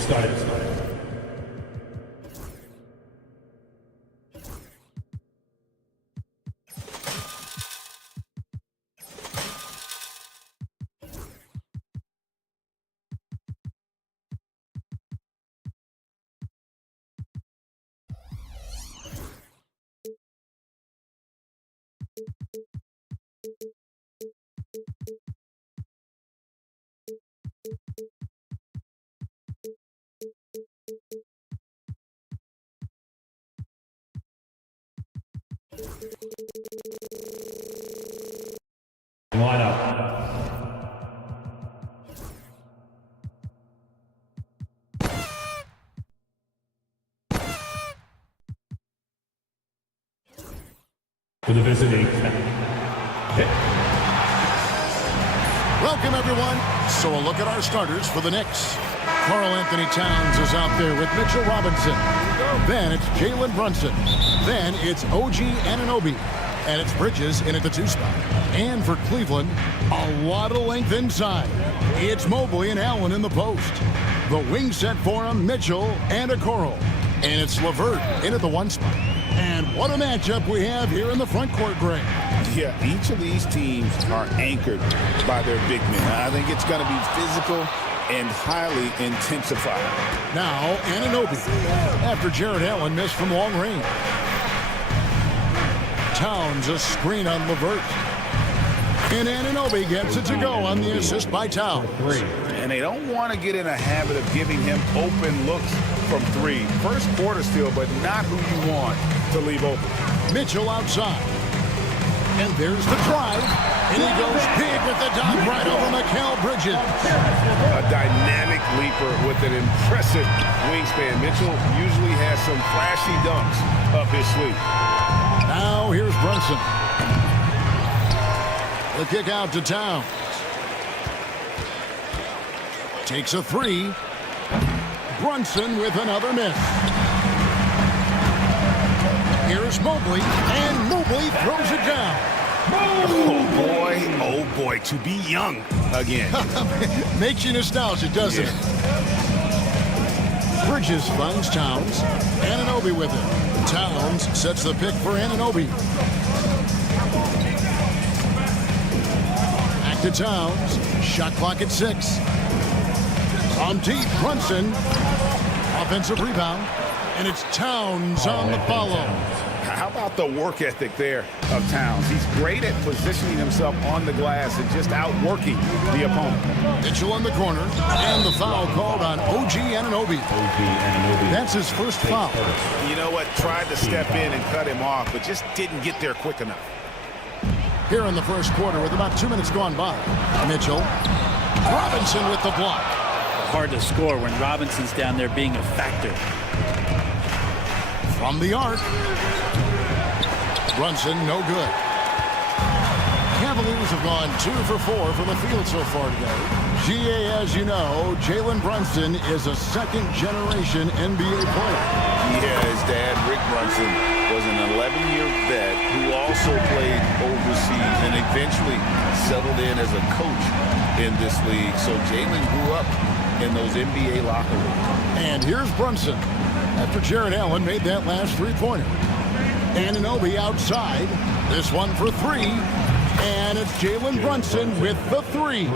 started. Line up. For the visiting. Welcome, everyone. So a look at our starters for the Knicks. Karl Anthony Towns is out there with Mitchell Robinson. Then it's Jalen Brunson. Then it's OG Anunoby. And it's Bridges in at the 2 spot. And for Cleveland, a lot of length inside. It's Mobley and Allen in the post. The wing set for him, Mitchell and Okoro. And it's LeVert in at the 1 spot. And what a matchup we have here in the front court, Greg. Yeah, each of these teams are anchored by their big men. I think it's going to be physical and highly intensified. Now, Anunoby, after Jared Allen missed from long range. Towns a screen on LeVert. And Anunoby gets it to go on the assist by Towns. And they don't want to get in a habit of giving him open looks from 3. First quarter still, but not who you want to leave open. Mitchell outside. And there's the drive. And he goes big with the dunk right over Mikal Bridges. A dynamic leaper with an impressive wingspan. Mitchell usually has some flashy dunks up his sleeve. Now here's Brunson. The kick out to Towns. Takes a 3. Brunson with another miss. Here's Mobley, and Mobley throws it down. Oh boy, to be young again. Makes you nostalgic, doesn't it? Bridges finds Towns. Anunoby with it. Towns sets the pick for Anunoby. Back to Towns. Shot clock at 6. On deep, Brunson. Offensive rebound. And it's Towns on the follow. How about the work ethic there of Towns? He's great at positioning himself on the glass and just outworking the opponent. Mitchell in the corner. And the foul called on OG Anunoby. That's his first foul. You know what? Tried to step in and cut him off, but just didn't get there quick enough. Here in the first quarter with about 2 minutes gone by. Mitchell. Robinson with the block. Hard to score when Robinson's down there being a factor. From the arc. Brunson, no good. Cavaliers have gone 2 for 4 from the field so far today. GA, as you know, Jalen Brunson is a second-generation NBA player. Yeah, his dad, Rick Brunson, was an 11-year vet who also played overseas and eventually settled in as a coach in this league. So Jalen grew up in those NBA locker rooms. And here's Brunson after Jared Allen made that last 3-pointer. Anunoby outside. This one for 3. And it's Jalen Brunson with the 3.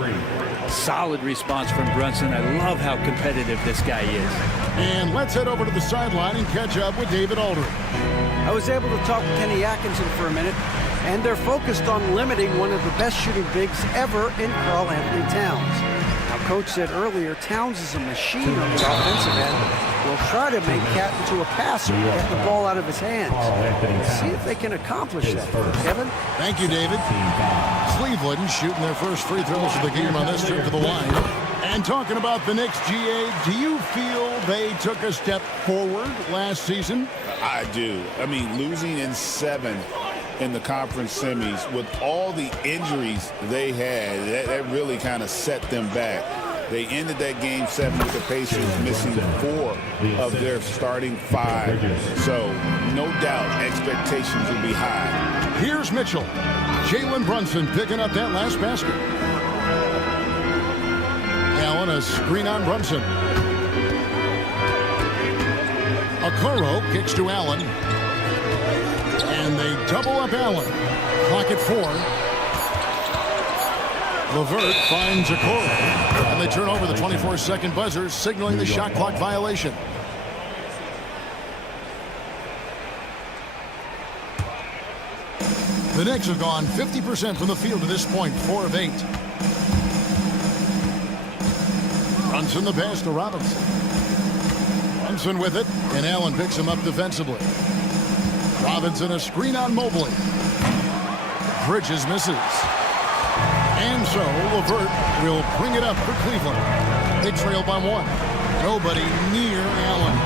Solid response from Brunson. I love how competitive this guy is. And let's head over to the sideline and catch up with David Aldridge. I was able to talk with Kenny Atkinson for a minute, and they're focused on limiting one of the best shooting bigs ever in Karl Anthony Towns. Now, Coach said earlier, Towns is a machine on the offensive end. Will try to make Cat into a passer and get the ball out of his hands. See if they can accomplish that. Kevin? Thank you, David. Cleveland shooting their first free throws of the game on this trip to the line. And talking about the Knicks, GA, do you feel they took a step forward last season? I do. I mean, losing in 7 in the conference semis with all the injuries they had, that really kind of set them back. They ended that game 7 with the Pacers missing 4 of their starting 5. So, no doubt, expectations will be high. Here's Mitchell. Jalen Brunson picking up that last basket. Allen, a screen on Brunson. Okoro kicks to Allen. And they double up Allen. Clock at 4. LeVert finds Okoro. And they turn over the 24-second buzzer, signaling the shot clock violation. The Knicks have gone 50% from the field to this point, 4 of 8. Brunson the pass to Robinson. Brunson with it, and Allen picks him up defensively. Robinson a screen on Mobley. Bridges misses. And so LeVert will bring it up for Cleveland. They trail by 1. Nobody near Allen.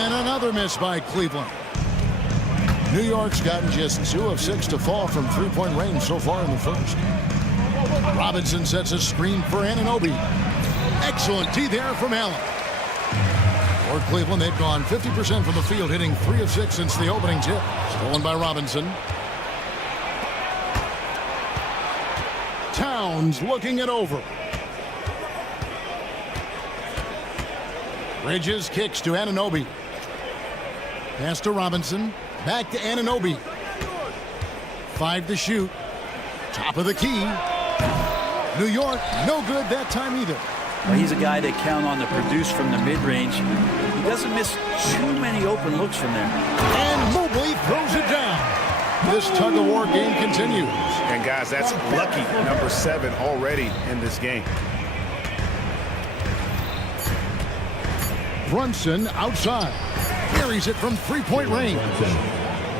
And another miss by Cleveland. New York's gotten just 2 of 6 to fall from three-point range so far in the first. Robinson sets a screen for Anunoby. Excellent D there from Allen. For Cleveland, they've gone 50% from the field, hitting 3 of 6 since the opening tip. Stolen by Robinson. Towns looking it over. Bridges kicks to Anunoby. Pass to Robinson. Back to Anunoby. 5 to shoot. Top of the key. New York, no good that time either. Well, he's a guy they count on to produce from the mid-range. He doesn't miss too many open looks from there. And Mobley throws it down. This tug-of-war game continues. And guys, that's lucky number 7 already in this game. Brunson outside. Carries it from three-point range.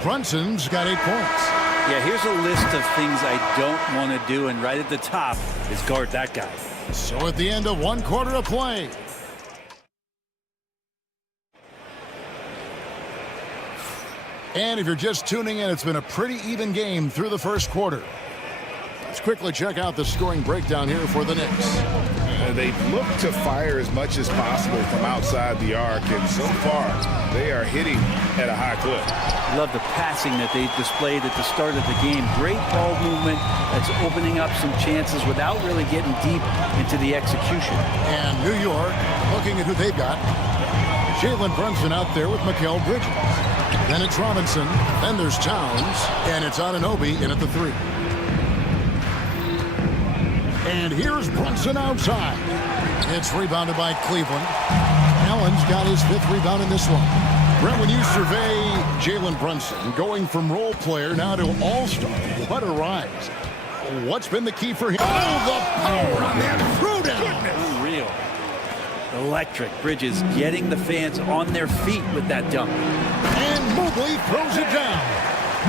Brunson's got 8 points. Yeah, here's a list of things I don't want to do, and right at the top is guard that guy. So at the end of 1 quarter of play. And if you're just tuning in, it's been a pretty even game through the first quarter. Let's quickly check out the scoring breakdown here for the Knicks. They've looked to fire as much as possible from outside the arc, and so far they are hitting at a high clip. Love the passing that they displayed at the start of the game. Great ball movement that's opening up some chances without really getting deep into the execution. And New York looking at who they've got. Jalen Brunson out there with Mikal Bridges. Then it's Robinson. Then there's Towns. And it's Anunoby in at the 3. And here's Brunson outside. It's rebounded by Cleveland. Allen's got his 5th rebound in this one. Brent, when you survey Jalen Brunson going from role player now to all-star, what a rise. What's been the key for him? Oh, the power on that throwdown. Unreal. Electric. Bridges getting the fans on their feet with that dunk. And Mobley throws it down.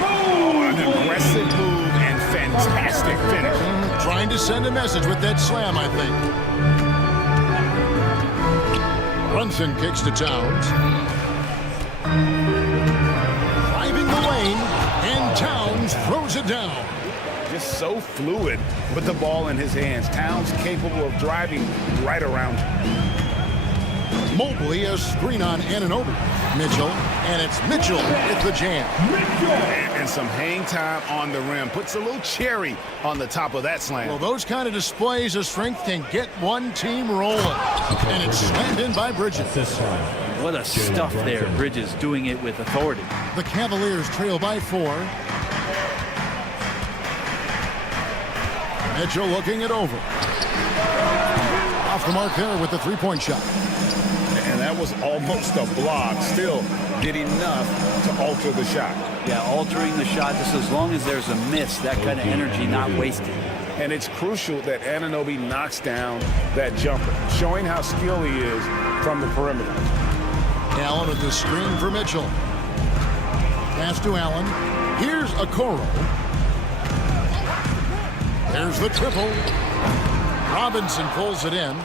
Oh, an aggressive move and fantastic finish. Trying to send a message with that slam, I think. Brunson kicks to Towns. Driving the lane, and Towns throws it down. Just so fluid with the ball in his hands. Towns capable of driving right around him. Mobley a screen on Anunoby. Mitchell, and it's Mitchell with the jam. And some hang time on the rim. Puts a little cherry on the top of that slam. Well, those kind of displays of strength can get one team rolling. And it's slammed in by Bridges. This time. What a stuff there. Bridges doing it with authority. The Cavaliers trail by 4. Mitchell looking it over. Off the mark there with the 3-point shot. And that was almost a block. Still did enough to alter the shot. Yeah, altering the shot just as long as there's a miss. That kind of energy not wasted. And it's crucial that Anunoby knocks down that jumper, showing how skilled he is from the perimeter. Allen with the screen for Mitchell. Pass to Allen. Here's Okoro. There's the triple. Robinson pulls it in.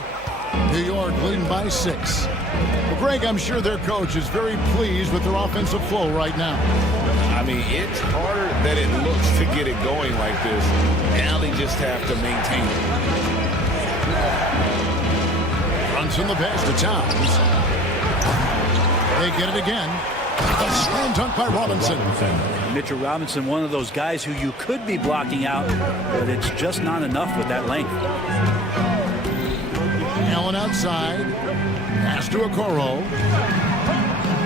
New York leading by 6. Well, Greg, I'm sure their coach is very pleased with their offensive flow right now. I mean, it's harder than it looks to get it going like this. Now they just have to maintain it. Brunson the pass to Towns. They get it again. A slam dunk by Robinson. Mitchell Robinson, one of those guys who you could be blocking out, but it's just not enough with that length. Allen outside. Pass to Okoro.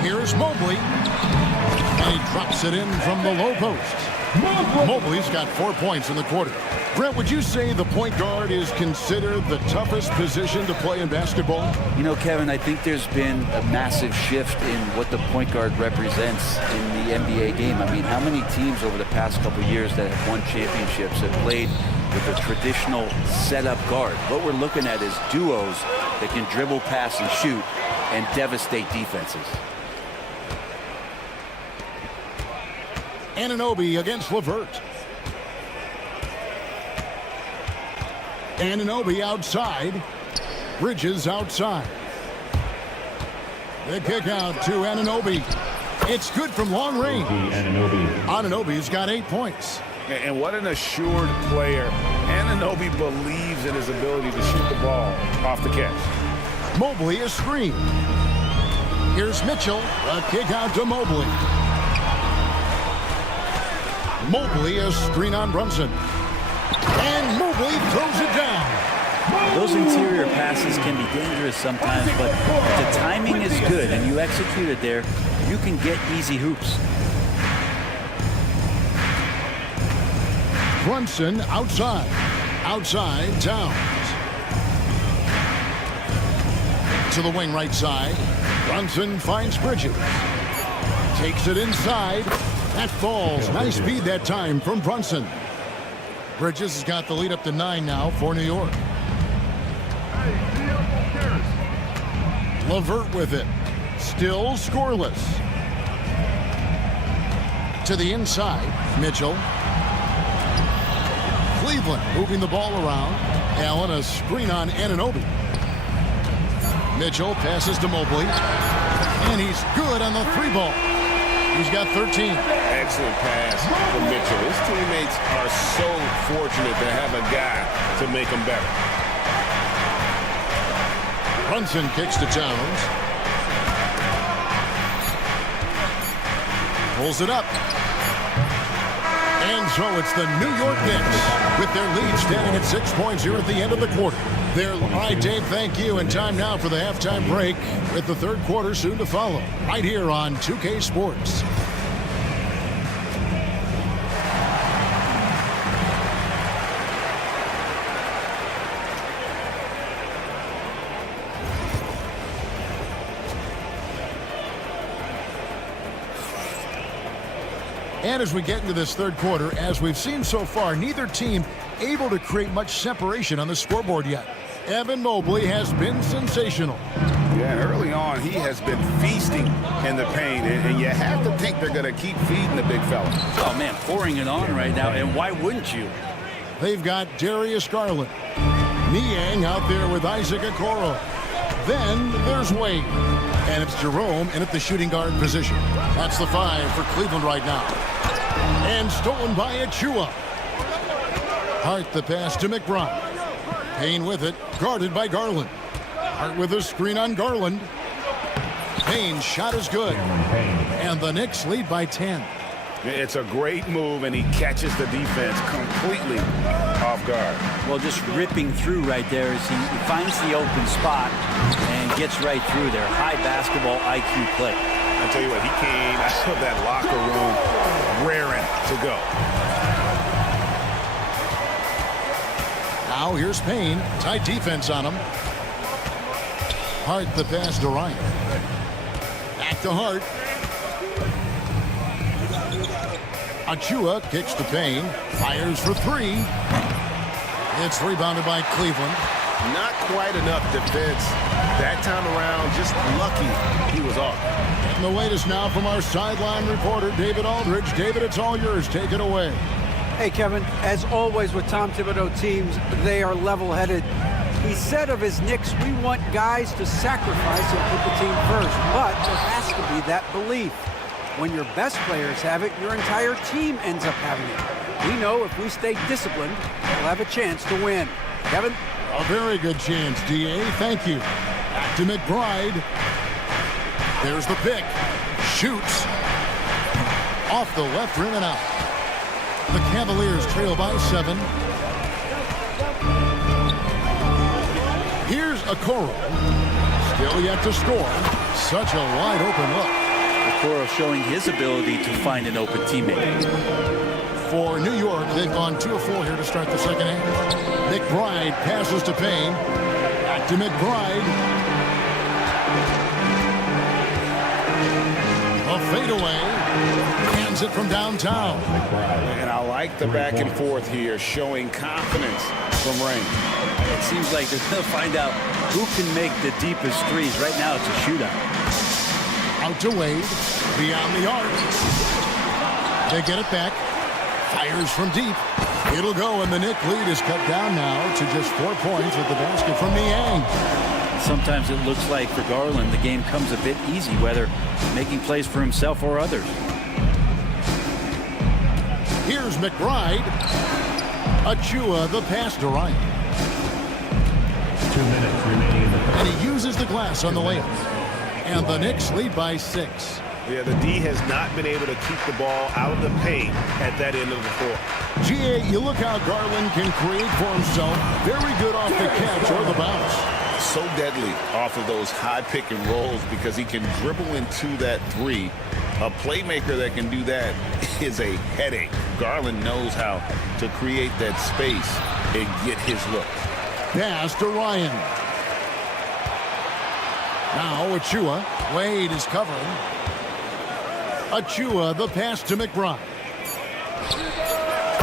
Here's Mobley. And he drops it in from the low post. Mobley's got 4 points in the quarter. Brent, would you say the point guard is considered the toughest position to play in basketball? You know, Kevin, I think there's been a massive shift in what the point guard represents in the NBA game. I mean, how many teams over the past couple of years that have won championships have played with a traditional setup guard? What we're looking at is duos that can dribble, pass, and shoot and devastate defenses. Anunoby against LeVert. Anunoby outside. Bridges outside. The kick out to Anunoby. It's good from long range. Anunoby's got 8 points. And what an assured player. Anunoby believes in his ability to shoot the ball off the catch. Mobley is screen. Here's Mitchell. A kick out to Mobley. Mobley a screen on Brunson. And Mobley throws it down. Those interior passes can be dangerous sometimes, but if the timing is good and you execute it there, you can get easy hoops. Brunson outside. Outside, Towns. To the wing right side. Brunson finds Bridges. Takes it inside. That falls. Nice speed that time from Brunson. Bridges has got the lead up to 9 now for New York. LeVert with it. Still scoreless. To the inside. Mitchell. Cleveland moving the ball around. Allen a screen on Anunoby. Mitchell passes to Mobley. And he's good on the 3-ball. He's got 13. Excellent pass from Mitchell. His teammates are so fortunate to have a guy to make them better. Brunson kicks to Towns. Pulls it up. And so it's the New York Knicks with their lead standing at 6 points here at the end of the quarter. All right, Dave, thank you. And time now for the halftime break with the third quarter soon to follow right here on 2K Sports. And as we get into this third quarter, as we've seen so far, neither team able to create much separation on the scoreboard yet. Evan Mobley has been sensational. Yeah, early on, he has been feasting in the paint, and you have to think they're going to keep feeding the big fella. Oh, man, pouring it on right now, and why wouldn't you? They've got Darius Garland. Niang out there with Isaac Okoro. Then there's Wade. And it's Jerome in at the shooting guard position. That's the 5 for Cleveland right now. And stolen by Achua. Hart the pass to McBride. Payne with it, guarded by Garland. Hart with a screen on Garland. Payne's shot is good. And the Knicks lead by 10. It's a great move, and he catches the defense completely off guard. Well, just ripping through right there as he finds the open spot and gets right through there. High basketball IQ play. I tell you what, he came out of that locker room raring to go. Now here's Payne. Tight defense on him. Hart the pass to Ryan. Back to Hart. Achua kicks to Payne. Fires for 3. It's rebounded by Cleveland. Not quite enough defense that time around. Just lucky he was off. And the latest now from our sideline reporter, David Aldridge. David, it's all yours. Take it away. Hey, Kevin, as always with Tom Thibodeau teams, they are level-headed. He said of his Knicks, we want guys to sacrifice and put the team first, but there has to be that belief. When your best players have it, your entire team ends up having it. We know if we stay disciplined, we'll have a chance to win. Kevin? A very good chance, D.A. Thank you. Back to McBride. There's the pick. Shoots. Off the left rim and out. The Cavaliers trail by 7. Here's Okoro. Still yet to score. Such a wide open look. Okoro showing his ability to find an open teammate. For New York, they've gone 2 of 4 here to start the second half. McBride passes to Payne. Back to McBride. A fadeaway. Hands it from downtown. And I like the back and forth here, showing confidence from Rain. It seems like they're going to find out who can make the deepest threes. Right now, it's a shootout. Out to Wade. Beyond the arc. They get it back. Fires from deep. It'll go, and the Knicks lead is cut down now to just 4 points with the basket from Niang. Sometimes it looks like for Garland, the game comes a bit easy, whether making plays for himself or others. Here's McBride. Achua, the pass to Ryan. 2 minutes remaining in the And he uses the glass on the layup. And the Knicks lead by 6. Yeah, the D has not been able to keep the ball out of the paint at that end of the floor. GA, you look how Garland can create for himself. Very good off the catch or the bounce. So deadly off of those high pick and rolls because he can dribble into that three. A playmaker that can do that is a headache. Garland knows how to create that space and get his look. Pass to Ryan. Now Achua. Wade is covering. Achua, the pass to McBride.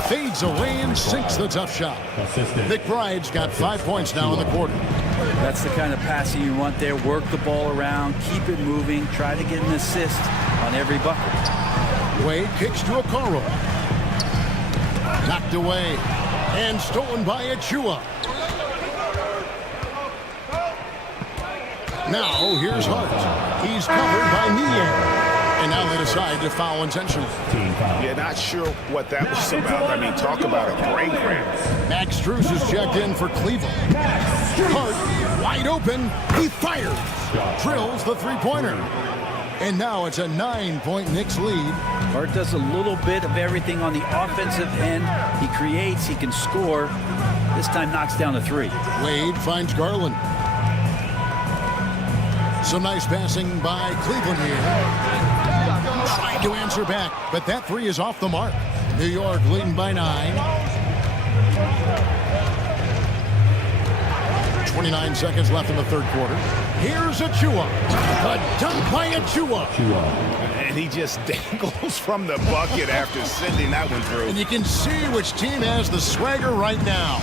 Fades away and sinks the tough shot. assistant. McBride's got 5 points now in the quarter. That's the kind of passing you want there. Work the ball around, keep it moving, try to get an assist on every bucket. Wade kicks to Okoro. Knocked away and stolen by Achua. Now here's Hart. He's covered by Niang. And now they decide to foul intentionally. Team foul. Yeah, not sure what that was about. I mean, talk about a brain cramp. Max Strus is checked in for Cleveland. Hart wide open. He fires. Drills the three-pointer. And now it's a 9-point Knicks lead. Hart does a little bit of everything on the offensive end. He creates, he can score. This time knocks down a three. Wade finds Garland. Some nice passing by Cleveland here. Trying to answer back, but that three is off the mark. New York leading by 9. 29 seconds left in the third quarter. Here's Achua. A dunk by Achua. And he just dangles from the bucket after sending that one through. And you can see which team has the swagger right now.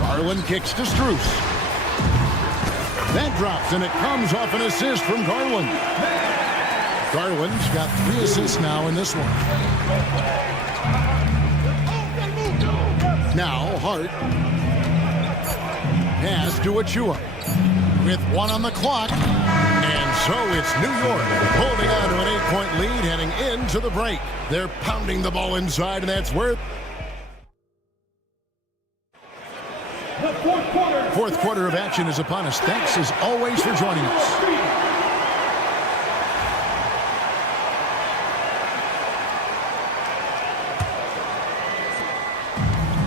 Garland kicks to Strus. That drops, and it comes off an assist from Garland. Garland's got 3 assists now in this one. Now Hart. Pass to Achua. With 1 on the clock. And so it's New York holding on to an 8-point lead heading into the break. They're pounding the ball inside, and that's where... Fourth quarter of action is upon us. Thanks as always for joining us.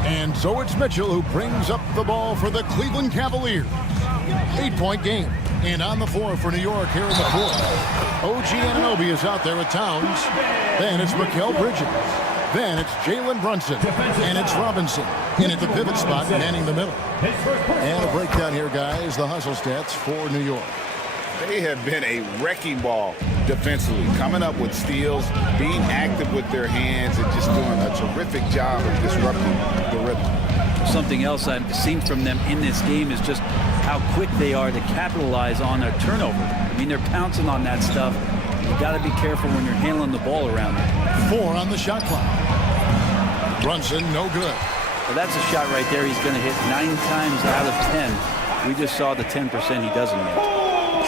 And so it's Mitchell who brings up the ball for the Cleveland Cavaliers. 8-point game. And on the floor for New York here in the fourth. OG Anunoby is out there with Towns. Then it's Mikal Bridges. Then it's Jalen Brunson. And it's Robinson in at the pivot spot, manning the middle. And a breakdown here, guys. The hustle stats for New York. They have been a wrecking ball defensively, coming up with steals, being active with their hands, and just doing a terrific job of disrupting the rhythm. Something else I've seen from them in this game is just how quick they are to capitalize on their turnover. I mean, they're pouncing on that stuff. You got to be careful when you're handling the ball around them. 4 on the shot clock. Brunson, no good. Well, that's a shot right there he's going to hit 9 times out of 10. We just saw the 10% he doesn't make.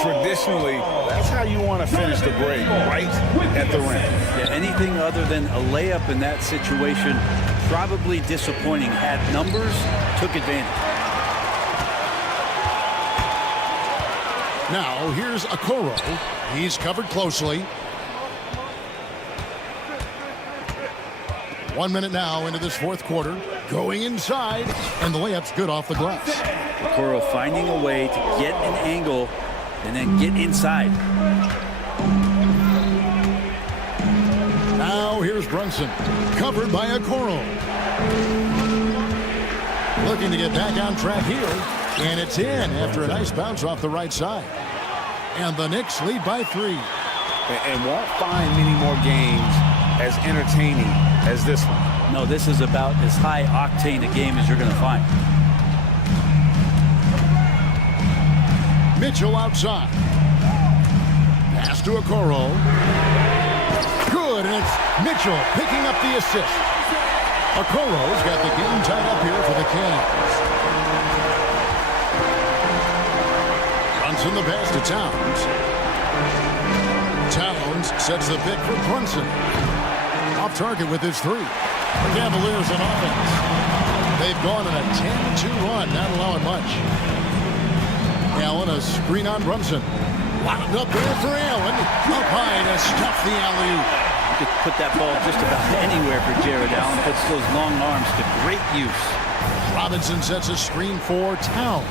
Traditionally, that's how you want to finish the break, right at the rim. Yeah, anything other than a layup in that situation, probably disappointing. Had numbers, took advantage. Now, here's Okoro. He's covered closely. 1 minute now into this fourth quarter. Going inside, and the layup's good off the glass. Okoro finding a way to get an angle and then get inside. Now here's Brunson, covered by Okoro. Looking to get back on track here, and it's in after a nice bounce off the right side. And the Knicks lead by 3. And won't find many more games as entertaining as this one. No, this is about as high octane a game as you're going to find. Mitchell outside. Pass to Okoro. Good, and it's Mitchell picking up the assist. Okoro's got the game tied up here for the Cavs. Brunson the pass to Towns. Towns sets the pick for Brunson. Off target with his 3. The Cavaliers in offense. They've gone on a 10-2 run, not allowing much. Allen, a screen on Brunson. Wound up there for Allen. Up high to stuff the alley-oop. You could put that ball just about anywhere for Jared Allen. Puts those long arms to great use. Robinson sets a screen for Towns.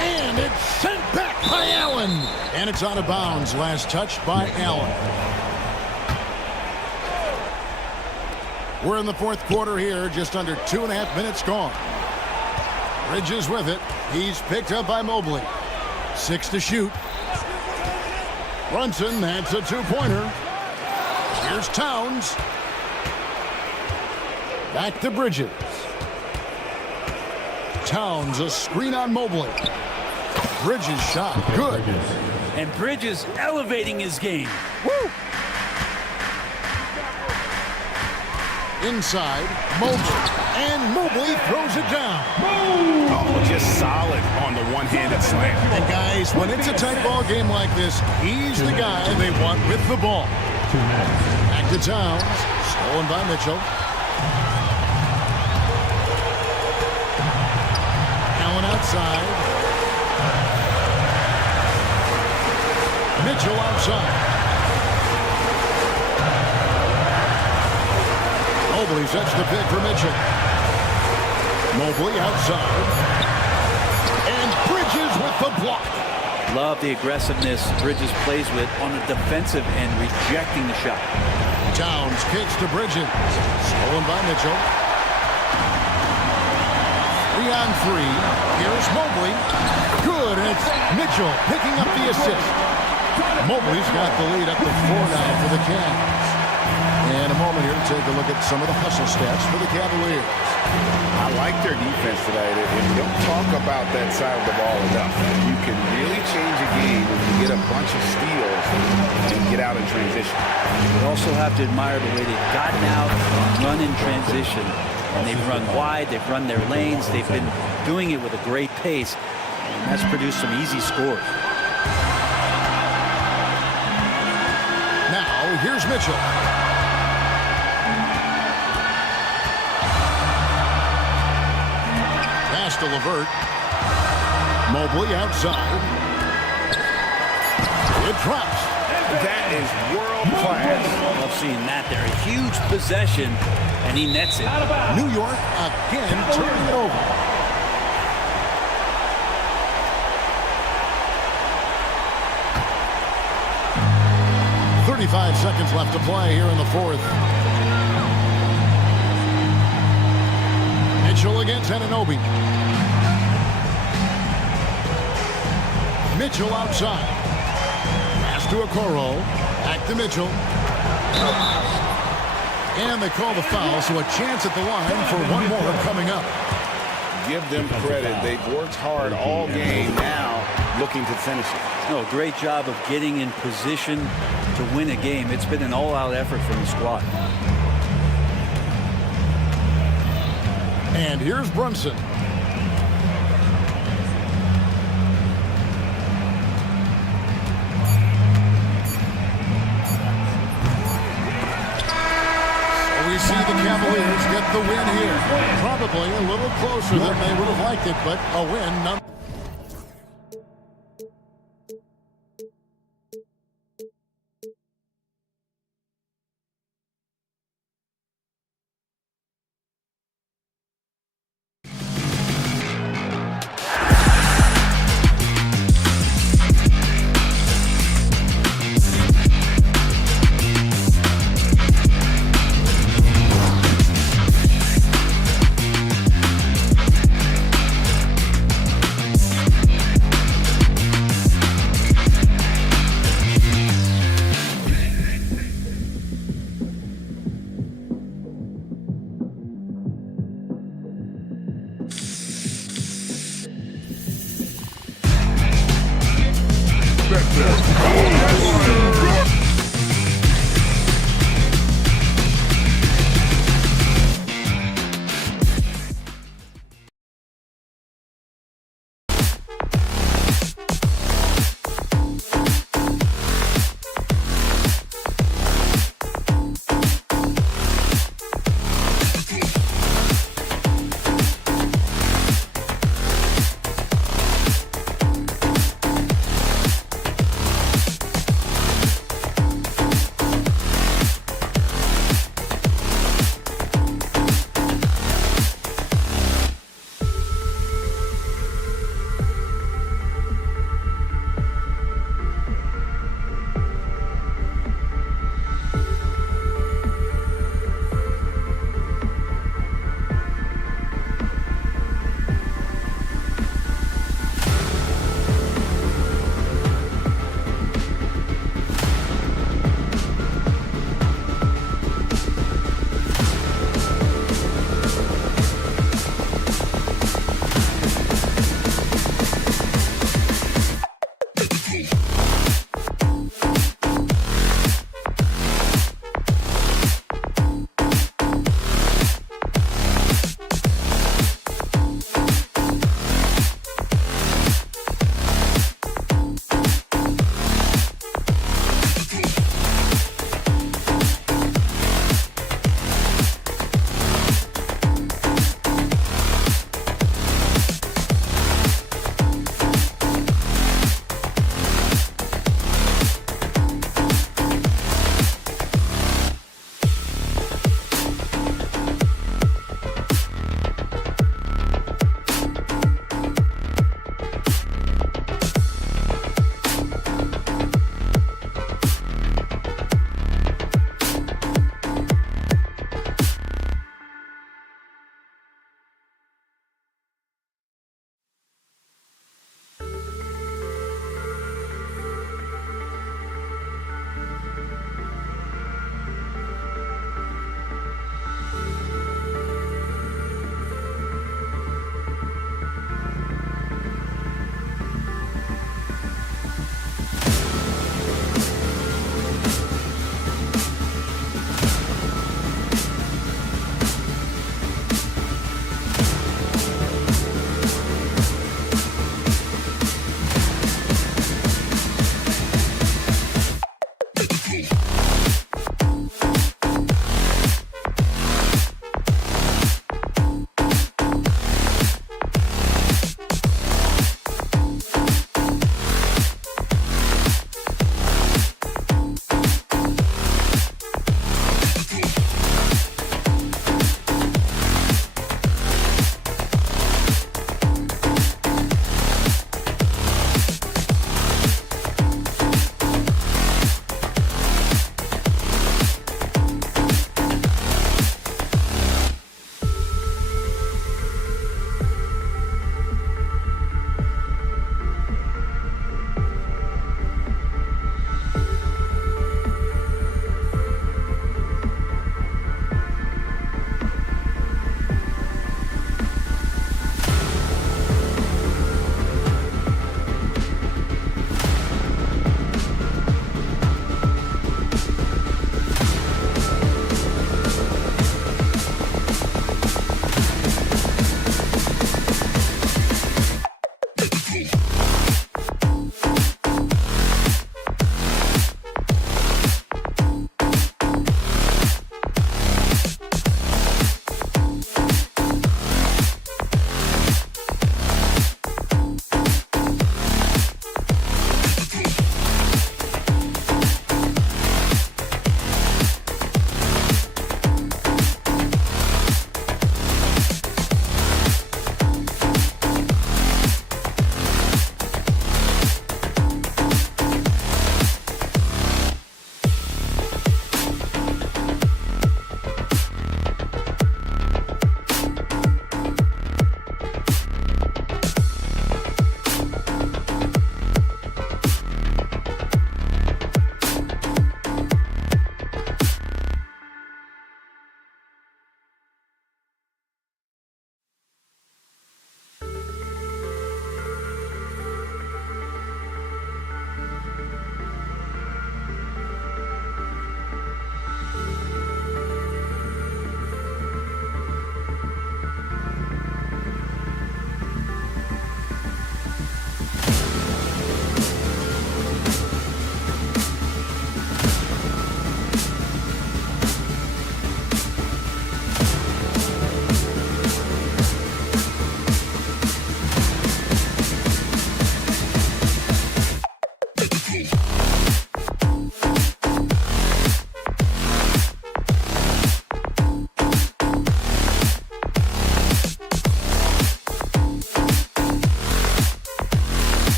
And it's sent back by Allen. And it's out of bounds. Last touch by Allen. We're in the fourth quarter here. Just under 2.5 minutes gone. Bridges with it. He's picked up by Mobley. 6 to shoot. Brunson, that's a 2-pointer. Here's Towns. Back to Bridges. Towns, a screen on Mobley. Bridges shot, good. And Bridges elevating his game. Woo! Inside, Mobley. And Mobley throws it down. Oh, just solid on the one-handed slam. And guys, when it's a tight ball game like this, he's the guy they want with the ball. 2 minutes. Back to Towns. Stolen by Mitchell. Allen outside. Mitchell outside. Mobley sets the pick for Mitchell. Mobley outside. And Bridges with the block. Love the aggressiveness Bridges plays with on the defensive end, rejecting the shot. Towns kicks to Bridges. Stolen by Mitchell. 3 on 3. Here's Mobley. Good, and it's Mitchell picking up the assist. Mobley's got the lead up to 4 now for the Cavs. And a moment here to take a look at some of the hustle stats for the Cavaliers. I like their defense today. If you don't talk about that side of the ball enough, you can really change a game when you get a bunch of steals and get out in transition. You also have to admire the way they've gotten out and run in transition. And they've run wide, they've run their lanes, they've been doing it with a great pace. And that's produced some easy scores. Now, here's Mitchell. Pass to LeVert. Mobley outside. It drops. That is world class. Love seeing that there. A huge possession, and he nets it. New York again turning it over. .35 seconds left to play here in the fourth. Mitchell against Anunoby. Mitchell outside. Pass to Okoro. Back to Mitchell. And they call the foul, so a chance at the line for one more coming up. Give them credit. They've worked hard all game, now looking to finish it. No, great job of getting in position to win a game. It's been an all-out effort from the squad. And here's Brunson. So we see the Cavaliers get the win here. Probably a little closer than they would have liked it, but a win nonetheless.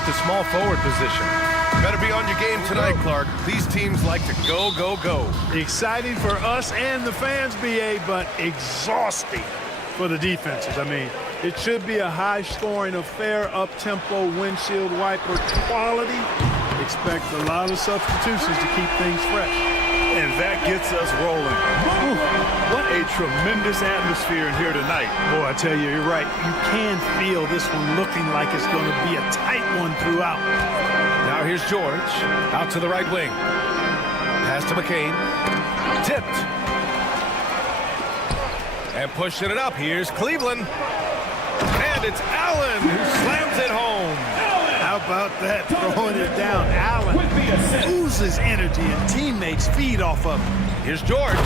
at the small forward position. Better be on your game tonight, Clark. These teams like to go, go, go. Exciting for us and the fans, BA, but exhausting for the defenses. I mean, it should be a high-scoring affair, up-tempo, windshield wiper quality. Expect a lot of substitutions to keep things fresh. And that gets us rolling. Whew, what a tremendous atmosphere in here tonight. Boy, I tell you, you're right. You can feel this one looking like it's going to be a tight one throughout. Now here's George, out to the right wing. Pass to McCain. Tipped. And pushing it up. Here's Cleveland. And it's Allen who slams it home. How about that, throwing it down? Allen oozes energy and teammates feed off of him. Here's George.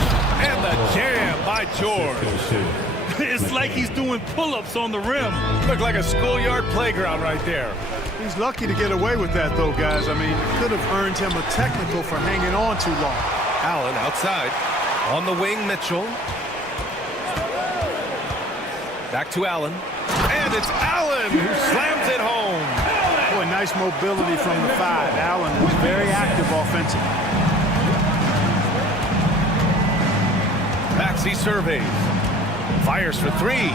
And the jam by George. It's like he's doing pull-ups on the rim. Looked like a schoolyard playground right there. He's lucky to get away with that, though, guys. I mean, it could have earned him a technical for hanging on too long. Allen outside. On the wing, Mitchell. Back to Allen. And it's Allen who slams it home. Boy, nice mobility from the 5. Allen was very active offensively. Maxey surveys. Fires for 3.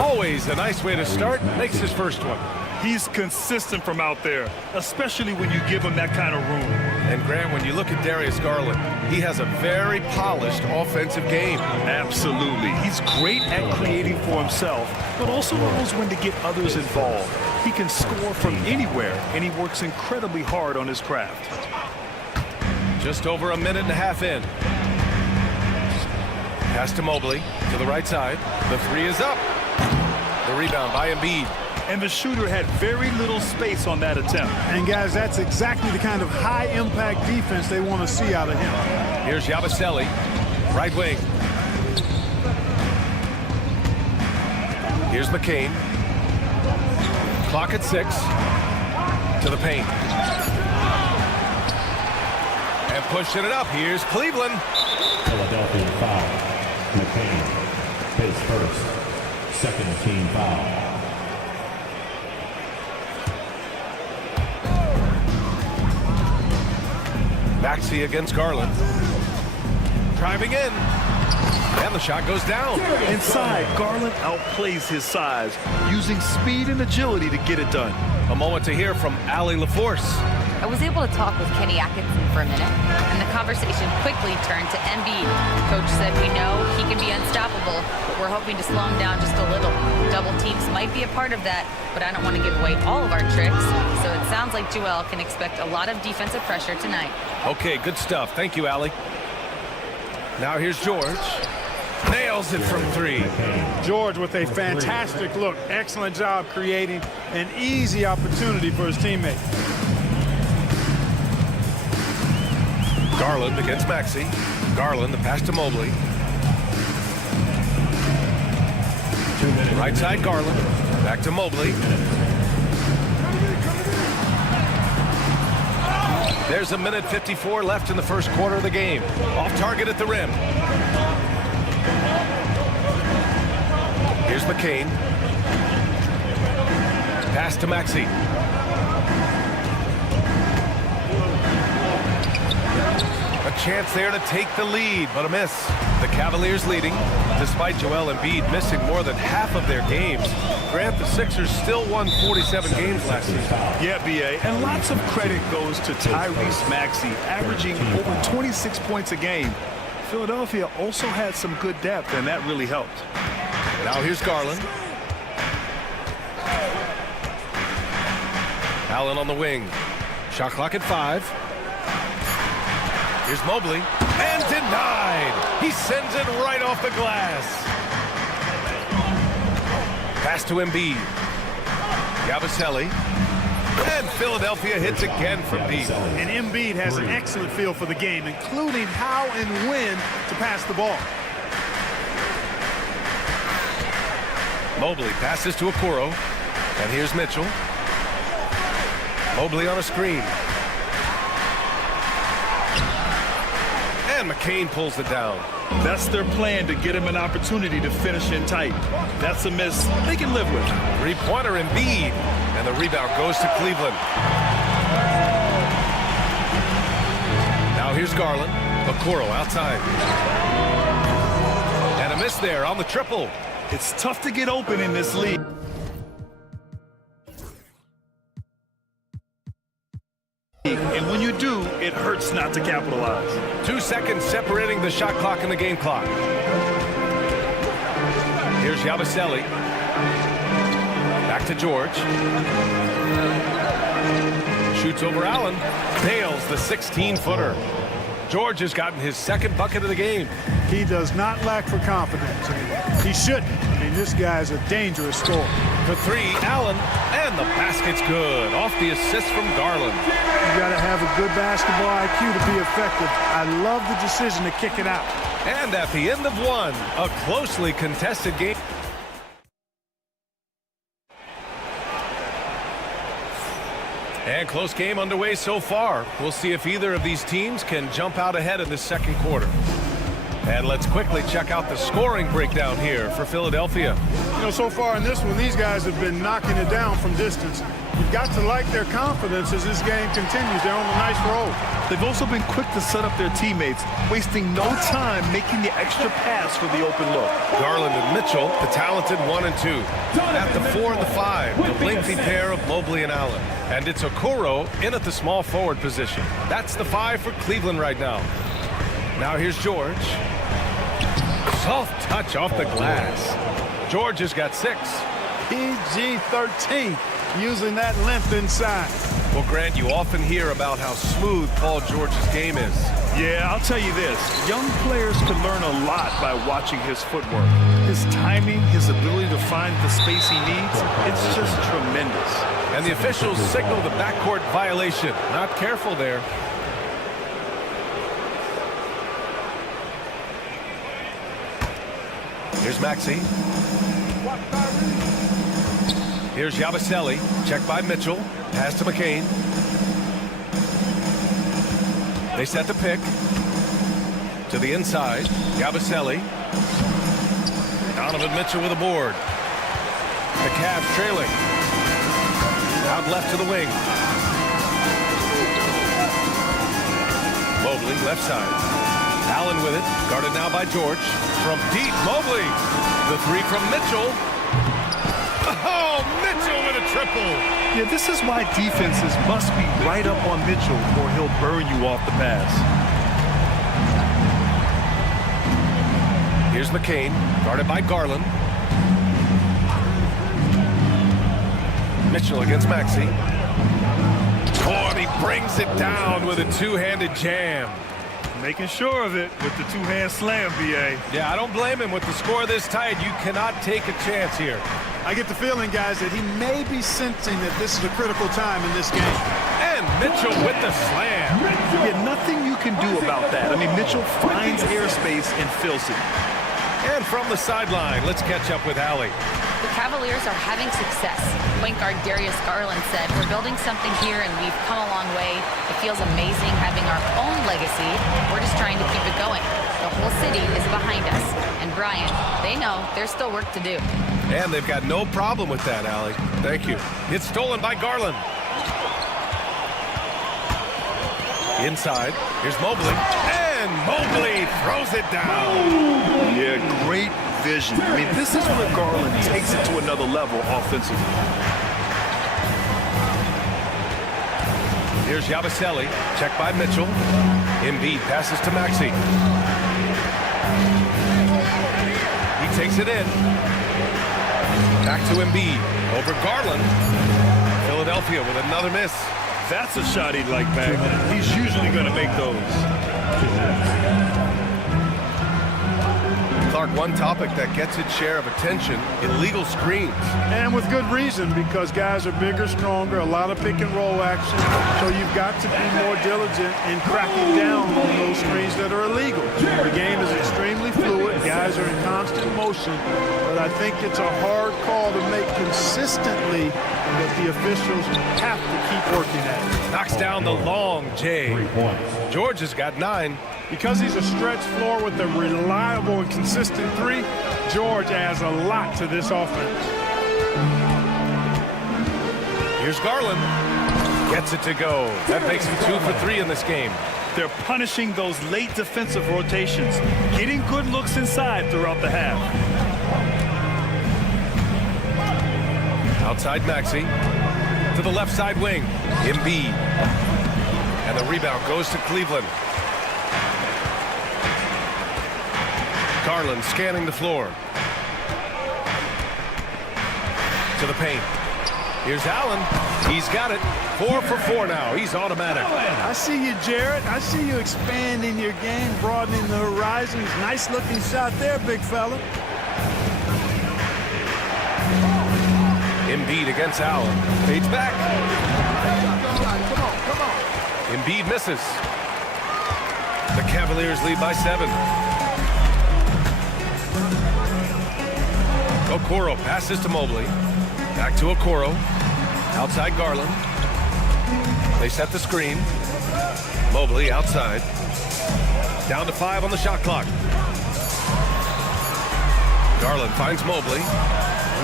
Always a nice way to start. Makes his first one. He's consistent from out there, especially when you give him that kind of room. And Graham, when you look at Darius Garland, he has a very polished offensive game. Absolutely. He's great at creating for himself, but also knows when to get others involved. He can score from anywhere, and he works incredibly hard on his craft. Just over a minute and a half in. Pass to Mobley to the right side. The 3 is up. The rebound by Embiid. And the shooter had very little space on that attempt. And, guys, that's exactly the kind of high-impact defense they want to see out of him. Here's Yabusele, right wing. Here's McCain. Clock at 6. To the paint. And pushing it up. Here's Cleveland. Philadelphia foul. McCain, his first. Second team foul. Maxey against Garland. Driving in. And the shot goes down. Inside, Garland outplays his size, using speed and agility to get it done. A moment to hear from Allie LaForce. I was able to talk with Kenny Atkinson for a minute, and the conversation quickly turned to Embiid. Coach said we know he can be unstoppable, but we're hoping to slow him down just a little. Double teams might be a part of that, but I don't want to give away all of our tricks, so it sounds like Joel can expect a lot of defensive pressure tonight. Okay, good stuff. Thank you, Allie. Now here's George. Nails it from 3. George with a fantastic look. Excellent job creating an easy opportunity for his teammate. Garland against Maxey. Garland, the pass to Mobley. Right side, Garland. Back to Mobley. There's a minute 54 left in the first quarter of the game. Off target at the rim. Here's McCain. Pass to Maxey. A chance there to take the lead, but a miss. The Cavaliers leading, despite Joel Embiid missing more than half of their games. Grant, the Sixers still won 47 games last season. Yeah, B.A., and lots of credit goes to Tyrese Maxey, averaging over 26 points a game. Philadelphia also had some good depth, and that really helped. Now here's Garland. Allen on the wing. Shot clock at 5. Here's Mobley. And denied. He sends it right off the glass. Pass to Embiid. Yabusele. And Philadelphia hits again from deep. And Embiid has an excellent feel for the game, including how and when to pass the ball. Mobley passes to Okoro. And here's Mitchell. Mobley on a screen. And And McCain pulls it down. That's their plan, to get him an opportunity to finish in tight. That's a miss they can live with. Three-pointer Embiid. And the rebound goes to Cleveland. Now here's Garland. Okoro outside. And a miss there on the triple. It's tough to get open in this league. And when you do, it hurts not to capitalize. 2 seconds separating the shot clock and the game clock. Here's Yabusele. Back to George. Shoots over Allen. Nails the 16-footer. George has gotten his second bucket of the game. He does not lack for confidence. He shouldn't. I mean, this guy's a dangerous scorer. For three, Allen. And the basket's good. Off the assist from Garland. You got to have a good basketball IQ to be effective. I love the decision to kick it out. And at the end of one, a closely contested game. And close game underway so far. We'll see if either of these teams can jump out ahead in this second quarter. And let's quickly check out the scoring breakdown here for Philadelphia. You know, so far in this one, these guys have been knocking it down from distance. You've got to like their confidence as this game continues. They're on a nice roll. They've also been quick to set up their teammates, wasting no time making the extra pass for the open look. Garland and Mitchell, the talented 1 and 2. At the 4 and the 5, the lengthy pair of Mobley and Allen. And it's Okoro in at the small forward position. That's the 5 for Cleveland right now. Now here's George. Soft touch off the glass. George has got 6. PG-13, using that length inside. Well, Grant, you often hear about how smooth Paul George's game is. Yeah, I'll tell you this. Young players can learn a lot by watching his footwork. His timing, his ability to find the space he needs, it's just tremendous. And the officials signal the backcourt violation. Not careful there. Here's Maxey. Here's Yabusele. Checked by Mitchell. Pass to McCain. They set the pick. To the inside. Yabusele. Donovan Mitchell with a board. The Cavs trailing. Out left to the wing. Mobley, left side. Allen with it. Guarded now by George. From deep, Mobley. The 3 from Mitchell. Oh, Mitchell with a triple. Yeah, this is why defenses must be right up on Mitchell or he'll burn you off the pass. Here's McCain, guarded by Garland. Mitchell against Maxey. Oh, and he brings it down with a two-handed jam. Making sure of it with the two-hand slam, B.A. Yeah, I don't blame him. With the score this tight, you cannot take a chance here. I get the feeling, guys, that he may be sensing that this is a critical time in this game. And Mitchell with the slam. Yeah, nothing you can do about that. I mean, Mitchell finds airspace and fills it. And from the sideline, let's catch up with Allie. The Cavaliers are having success. Point guard Darius Garland said, "We're building something here and we've come a long way. It feels amazing having our own legacy. We're just trying to keep it going. The whole city is behind us." And Brian, they know there's still work to do. And they've got no problem with that, Allie. Thank you. It's stolen by Garland. Inside, here's Mobley. And Mobley throws it down. Yeah, great vision. I mean, this is where Garland takes it to another level offensively. Here's Yabusele, checked by Mitchell. Embiid passes to Maxey. He takes it in. Back to Embiid, over Garland. Philadelphia with another miss. That's a shot he'd like back. He's usually going to make those. Clark, one topic that gets its share of attention, illegal screens. And with good reason, because guys are bigger, stronger, a lot of pick and roll action. So you've got to be more diligent in cracking down on those screens that are illegal. The game is extremely fluid. Guys are in constant motion. But I think it's a hard call to make consistently, that the officials have to keep working at it. Knocks down the long J. 3 points. George has got 9. Because he's a stretch floor with a reliable and consistent three, George adds a lot to this offense. Here's Garland. Gets it to go. That makes him 2 for 3 in this game. They're punishing those late defensive rotations, getting good looks inside throughout the half. Outside Maxey. To the left side wing. Embiid. And the rebound goes to Cleveland. Garland scanning the floor. To the paint. Here's Allen. He's got it. 4 for 4 now. He's automatic. I see you, Jarrett. I see you expanding your game, broadening the horizons. Nice looking shot there, big fella. Embiid against Allen. Fades back. Come on. Embiid misses. The Cavaliers lead by 7. Okoro passes to Mobley. Back to Okoro. Outside Garland. They set the screen. Mobley outside. Down to 5 on the shot clock. Garland finds Mobley.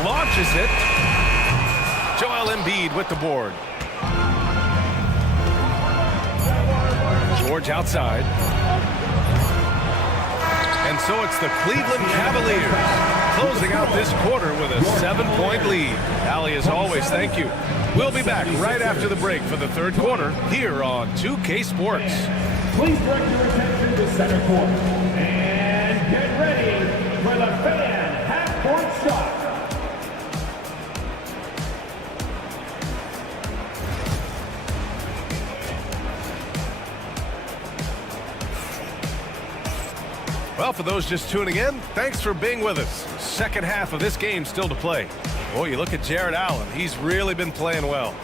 Launches it. Joel Embiid with the board. George outside. And so it's the Cleveland Cavaliers closing out this quarter with a 7-point lead. Allie, as always, thank you. We'll be back right after the break for the third quarter here on 2K Sports. Please direct your attention to center court and get ready for the fan half-court shot. Well, for those just tuning in, thanks for being with us. Second half of this game still to play. Oh, you look at Jarrett Allen. He's really been playing well.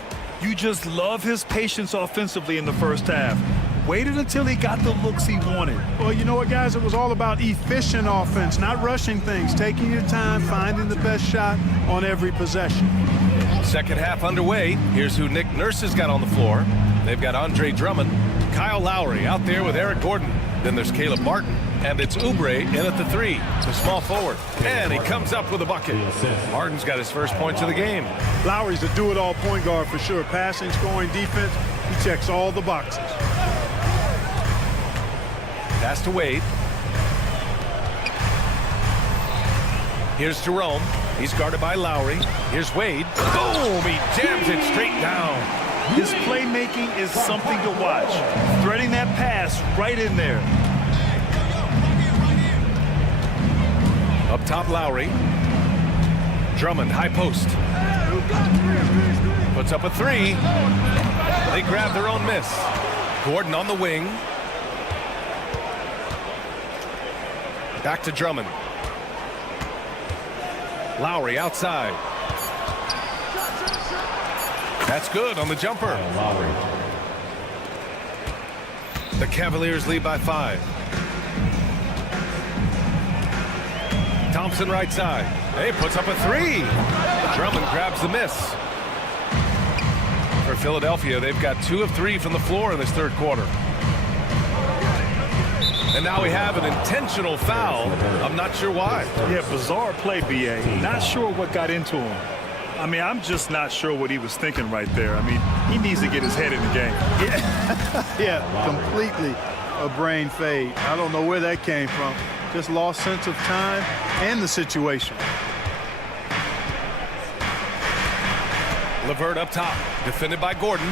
You just love his patience offensively in the first half. Waited until he got the looks he wanted. Well, you know what, guys? It was all about efficient offense, not rushing things, taking your time, finding the best shot on every possession. Second half underway. Here's who Nick Nurse has got on the floor. They've got Andre Drummond, Kyle Lowry out there with Eric Gordon. Then there's Caleb Martin. And it's Oubre in at the 3, the small forward. And he comes up with a bucket. Martin's got his first points of the game. Lowry's a do-it-all point guard for sure. Passing, scoring, defense, he checks all the boxes. Pass to Wade. Here's Jerome. He's guarded by Lowry. Here's Wade. Boom! He jams it straight down. His playmaking is something to watch. Threading that pass right in there. Up top, Lowry. Drummond, high post. Puts up a 3. They grab their own miss. Gordon on the wing. Back to Drummond. Lowry outside. That's good on the jumper. Lowry. The Cavaliers lead by 5. Thompson right side. Hey, puts up a 3. Drummond grabs the miss. For Philadelphia, they've got 2 of 3 from the floor in this third quarter. And now we have an intentional foul. I'm not sure why. Yeah, bizarre play, B.A. Not sure what got into him. I mean, I'm just not sure what he was thinking right there. I mean, he needs to get his head in the game. Yeah, completely a brain fade. I don't know where that came from. Just lost sense of time and the situation. LeVert up top, defended by Gordon.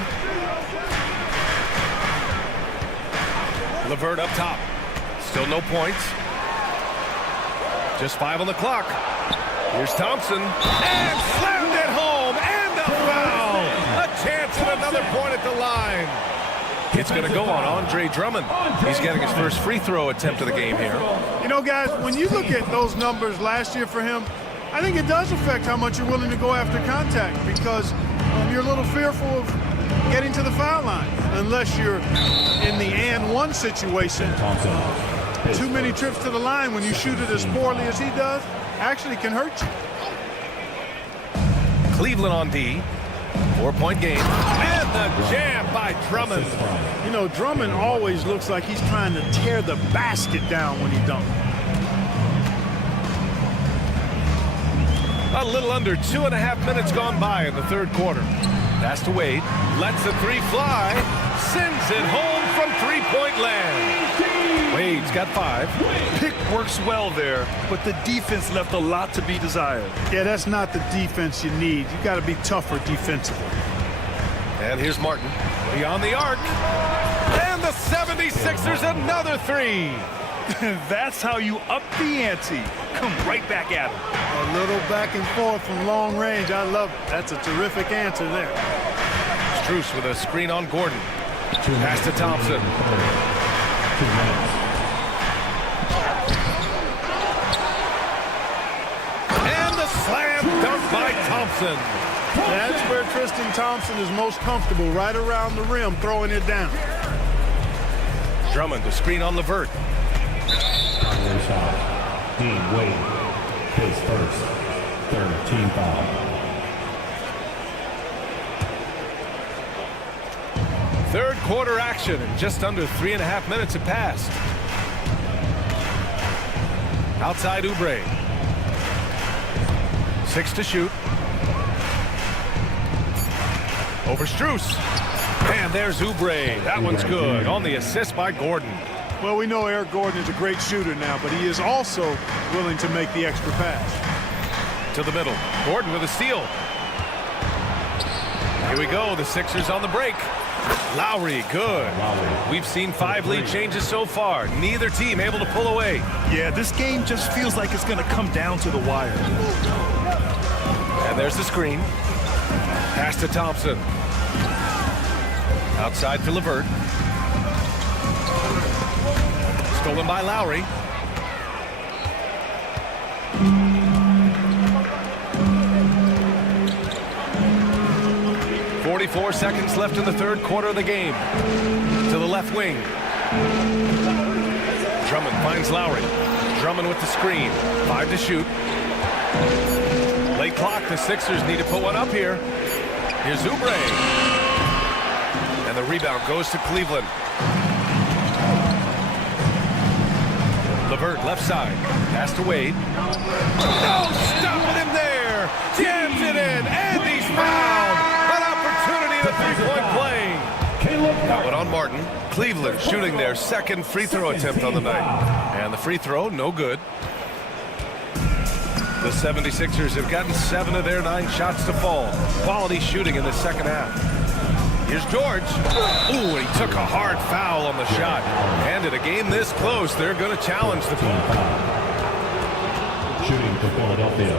LeVert up top. Still no points. Just 5 on the clock. Here's Thompson. And slammed it home. And a foul. A chance at another point at the line. It's going to go on Andre Drummond. He's getting his first free throw attempt of the game here. You know, guys, when you look at those numbers last year for him, I think it does affect how much you're willing to go after contact because you're a little fearful of getting to the foul line unless you're in the and one situation. Too many trips to the line when you shoot it as poorly as he does actually can hurt you. Cleveland on D. 4-point game. And the jam by Drummond. You know, Drummond always looks like he's trying to tear the basket down when he dunks. A little under 2.5 minutes gone by in the third quarter. Pass to Wade. Lets the three fly. Sends it home from three-point land. Wade's got 5. Pick works well there, but the defense left a lot to be desired. Yeah, that's not the defense you need. You got to be tougher defensively. And here's Martin. Beyond the arc. And the 76ers another 3. That's how you up the ante. Come right back at him. A little back and forth from long range. I love it. That's a terrific answer there. Strus with a screen on Gordon. Pass to Thompson. 2 minutes. And the slam dunk by Thompson. That's where Tristan Thompson is most comfortable, right around the rim, throwing it down. Drummond, the screen on LeVert. Shot. Dean Wade, his first, 3rd team foul. Third quarter action, and just under 3.5 minutes have passed. Outside Oubre. 6 to shoot. Over Strus. And there's Oubre. That one's good. On the assist by Gordon. Well, we know Eric Gordon is a great shooter now, but he is also willing to make the extra pass. To the middle. Gordon with a steal. Here we go. The Sixers on the break. Lowry, good. We've seen 5 lead changes so far. Neither team able to pull away. Yeah, this game just feels like it's going to come down to the wire. And there's the screen. Pass to Thompson. Outside to LeVert. Stolen by Lowry. "44 seconds left in the third quarter of the game. To the left wing. Drummond finds Lowry. Drummond with the screen. 5 to shoot. Late clock. The Sixers need to put one up here. Here's Oubre. And the rebound goes to Cleveland. LeVert left side. Pass to Wade. No, stopping him there. Jams it in. And he's fouled. An opportunity at a three-point play. That one on Martin. Cleveland shooting their second free throw attempt on the night. And the free throw, no good. The 76ers have gotten 7 of their 9 shots to fall. Quality shooting in the second half. Here's George. Ooh, he took a hard foul on the shot. And in a game this close, they're going to challenge the call. Shooting for Philadelphia,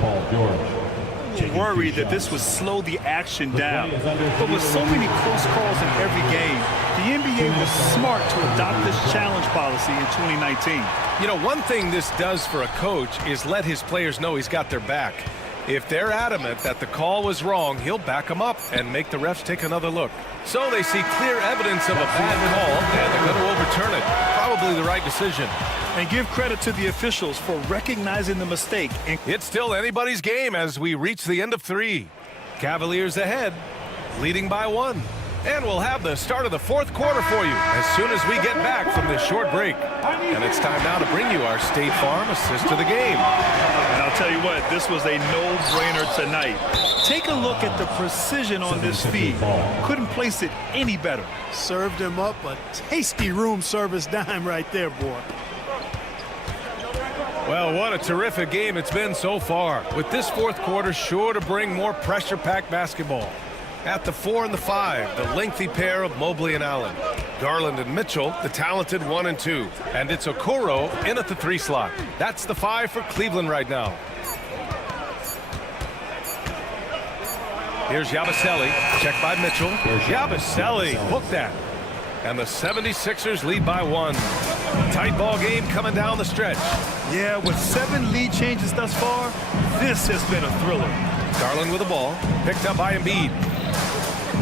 Paul George. Worried that this would slow the action down. But with so many close calls in every game, the NBA was smart to adopt this challenge policy in 2019. You know, one thing this does for a coach is let his players know he's got their back. If they're adamant that the call was wrong, he'll back them up and make the refs take another look. So they see clear evidence of a bad call, and they're going to overturn it. Probably the right decision. And give credit to the officials for recognizing the mistake. It's still anybody's game as we reach the end of 3. Cavaliers ahead, leading by 1. And we'll have the start of the fourth quarter for you as soon as we get back from this short break. And it's time now to bring you our State Farm assist to the game. And I'll tell you what, this was a no-brainer tonight. Take a look at the precision on this feed. Couldn't place it any better. Served him up a tasty room service dime right there, boy. Well, what a terrific game it's been so far. With this fourth quarter sure to bring more pressure-packed basketball. At the 4 and the 5, the lengthy pair of Mobley and Allen. Garland and Mitchell, the talented 1 and 2. And it's Okoro in at the 3 slot. That's the 5 for Cleveland right now. Here's Yabusele, checked by Mitchell. Yabusele hooked that. And the 76ers lead by 1. Tight ball game coming down the stretch. Yeah, with 7 lead changes thus far, this has been a thriller. Garland with the ball, picked up by Embiid.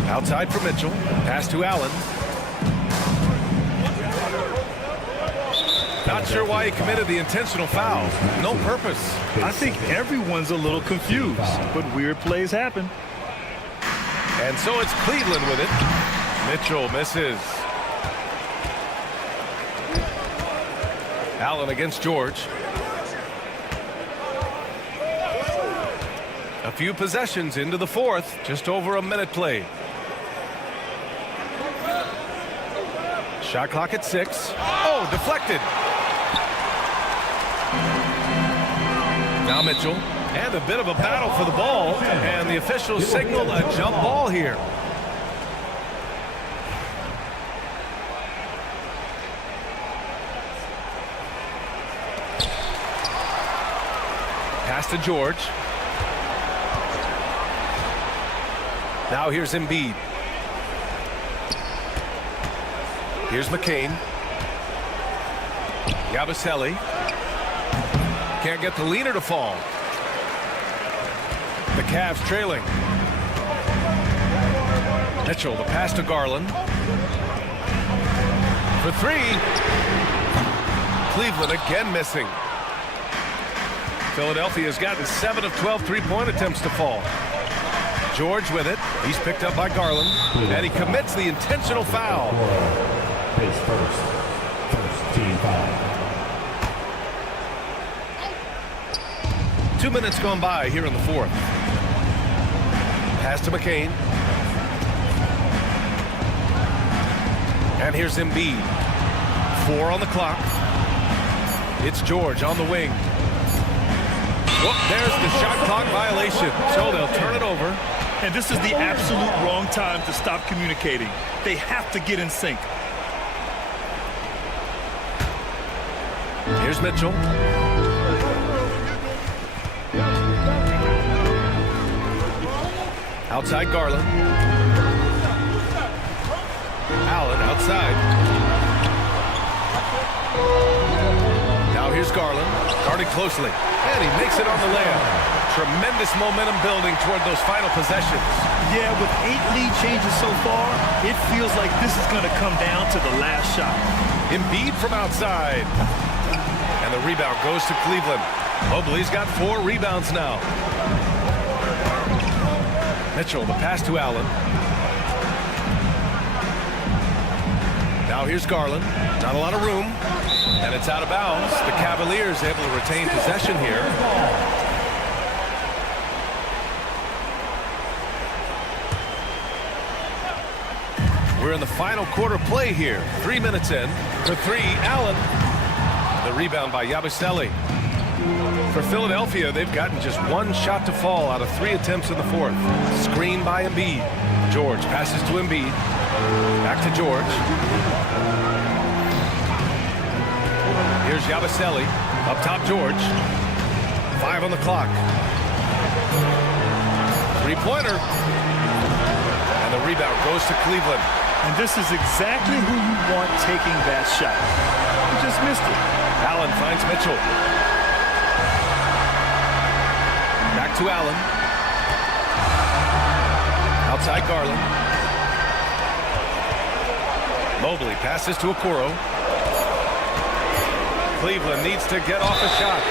Outside for Mitchell, pass to Allen. Not sure why he committed the intentional foul. No purpose. I think everyone's a little confused, but weird plays happen. And so it's Cleveland with it. Mitchell misses. Allen against George. A few possessions into the fourth. Just over a minute played. Shot clock at 6. Oh, deflected. Now Mitchell. And a bit of a battle for the ball. And the officials signal a jump ball here. Pass to George. Now here's Embiid. Here's McCain. Yabusele. Can't get the leader to fall. The Cavs trailing. Mitchell, the pass to Garland. For 3. Cleveland again missing. Philadelphia's gotten 7 of 12 three-point attempts to fall. George with it. He's picked up by Garland. And he commits the intentional foul. Pace first team foul. 2 minutes gone by here in the fourth. Pass to McCain. And here's Embiid. 4 on the clock. It's George on the wing. Whoop, there's the shot clock violation. So they'll turn it over. And this is the absolute wrong time to stop communicating. They have to get in sync. Here's Mitchell. Outside Garland. Allen outside. Now here's Garland. Guarded closely. And he makes it on the layup. Tremendous momentum building toward those final possessions. Yeah, with 8 lead changes so far, it feels like this is going to come down to the last shot. Embiid from outside. And the rebound goes to Cleveland. Mobley's got 4 rebounds now. Mitchell, the pass to Allen. Now here's Garland. Not a lot of room. And it's out of bounds. The Cavaliers able to retain possession here. We're in the final quarter play here. 3 minutes in. For 3, Allen. The rebound by Yabusele. For Philadelphia, they've gotten just 1 shot to fall out of 3 attempts in the fourth. Screen by Embiid. George passes to Embiid. Back to George. Here's Yabusele. Up top, George. 5 on the clock. 3-pointer. And the rebound goes to Cleveland. And this is exactly who you want taking that shot. He just missed it. Allen finds Mitchell. Back to Allen. Outside Garland. Mobley passes to Okoro. Cleveland needs to get off a shot.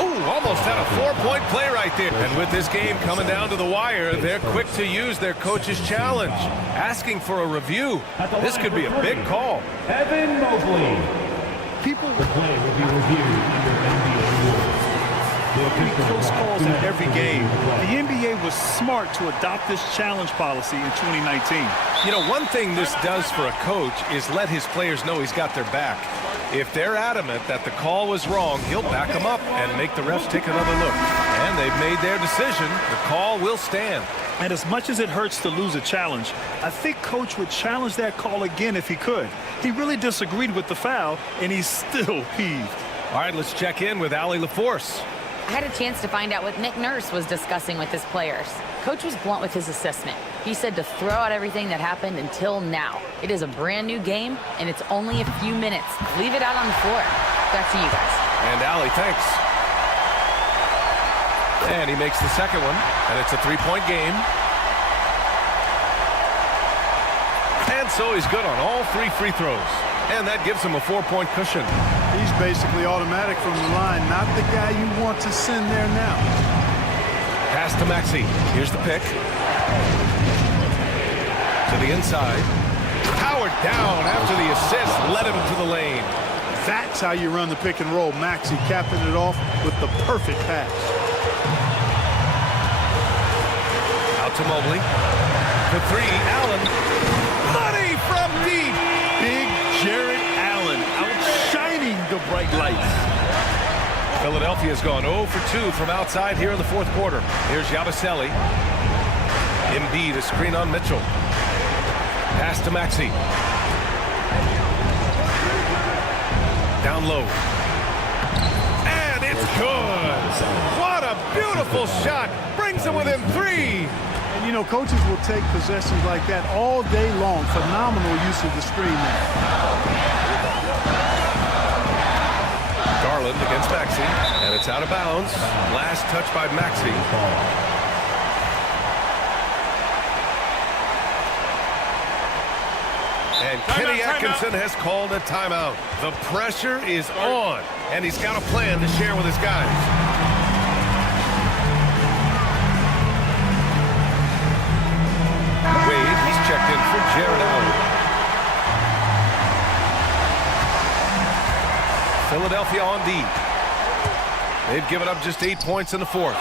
Ooh, almost had a 4-point play right there. And with this game coming down to the wire, they're quick to use their coach's challenge, asking for a review. This could be a big call. Evan Mobley. The play will be reviewed under NBA rules. Close calls in every game. The NBA was smart to adopt this challenge policy in 2019. You know, one thing this does for a coach is let his players know he's got their back. If they're adamant that the call was wrong, he'll back them up and make the refs take another look. And they've made their decision. The call will stand. And as much as it hurts to lose a challenge, I think Coach would challenge that call again if he could. He really disagreed with the foul, and he's still peeved. All right, let's check in with Allie LaForce. I had a chance to find out what Nick Nurse was discussing with his players. Coach was blunt with his assessment. He said to throw out everything that happened until now. It is a brand new game, and it's only a few minutes. Leave it out on the floor. Back to you guys. And Allie, thanks. And he makes the second one, and it's a 3-point game. And so he's good on all 3 free throws. And that gives him a 4-point cushion. He's basically automatic from the line, not the guy you want to send there now. Pass to Maxey. Here's the pick. To the inside. Powered down after the assist. Led him to the lane. That's how you run the pick and roll. Maxey capping it off with the perfect pass. Out to Mobley. The three, Allen. Money from deep. Big Jared Allen outshining the bright lights. Philadelphia's gone 0 for 2 from outside here in the fourth quarter. Here's Yabusele. Embiid, a screen on Mitchell. Pass to Maxey. Down low. And it's good. What a beautiful shot. Brings him within 3. And, you know, coaches will take possessions like that all day long. Phenomenal use of the screen there. Garland against Maxey. And it's out of bounds. Last touch by Maxey. And Kenny Atkinson has called a timeout. The pressure is on, and he's got a plan to share with his guys. Wade, he's checked in for Jared Allen. Philadelphia on D. They've given up just 8 points in the fourth.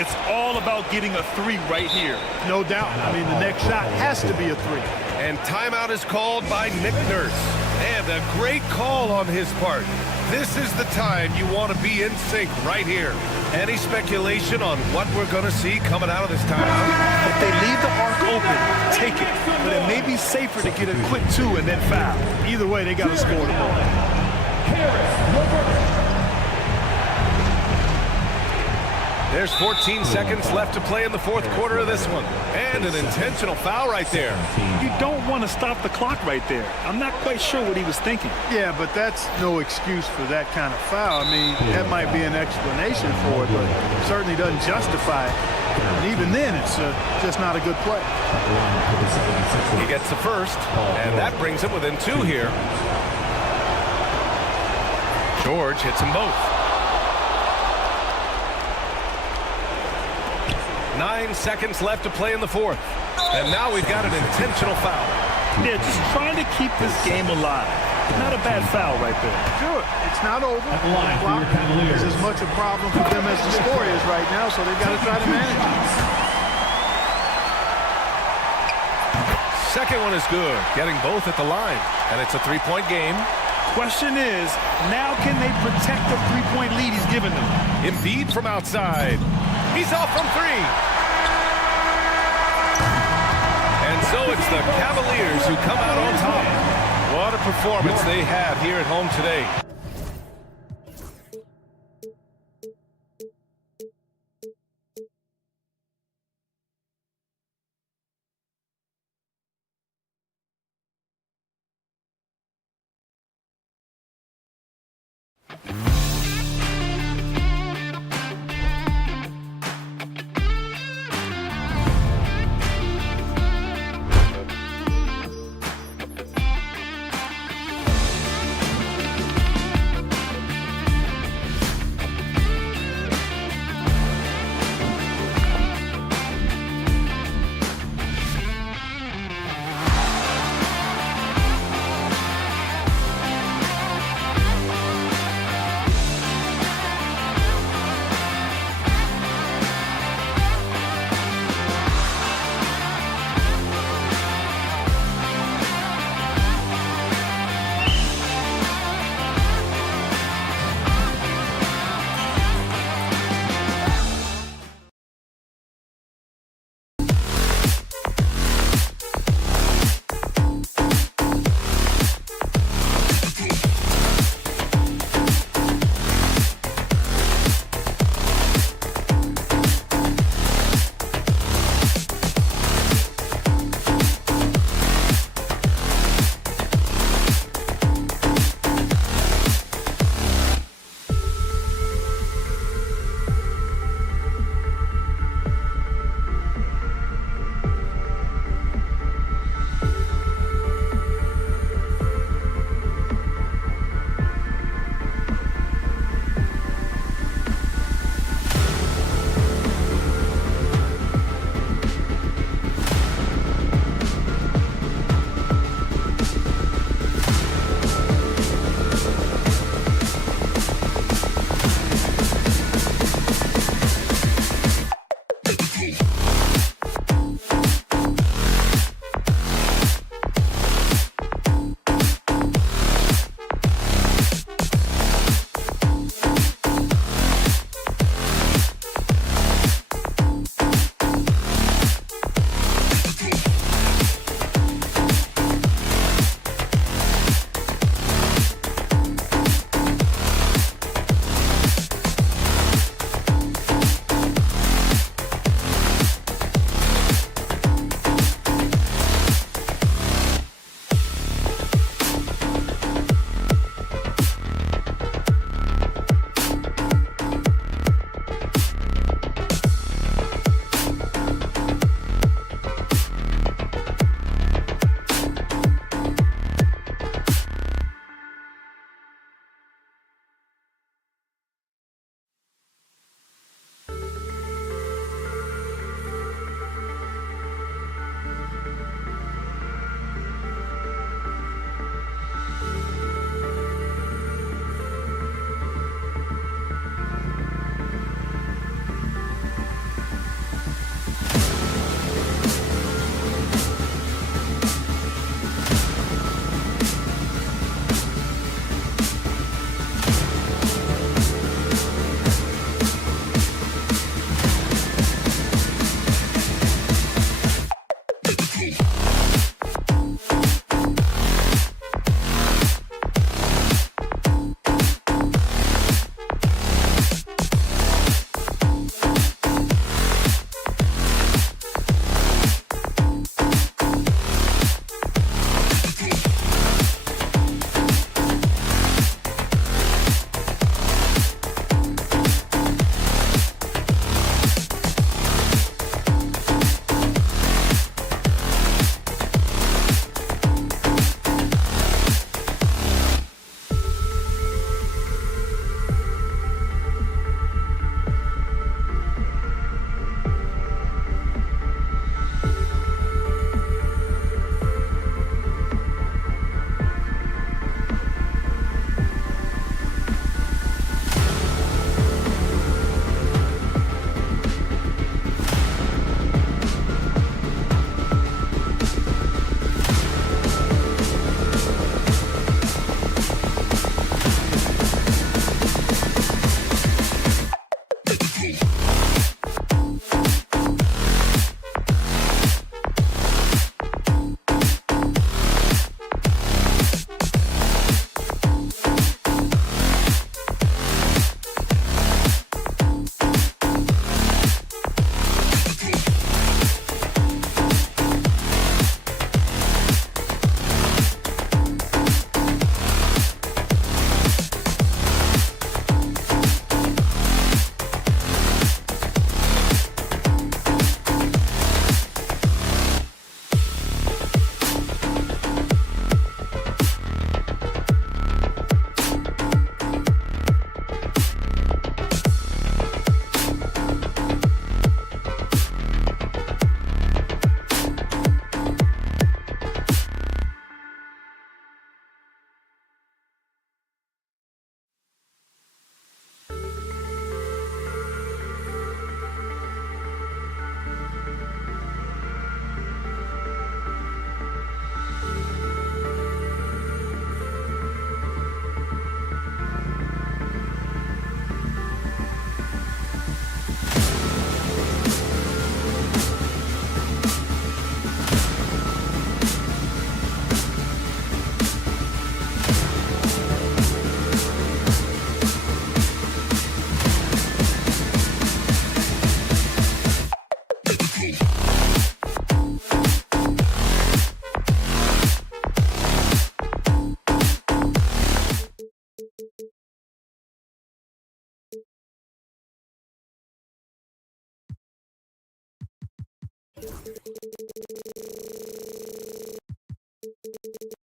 It's all about getting a 3 right here. No doubt. I mean, the next shot has to be a 3. And timeout is called by Nick Nurse. And a great call on his part. This is the time you want to be in sync right here. Any speculation on what we're going to see coming out of this timeout? If they leave the arc open, take it. But it may be safer to get a quick 2 and then foul. Either way, they got to score the ball. There's 14 seconds left to play in the fourth quarter of this one. And an intentional foul right there. You don't want to stop the clock right there. I'm not quite sure what he was thinking. Yeah, but that's no excuse for that kind of foul. I mean, that might be an explanation for it, but it certainly doesn't justify it. And even then, it's just not a good play. He gets the first, and that brings him within 2 here. George hits them both. 9 seconds left to play in the fourth. And now we've got an intentional foul. Yeah, just trying to keep this game alive. Not a bad foul right there. Sure, it's not over. The clock is as much a problem for them as the score is right now, so they've got to try to manage it. Second one is good, getting both at the line. And it's a 3-point game. Question is, now can they protect the 3-point lead he's given them? Embiid from outside. He's off from 3. And so it's the Cavaliers who come out on top. What a performance they have here at home today.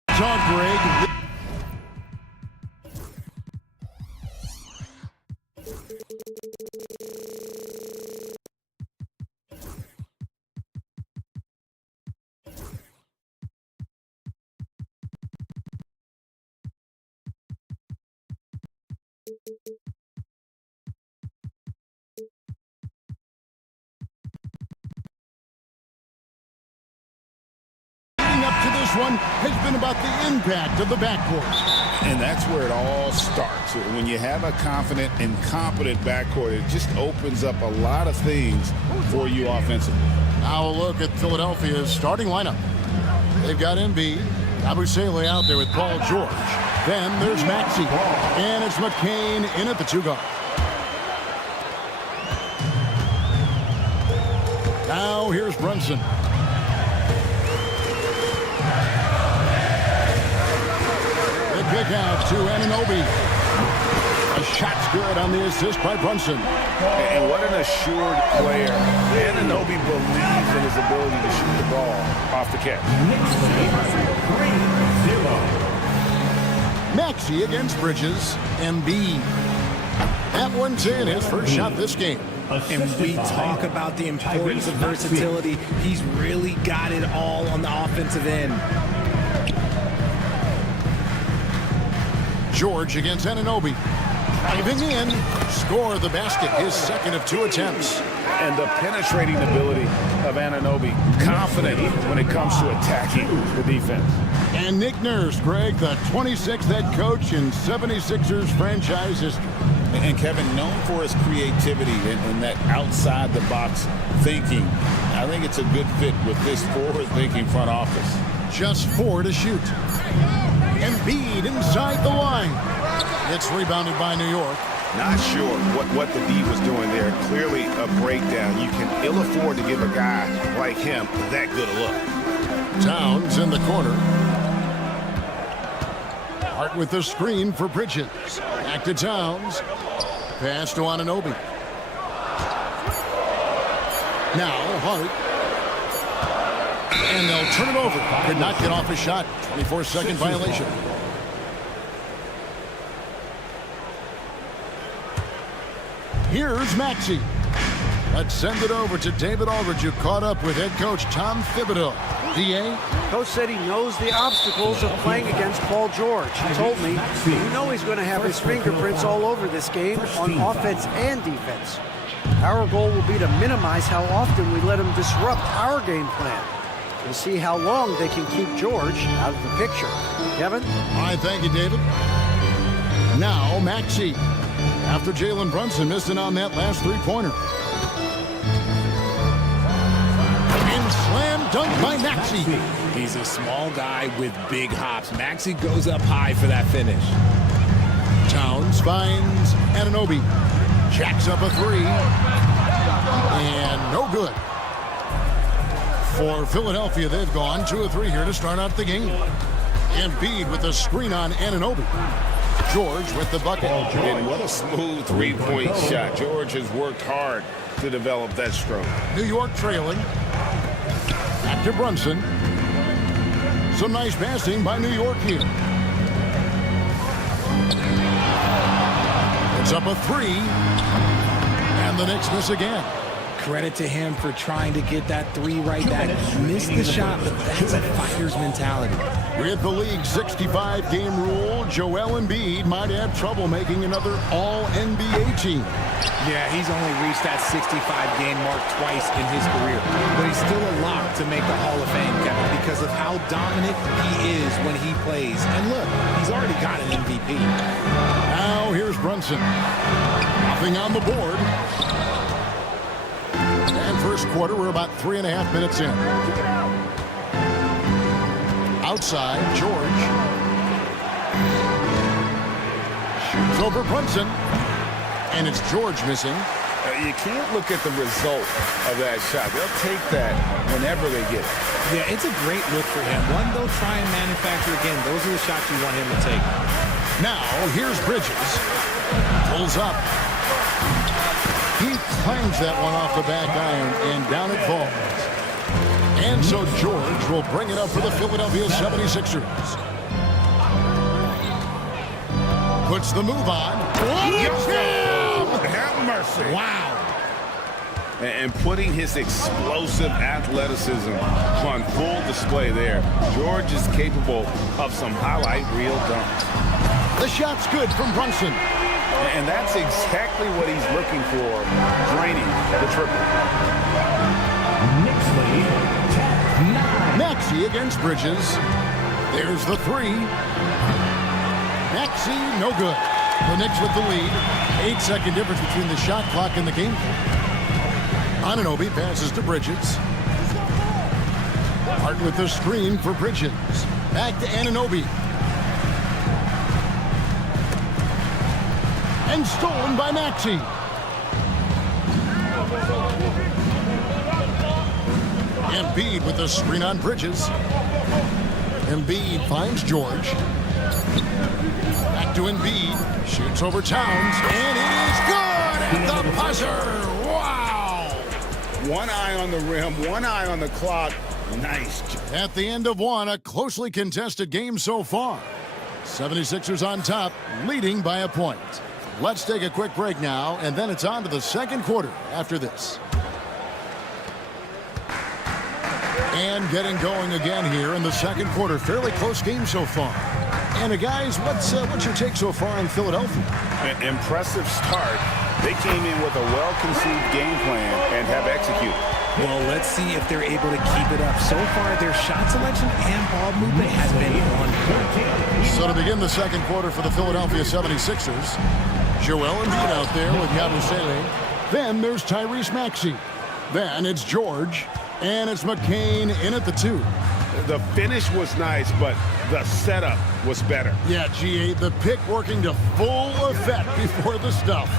Talk break. Up to this one has been about the impact of the backcourt. And that's where it all starts. When you have a confident and competent backcourt, it just opens up a lot of things for you offensively. Now a look at Philadelphia's starting lineup. They've got Embiid, Abusele out there with Paul George. Then there's Maxey, and it's McCain in at the 2 guard. Now here's Brunson. Kick out to Anunoby. A shot's good on the assist by Brunson. And what an assured player. Anunoby believes in his ability to shoot the ball off the catch. Maxey against Bridges. Embiid. That one's in, his first shot this game. And we talk about the importance of versatility. He's really got it all on the offensive end. George against Anunoby. Driving in, score the basket, his second of 2 attempts. And the penetrating ability of Anunoby, confident when it comes to attacking the defense. And Nick Nurse, Greg, the 26th head coach in 76ers franchise history. And Kevin, known for his creativity and that outside-the-box thinking, I think it's a good fit with this forward-thinking front office. Just 4 to shoot. Embiid inside the line. It's rebounded by New York. Not sure what the D was doing there. Clearly a breakdown. You can ill afford to give a guy like him that good a look. Towns in the corner. Hart with the screen for Bridges. Back to Towns. Pass to Anunoby. Now Hart. And they'll turn it over. Could not get off a shot. 24-second violation. Here's Maxey. Let's send it over to David Aldridge, who caught up with head coach Tom Thibodeau. DA? Coach said he knows the obstacles of playing against Paul George. He told me, you know he's going to have his fingerprints all over this game on offense and defense. Our goal will be to minimize how often we let him disrupt our game plan. We'll see how long they can keep George out of the picture. Kevin? All right, thank you, David. Now, Maxey. After Jalen Brunson missing on that last 3-pointer. And slam dunk by Maxey. He's a small guy with big hops. Maxey goes up high for that finish. Towns finds Anunoby. Jacks up a 3. And no good. For Philadelphia, they've gone 2 of 3 here to start out the game. Embiid with a screen on Anunoby. George with the bucket. And what a smooth 3-point shot. George has worked hard to develop that stroke. New York trailing. Back to Brunson. Some nice passing by New York here. It's up a 3. And the Knicks miss again. Credit to him for trying to get that 3 right back. Missed the shot, but that's a fighter's mentality. With the league's 65-game rule, Joel Embiid might have trouble making another All-NBA team. Yeah, he's only reached that 65-game mark twice in his career. But he's still a lock to make the Hall of Fame, Kevin, because of how dominant he is when he plays. And look, he's already got an MVP. Now here's Brunson. Nothing on the board. And first quarter, we're about 3.5 minutes in. Outside, George. Shoots over Brunson. And it's George missing. You can't look at the result of that shot. They'll take that whenever they get it. Yeah, it's a great look for him. One, they'll try and manufacture again. Those are the shots you want him to take. Now, here's Bridges. Pulls up. He clangs that one off the back iron, and down it falls. And so George will bring it up for the Philadelphia 76ers. Puts the move on. Have mercy. Wow. And putting his explosive athleticism on full display there. George is capable of some highlight reel dunks. The shot's good from Brunson. And that's exactly what he's looking for, draining the triple. Knicks lead 10-9. Maxey against Bridges. There's the three. Maxey, no good. The Knicks with the lead. 8-second difference between the shot clock and the game. Anunoby passes to Bridges. Hart with the screen for Bridges. Back to Anunoby. And stolen by Maxey. Embiid with the screen on Bridges. Embiid finds George. Back to Embiid. Shoots over Towns. And it is good at the buzzer. Wow. One eye on the rim, one eye on the clock. Nice. At the end of one, a closely contested game so far. 76ers on top, leading by a point. Let's take a quick break now, and then it's on to the second quarter after this. And getting going again here in the second quarter. Fairly close game so far. And guys, what's your take so far on Philadelphia? An impressive start. They came in with a well-conceived game plan and have executed. Well, let's see if they're able to keep it up. So far, their shot selection and ball movement has been on point. So to begin the second quarter for the Philadelphia 76ers, Joel Embiid out there with Cavaliers. Then there's Tyrese Maxey. Then it's George. And it's McCain in at the 2. The finish was nice, but the setup was better. Yeah, GA, the pick working to full effect before the stuff.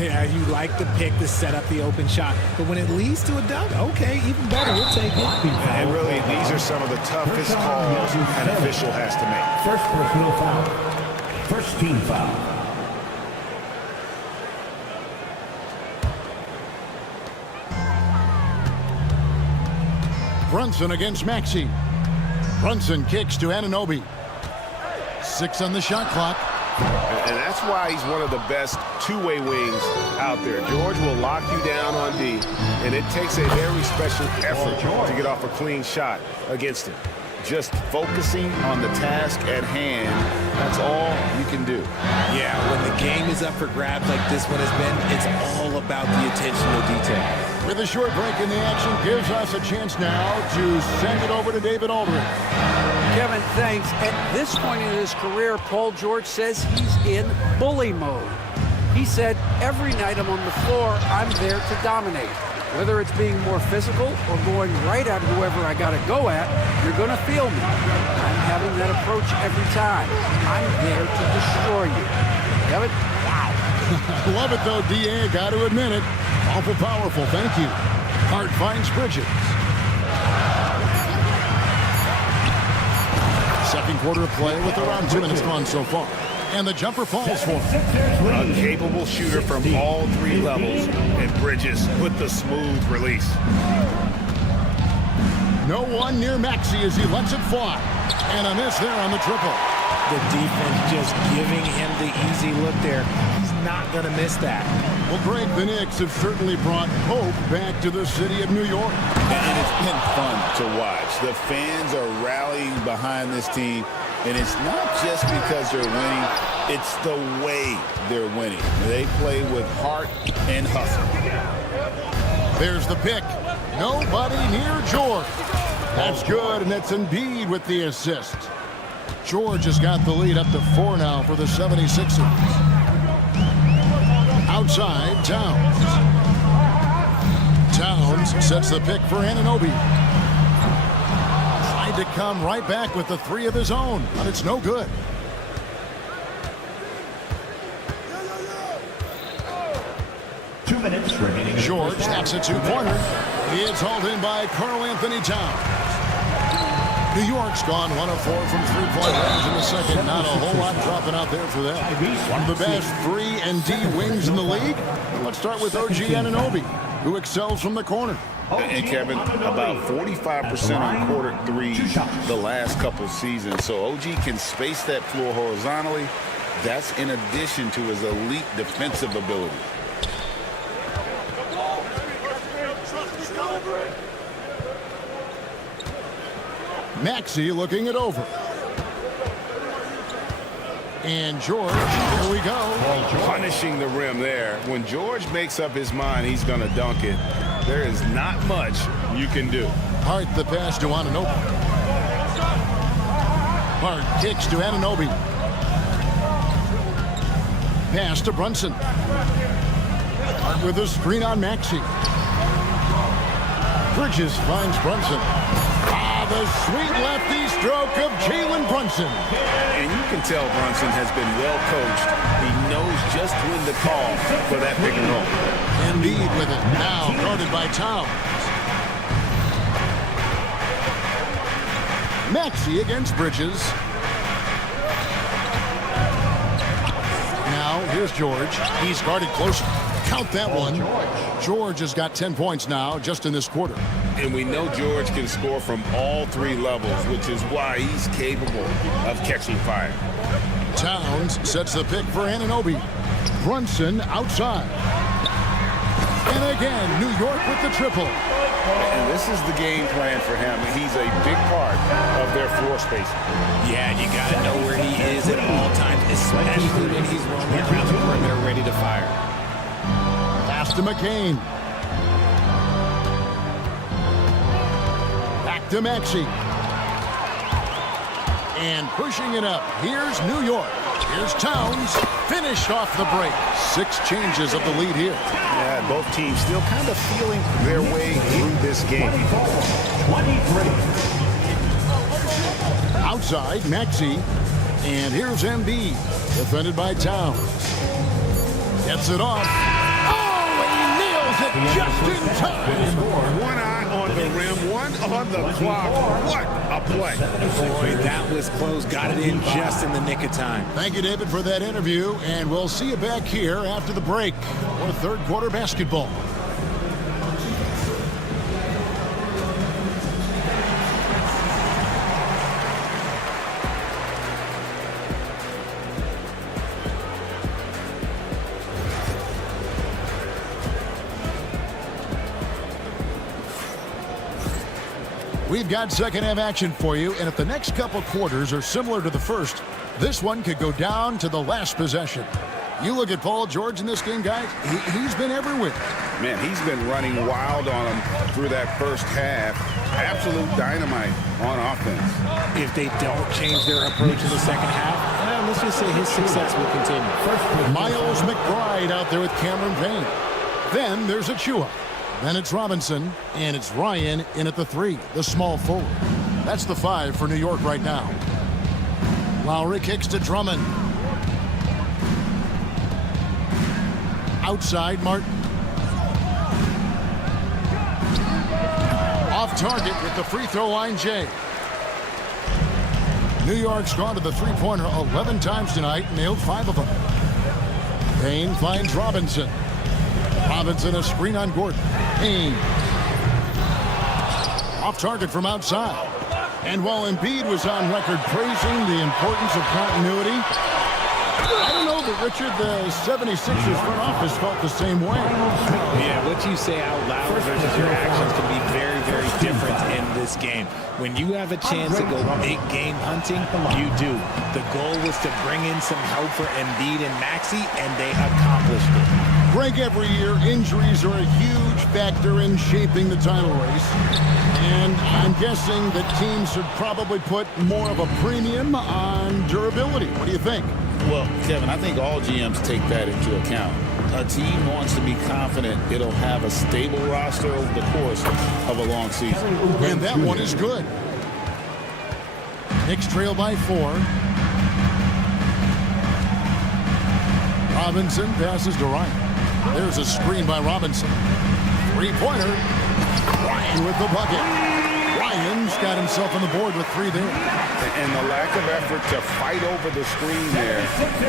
Yeah, you like the pick to set up the open shot. But when it leads to a dunk, okay, even better. We'll take it. And really, these are some of the toughest calls an official has to make. First personal foul. First team foul. Brunson against Maxey. Brunson kicks to Anunoby. 6 on the shot clock. And that's why he's one of the best two-way wings out there. George will lock you down on D, and it takes a very special effort to get off a clean shot against him. Just focusing on the task at hand, that's all you can do. Yeah, when the game is up for grabs like this one has been, it's all about the attention to detail. With a short break in the action, gives us a chance now to send it over to David Aldridge. Kevin, thanks. At this point in his career, Paul George says he's in bully mode. He said, every night I'm on the floor, I'm there to dominate. Whether it's being more physical or going right at whoever I got to go at, you're going to feel me. I'm having that approach every time. I'm there to destroy you. Kevin? Wow. Love it, though, D.A. Got to admit it. Awful powerful. Thank you. Hart finds Bridges. Second quarter of play with around 2 minutes gone so far. And the jumper falls for him. A capable shooter from all 3 levels, and Bridges with the smooth release. No one near Maxey as he lets it fly. And a miss there on the triple. The defense just giving him the easy look there. He's not going to miss that. Well, Greg, the Knicks have certainly brought hope back to the city of New York. And it's been fun to watch. The fans are rallying behind this team. And it's not just because they're winning, it's the way they're winning. They play with heart and hustle. There's the pick. Nobody near George. That's good, and it's Embiid with the assist. George has got the lead up to 4 now for the 76ers. Outside, Towns. Towns sets the pick for Anunoby. To come right back with the 3 of his own, but it's no good. Two minutes remaining. George taps a 2-pointer. He is hauled in by Karl-Anthony Towns. New York's gone 1 of 4 from 3-point range in the second. Not a whole lot dropping out there for them. One of the best 3 and D wings in the league. Let's start with OG Anunoby, who excels from the corner. And Kevin, about 45% on quarter threes the last couple seasons. So OG can space that floor horizontally. That's in addition to his elite defensive ability. Maxey looking it over. And George, here we go. Punishing the rim there. When George makes up his mind he's going to dunk it, there is not much you can do. Hart the pass to Anunoby. Hart kicks to Anunoby. Pass to Brunson. Hart with a screen on Maxey. Bridges finds Brunson. The sweet lefty stroke of Jalen Brunson. And you can tell Brunson has been well coached. He knows just when to call for that pick and roll. Embiid with it, now guarded by Towns. Maxey against Bridges. Now here's George. He's guarded close. Count that one. George has got 10 points now just in this quarter. And we know George can score from all three levels, which is why he's capable of catching fire. Towns sets the pick for Anunoby. Brunson outside. And again, New York with the triple. And this is the game plan for him. He's a big part of their floor spacing. Yeah, you got to know where he is at all times, especially when he's roaming around the perimeter ready to fire. Pass to McCain. Back to Maxey. And pushing it up. Here's New York. Here's Towns. Finished off the break. 6 changes of the lead here. Yeah, both teams still kind of feeling their way through this game. 23. Outside, Maxey. And here's Embiid. Defended by Towns. Gets it off. Oh, he nails it just in time. One eye on the rim, one on the clock. What a play. Boy, that was close. Got it in just in the nick of time. Thank you, David, for that interview. And we'll see you back here after the break for third quarter basketball. We've got second half action for you, and if the next couple quarters are similar to the first, this one could go down to the last possession. You look at Paul George in this game, guys, he's been everywhere. Man, he's been running wild on him through that first half. Absolute dynamite on offense. If they don't change their approach in the second half, let's just say his success will continue. Miles McBride out there with Cameron Payne. Then there's Achua. Then it's Robinson, and it's Ryan in at the 3, the small forward. That's the 5 for New York right now. Lowry kicks to Drummond. Outside, Martin. Off target with the free throw line, Jay. New York's gone to the three-pointer 11 times tonight, nailed 5 of them. Payne finds Robinson. Robinson a screen on Gordon. Payne. Off target from outside. And while Embiid was on record praising the importance of continuity, I don't know that, Richard, the 76ers front office felt the same way. Yeah, what you say out loud versus your actions can be very, very different in this game. When you have a chance to go big game hunting, you do. The goal was to bring in some help for Embiid and Maxey, and they accomplished it. Greg, every year, injuries are a huge factor in shaping the title race. And I'm guessing that teams should probably put more of a premium on durability. What do you think? Well, Kevin, I think all GMs take that into account. A team wants to be confident it'll have a stable roster over the course of a long season. And that one is good. Knicks trail by 4. Robinson passes to Ryan. There's a screen by Robinson. Three-pointer. Ryan with the bucket. Ryan's got himself on the board with 3 there. And the lack of effort to fight over the screen there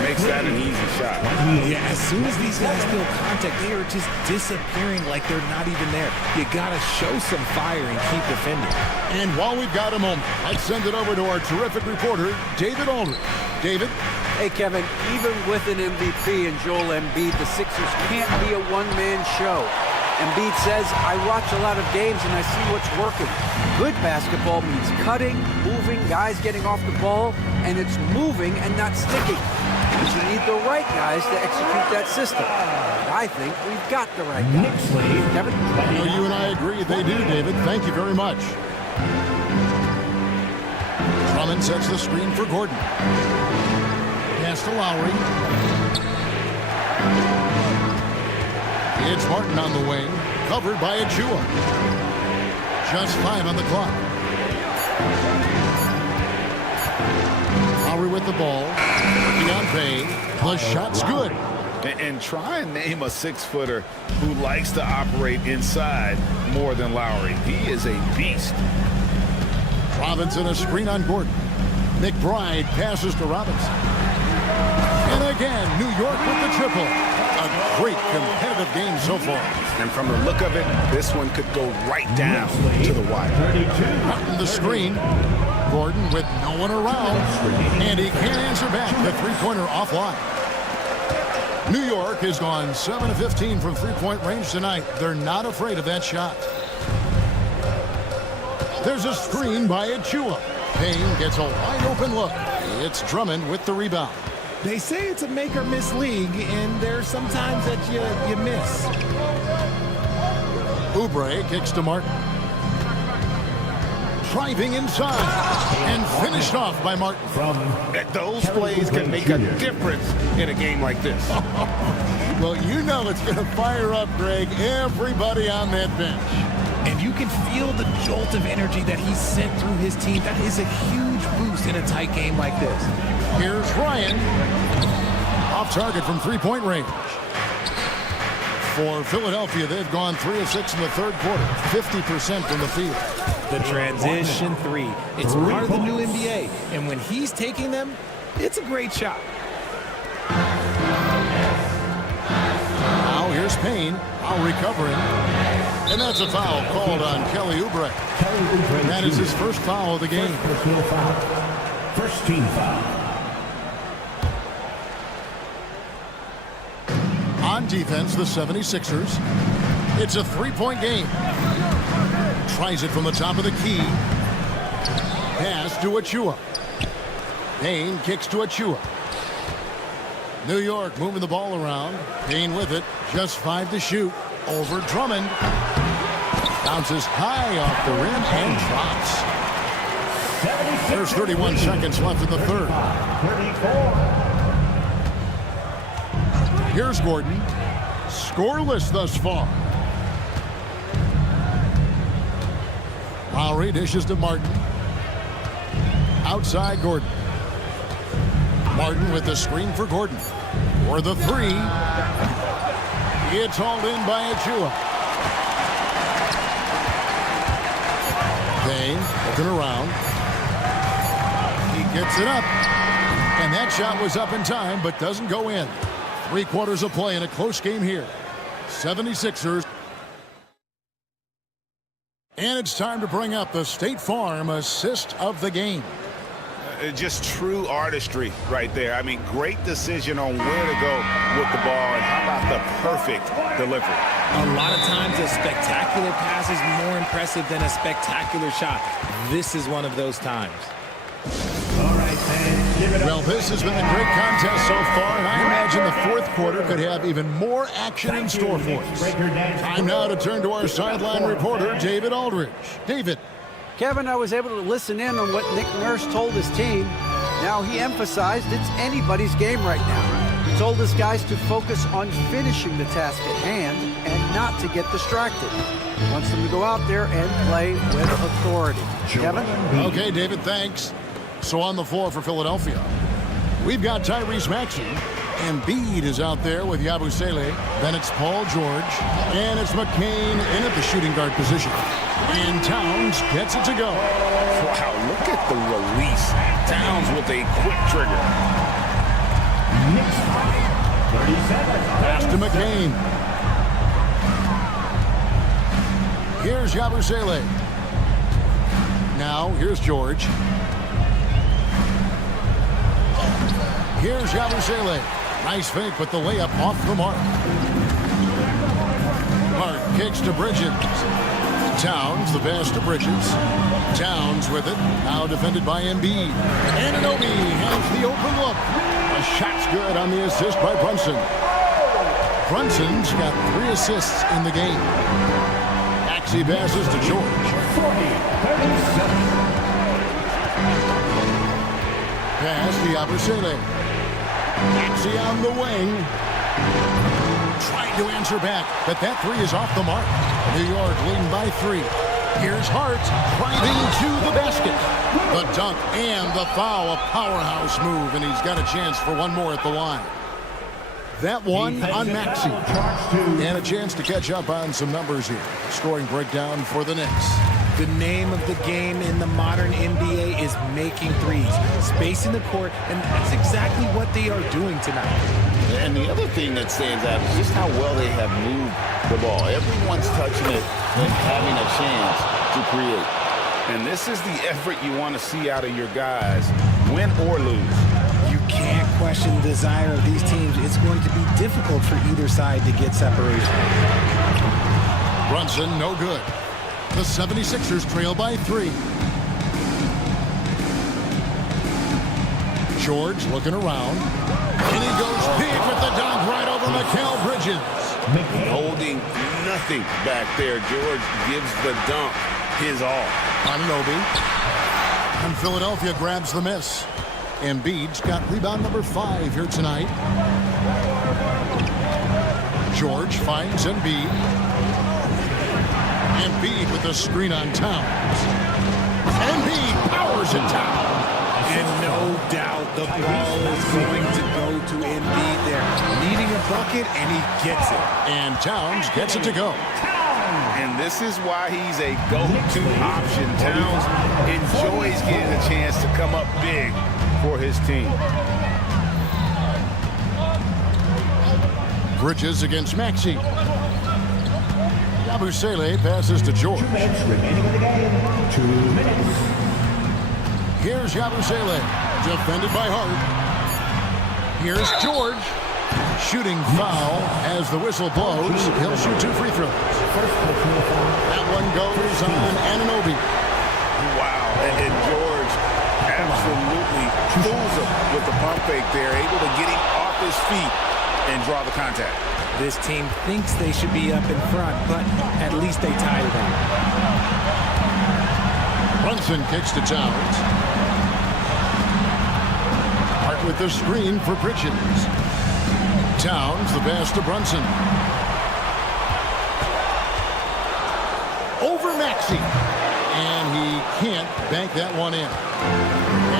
makes that an easy shot. Yeah, as soon as these guys feel contact, they are just disappearing like they're not even there. You got to show some fire and keep defending. And while we've got a moment, let's send it over to our terrific reporter, David Aldridge. David? Hey, Kevin, even with an MVP and Joel Embiid, the Sixers can't be a one-man show. Embiid says, I watch a lot of games and I see what's working. Good basketball means cutting, moving, guys getting off the ball, and it's moving and not sticking. You need the right guys to execute that system. And I think we've got the right guys. Kevin? Well, you and I agree they do, David. Thank you very much. Drummond sets the screen for Gordon. Pass to Lowry. It's Martin on the wing, covered by Achua. Just 5 on the clock. Lowry with the ball. Working on Payne. The shot's good. And try and name a 6-footer who likes to operate inside more than Lowry. He is a beast. Robinson a screen on Gordon. McBride passes to Robinson. And again, New York with the triple. A great competitive game so far. And from the look of it, this one could go right down to the wire. Martin the screen. Gordon with no one around. And he can't answer back. The three-pointer offline. New York has gone 7 of 15 from three-point range tonight. They're not afraid of that shot. There's a screen by Achua. Payne gets a wide-open look. It's Drummond with the rebound. They say it's a make-or-miss league, and there's sometimes that you miss. Oubre kicks to Martin. Driving inside and finished off by Martin. Those plays can make a difference in a game like this. Well, you know it's going to fire up, Greg, everybody on that bench. And you can feel the jolt of energy that he sent through his team. That is a huge boost in a tight game like this. Here's Ryan. Off target from three-point range. For Philadelphia, they've gone 3 of 6 in the third quarter, 50% from the field. The transition 3. It's part of the new NBA. And when he's taking them, it's a great shot. Now here's Payne. Now recovering. And that's a foul called on Kelly Oubre. That is his first foul of the game. First team foul. On defense, the 76ers. It's a three-point game. Tries it from the top of the key. Pass to Achua. Payne kicks to Achua. New York moving the ball around. Payne with it. Just 5 to shoot. Over Drummond. Bounces high off the rim and drops. There's 31 seconds left in the third. 34. Here's Gordon. Scoreless thus far. Lowry dishes to Martin. Outside Gordon. Martin with the screen for Gordon. For the 3. It's hauled in by Achua. Payne looking around. He gets it up. And that shot was up in time, but doesn't go in. 3 quarters of play in a close game here. 76ers. And it's time to bring up the State Farm assist of the game. Just true artistry right there. I mean, great decision on where to go with the ball, and how about the perfect delivery. A lot of times a spectacular pass is more impressive than a spectacular shot. This is one of those times. All right, fans, give it up. Well, this has been a great contest so far, and I imagine the fourth quarter could have even more action in store for us. Time now to turn to our sideline reporter, David Aldridge. David. Kevin, I was able to listen in on what Nick Nurse told his team. Now, he emphasized it's anybody's game right now. He told his guys to focus on finishing the task at hand and not to get distracted. He wants them to go out there and play with authority. Kevin? Okay, David, thanks. So on the floor for Philadelphia, we've got Tyrese Maxey. Embiid is out there with Yabusele. Then it's Paul George. And it's McCain in at the shooting guard position. And Towns gets it to go. Wow, look at the release. Towns with a quick trigger. Knicks 37. Pass to McCain. Here's Yabusele. Now, here's George. Here's Yabusele. Nice fake with the layup off the mark. Hart kicks to Bridges. Towns, the pass to Bridges. Towns with it. Now defended by Embiid. Anunoby has the open look. A shot's good on the assist by Brunson. Brunson's got 3 assists in the game. Maxey passes to George. 40-37. Pass to Yabusele. Maxey on the wing. Trying to answer back, but that 3 is off the mark. New York leading by 3. Here's Hart driving to the basket. The dunk and the foul, a powerhouse move, and he's got a chance for one more at the line. That one on Maxey. And a chance to catch up on some numbers here. Scoring breakdown for the Knicks. The name of the game in the modern NBA is making threes, spacing the court, and that's exactly what they are doing tonight. And the other thing that stands out is just how well they have moved the ball. Everyone's touching it and having a chance to create. And this is the effort you want to see out of your guys, win or lose. You can't question the desire of these teams. It's going to be difficult for either side to get separation. Brunson, no good. The 76ers trail by 3. George looking around. And he goes big with the dunk right over Mikal Bridges. Holding nothing back there. George gives the dunk his all. Anunoby. And Philadelphia grabs the miss. Embiid's got rebound number 5 here tonight. George finds Embiid. Embiid with the screen on Towns. Embiid powers it down. And no doubt the ball is going to go to Embiid there. Needing a bucket, and he gets it. And Towns gets it to go. And this is why he's a go-to option. Towns enjoys getting a chance to come up big for his team. Bridges against Maxey. Yabusele passes to George. 2 minutes remaining in the game. 2 minutes. Here's Yabusele, defended by Hart. Here's George. Shooting foul as the whistle blows. He'll shoot 2 free throws. That one goes on Anunoby. Wow, and George absolutely fools him with the pump fake there, able to get him off his feet and draw the contact. This team thinks they should be up in front, but at least they tied it up. Brunson kicks to Towns. Hart with the screen for Bridges. Towns, the pass to Brunson. Over Maxey. And he can't bank that one in.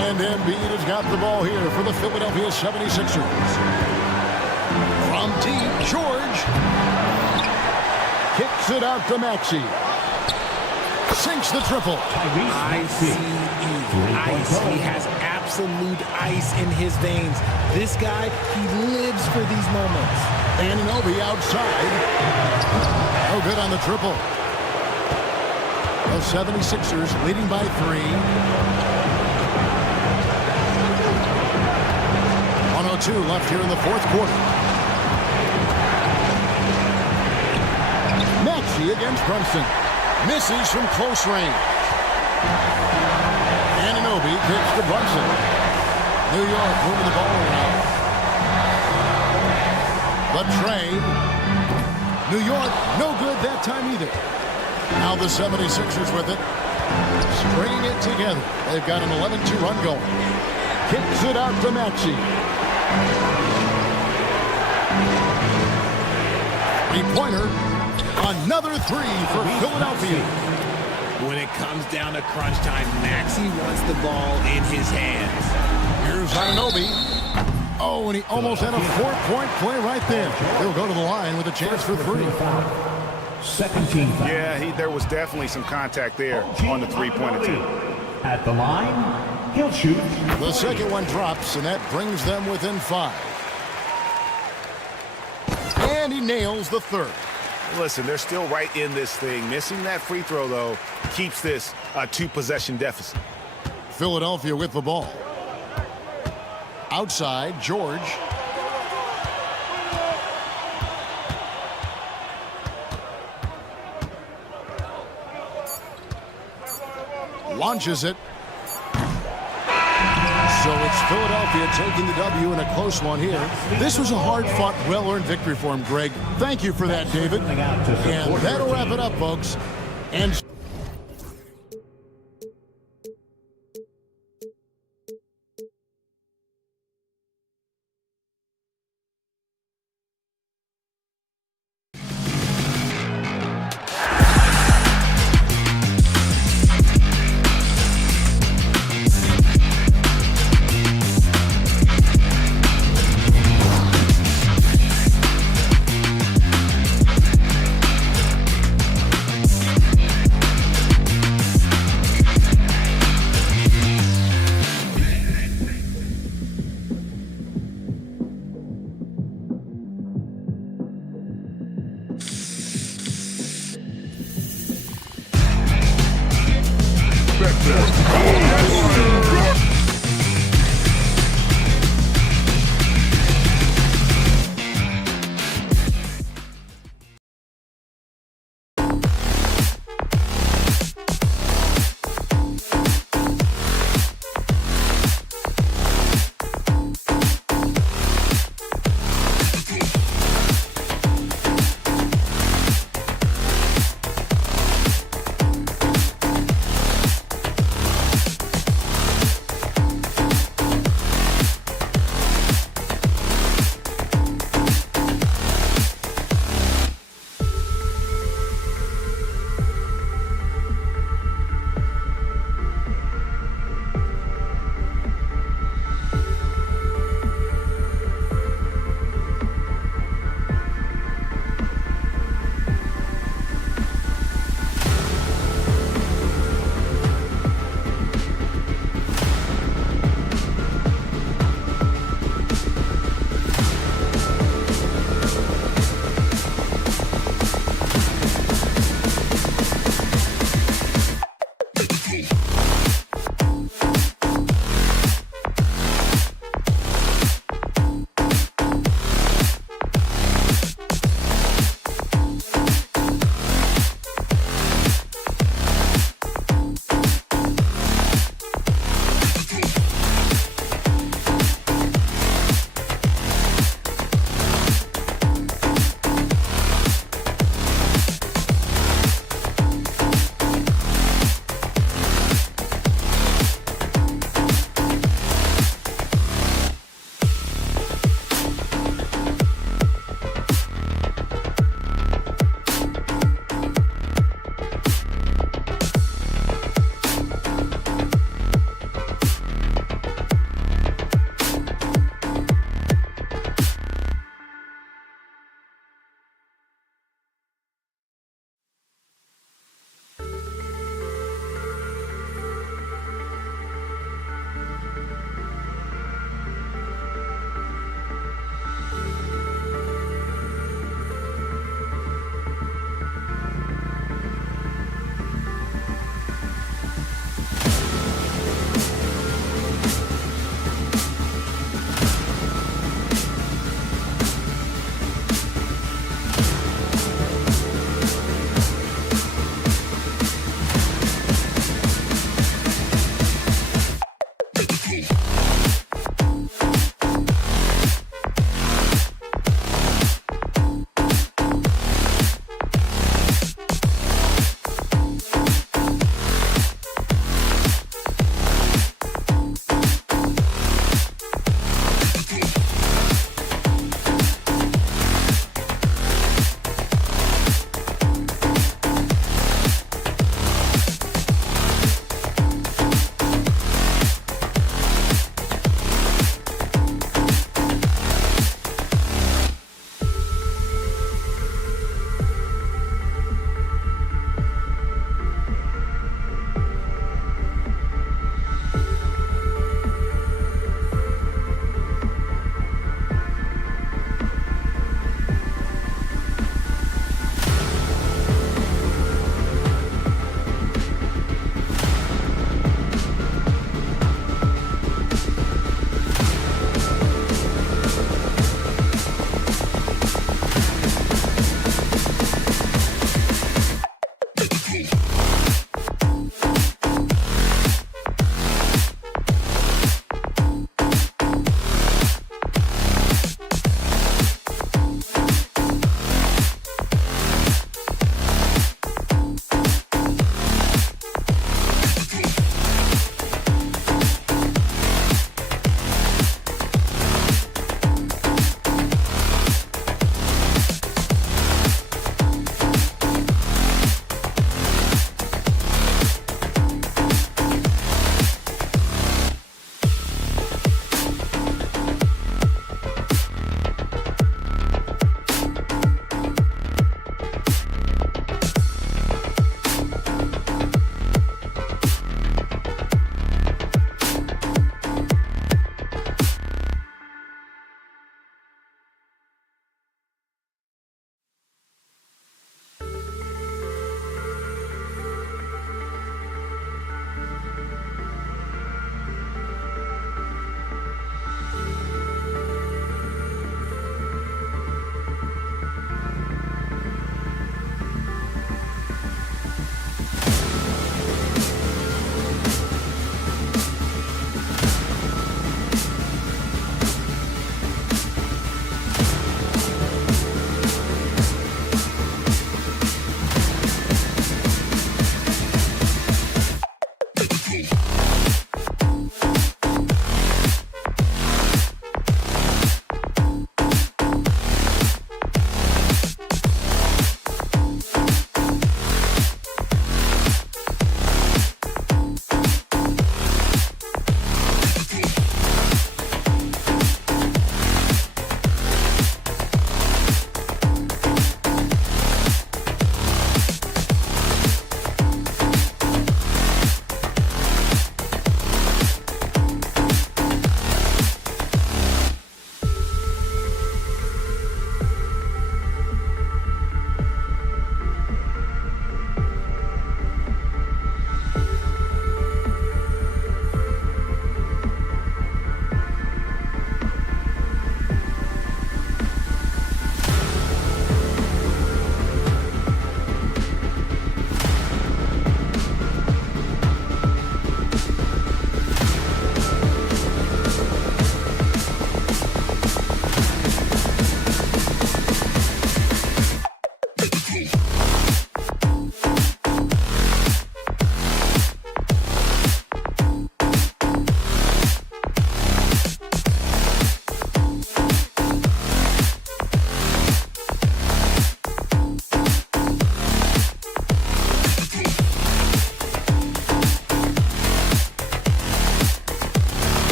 And Embiid has got the ball here for the Philadelphia 76ers. From deep, George kicks it out to Maxey. Sinks the triple. ICE. He has absolute ice in his veins. This guy, he lives for these moments. Anunoby outside. No good on the triple. The 76ers leading by 3. 1:02 left here in the 4th quarter. Maxey against Brunson. Misses from close range. Anunoby kicks to Brunson. New York moving the ball around. The trade. New York, no good that time either. Now the 76ers with it. Stringing it together. They've got an 11-2 run going. Kicks it out to Maxey. 3-pointer. Another 3 for Philadelphia. When it comes down to crunch time, Maxey wants the ball in his hands. Here's Anunoby. Oh, and he almost had a 4-point play right there. He'll go to the line with a chance for 3. Second team foul. Yeah, there was definitely some contact there on the three-point attempt. At the line, he'll shoot. The second one drops, and that brings them within 5. And he nails the third. Listen, they're still right in this thing. Missing that free throw, though, keeps this a 2-possession deficit. Philadelphia with the ball. Outside, George. Launches it. So it's Philadelphia taking the W in a close one here. This was a hard-fought, well-earned victory for him, Greg. Thank you for that, David. And that'll wrap it up, folks. And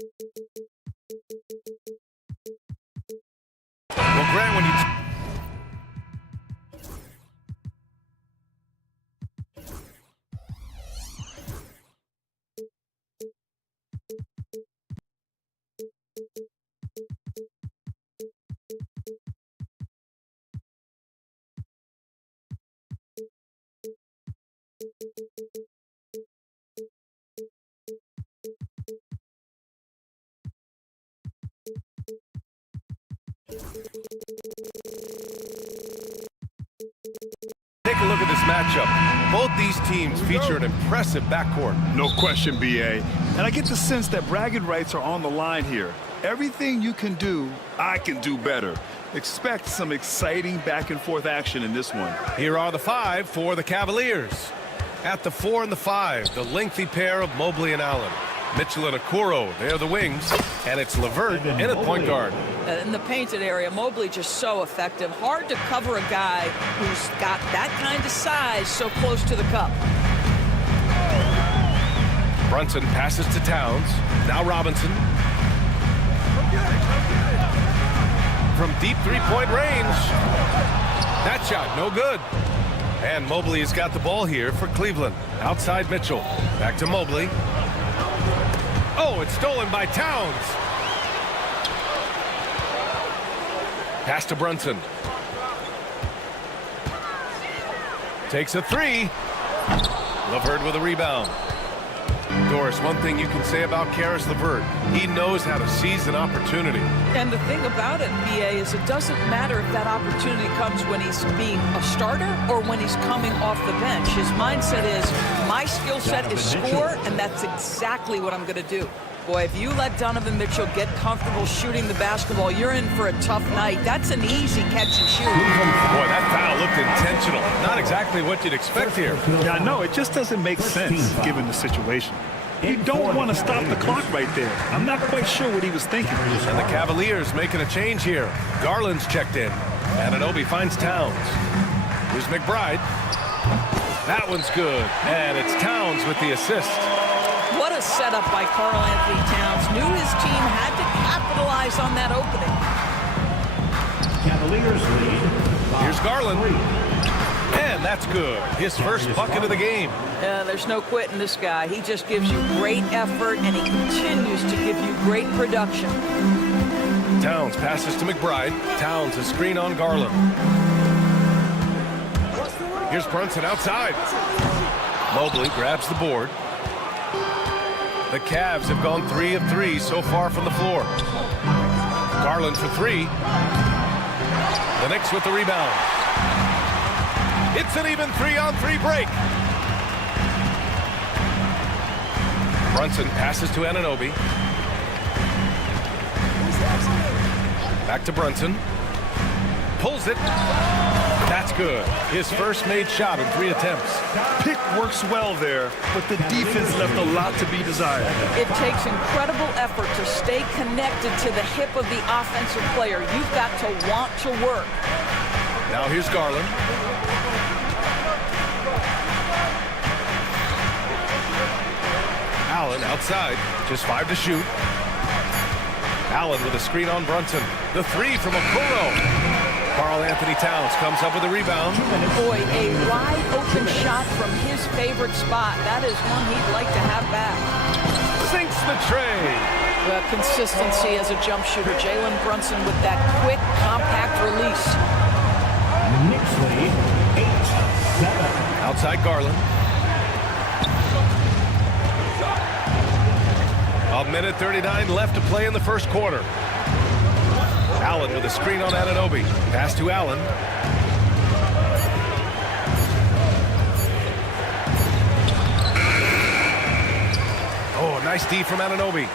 Well, Grant, when you... Take a look at this matchup. Both these teams feature an impressive backcourt. No question, BA. And I get the sense that bragging rights are on the line here. Everything you can do, I can do better. Expect some exciting back-and-forth action in this one. Here are the 5 for the Cavaliers. At the 4 and the 5, the lengthy pair of Mobley and Allen. Mitchell and Okoro, they're the wings. And it's LeVert in at point guard. In the painted area, Mobley just so effective. Hard to cover a guy who's got that kind of size so close to the cup. Brunson passes to Towns. Now Robinson. From deep three-point range. That shot, no good. And Mobley has got the ball here for Cleveland. Outside Mitchell. Back to Mobley. Oh, it's stolen by Towns. Pass to Brunson. Takes a 3. LeVert with a rebound. Doris, one thing you can say about Karis LeVert, he knows how to seize an opportunity. And the thing about it, BA, is it doesn't matter if that opportunity comes when he's being a starter or when he's coming off the bench. His mindset is, my skill set is score, and that's exactly what I'm going to do. Boy, if you let Donovan Mitchell get comfortable shooting the basketball, you're in for a tough night. That's an easy catch and shoot. Boy, that foul looked intentional. Not exactly what you'd expect here. Yeah, I know. It just doesn't make sense given the situation. You don't want to stop the clock right there. I'm not quite sure what he was thinking. And the Cavaliers making a change here. Garland's checked in. Anunoby finds Towns. Here's McBride. That one's good. And it's Towns with the assist. What a setup by Karl Anthony Towns. Knew his team had to capitalize on that opening. Cavaliers lead. Here's Garland. And that's good. His first bucket of the game. There's no quitting this guy. He just gives you great effort, and he continues to give you great production. Towns passes to McBride. Towns a screen on Garland. Here's Brunson outside. Mobley grabs the board. The Cavs have gone 3 of 3 so far from the floor. Garland for 3. The Knicks with the rebound. It's an even 3-on-3 break. Brunson passes to Anunoby. Back to Brunson. Pulls it. That's good. His first made shot in 3 attempts. Pick works well there, but the defense left a lot to be desired. It takes incredible effort to stay connected to the hip of the offensive player. You've got to want to work. Now here's Garland. Allen outside, just 5 to shoot. Allen with a screen on Brunson. The 3 from Okoro. Karl Anthony Towns comes up with a rebound. Boy, a wide open shot from his favorite spot. That is one he'd like to have back. Sinks the tray. Well, consistency as a jump shooter. Jalen Brunson with that quick, compact release. Knicks lead 8-7. Outside Garland. A minute 39 left to play in the first quarter. Allen with a screen on Anunoby. Pass to Allen. Oh, nice D from Anunoby.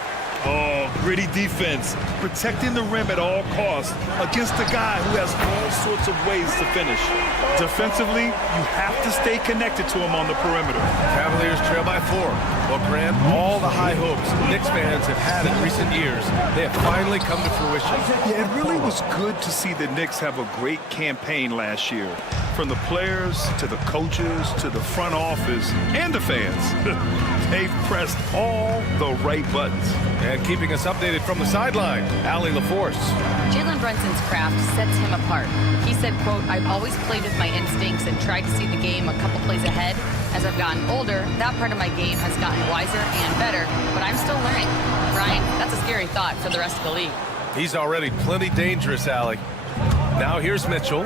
Oh, gritty defense. Protecting the rim at all costs against a guy who has all sorts of ways to finish. Defensively, you have to stay connected to him on the perimeter. Cavaliers trail by 4. Well, Grant, all the high hopes Knicks fans have had in recent years, they have finally come to fruition. Yeah, it really was good to see the Knicks have a great campaign last year. From the players to the coaches to the front office and the fans. They've pressed all the right buttons. And keeping us updated from the sideline, Allie LaForce. Jalen Brunson's craft sets him apart. He said, quote, "I've always played with my instincts and tried to see the game a couple plays ahead. As I've gotten older, that part of my game has gotten wiser and better, but I'm still learning." Brian, that's a scary thought for the rest of the league. He's already plenty dangerous, Allie. Now here's Mitchell.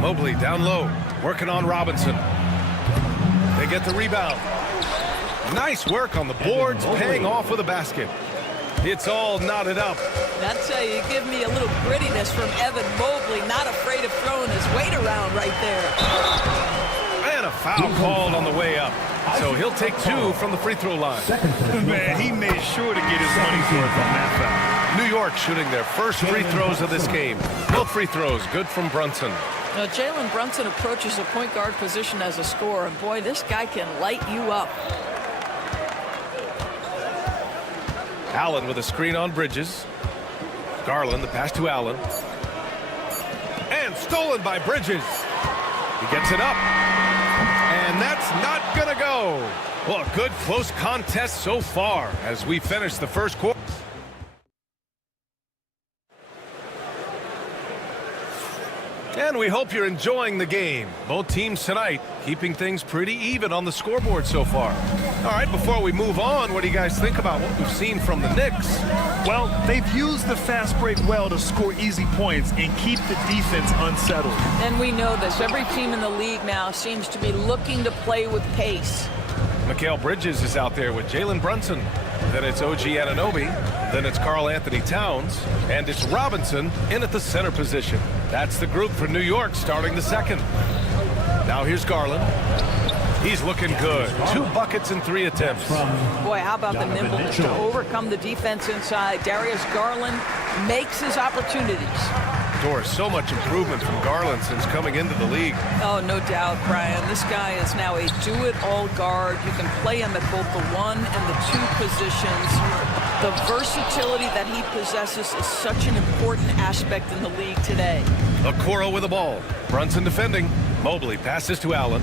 Mobley down low, working on Robinson. They get the rebound. Nice work on the boards, paying off with a basket. It's all knotted up. That's how you give me a little grittiness from Evan Mobley, not afraid of throwing his weight around right there. And a foul called on the way up. So he'll take 2 from the free throw line. Man, he made sure to get his money's worth on that foul. New York shooting their first free throws of this game. Both free throws good from Brunson. Now, Jalen Brunson approaches the point guard position as a scorer, and boy, this guy can light you up. Allen with a screen on Bridges. Garland, the pass to Allen. And stolen by Bridges. He gets it up. And that's not going to go. Well, a good close contest so far as we finish the first quarter. And we hope you're enjoying the game. Both teams tonight keeping things pretty even on the scoreboard so far. All right, before we move on, what do you guys think about what we've seen from the Knicks? Well, they've used the fast break well to score easy points and keep the defense unsettled. And we know this. Every team in the league now seems to be looking to play with pace. Mikal Bridges is out there with Jalen Brunson. Then it's OG Anunoby. Then it's Karl Anthony Towns. And it's Robinson in at the center position. That's the group for New York starting the second. Now here's Garland. He's looking good. 2 buckets in 3 attempts. Boy, how about the nimbleness to overcome the defense inside. Darius Garland makes his opportunities. Doris, so much improvement from Garland since coming into the league. Oh, no doubt, Brian. This guy is now a do-it-all guard. You can play him at both the 1 and the 2 positions. The versatility that he possesses is such an important aspect in the league today. Okoro with the ball. Brunson defending. Mobley passes to Allen.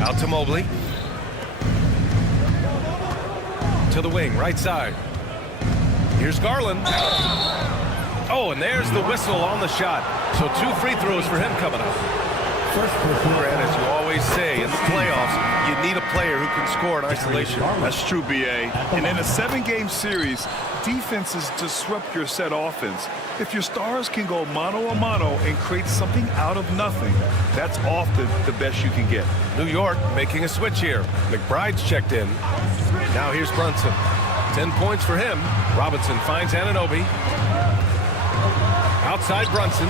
Out to Mobley. To the wing, right side. Here's Garland. Oh, and there's the whistle on the shot. So 2 free throws for him coming up. Grant, as you always say, in the playoffs, you need a player who can score in isolation. That's true, B.A. And in a 7-game series, defenses disrupt your set offense. If your stars can go mano-a-mano and create something out of nothing, that's often the best you can get. New York making a switch here. McBride's checked in. Now here's Brunson. 10 points for him. Robinson finds Anunoby. Outside Brunson.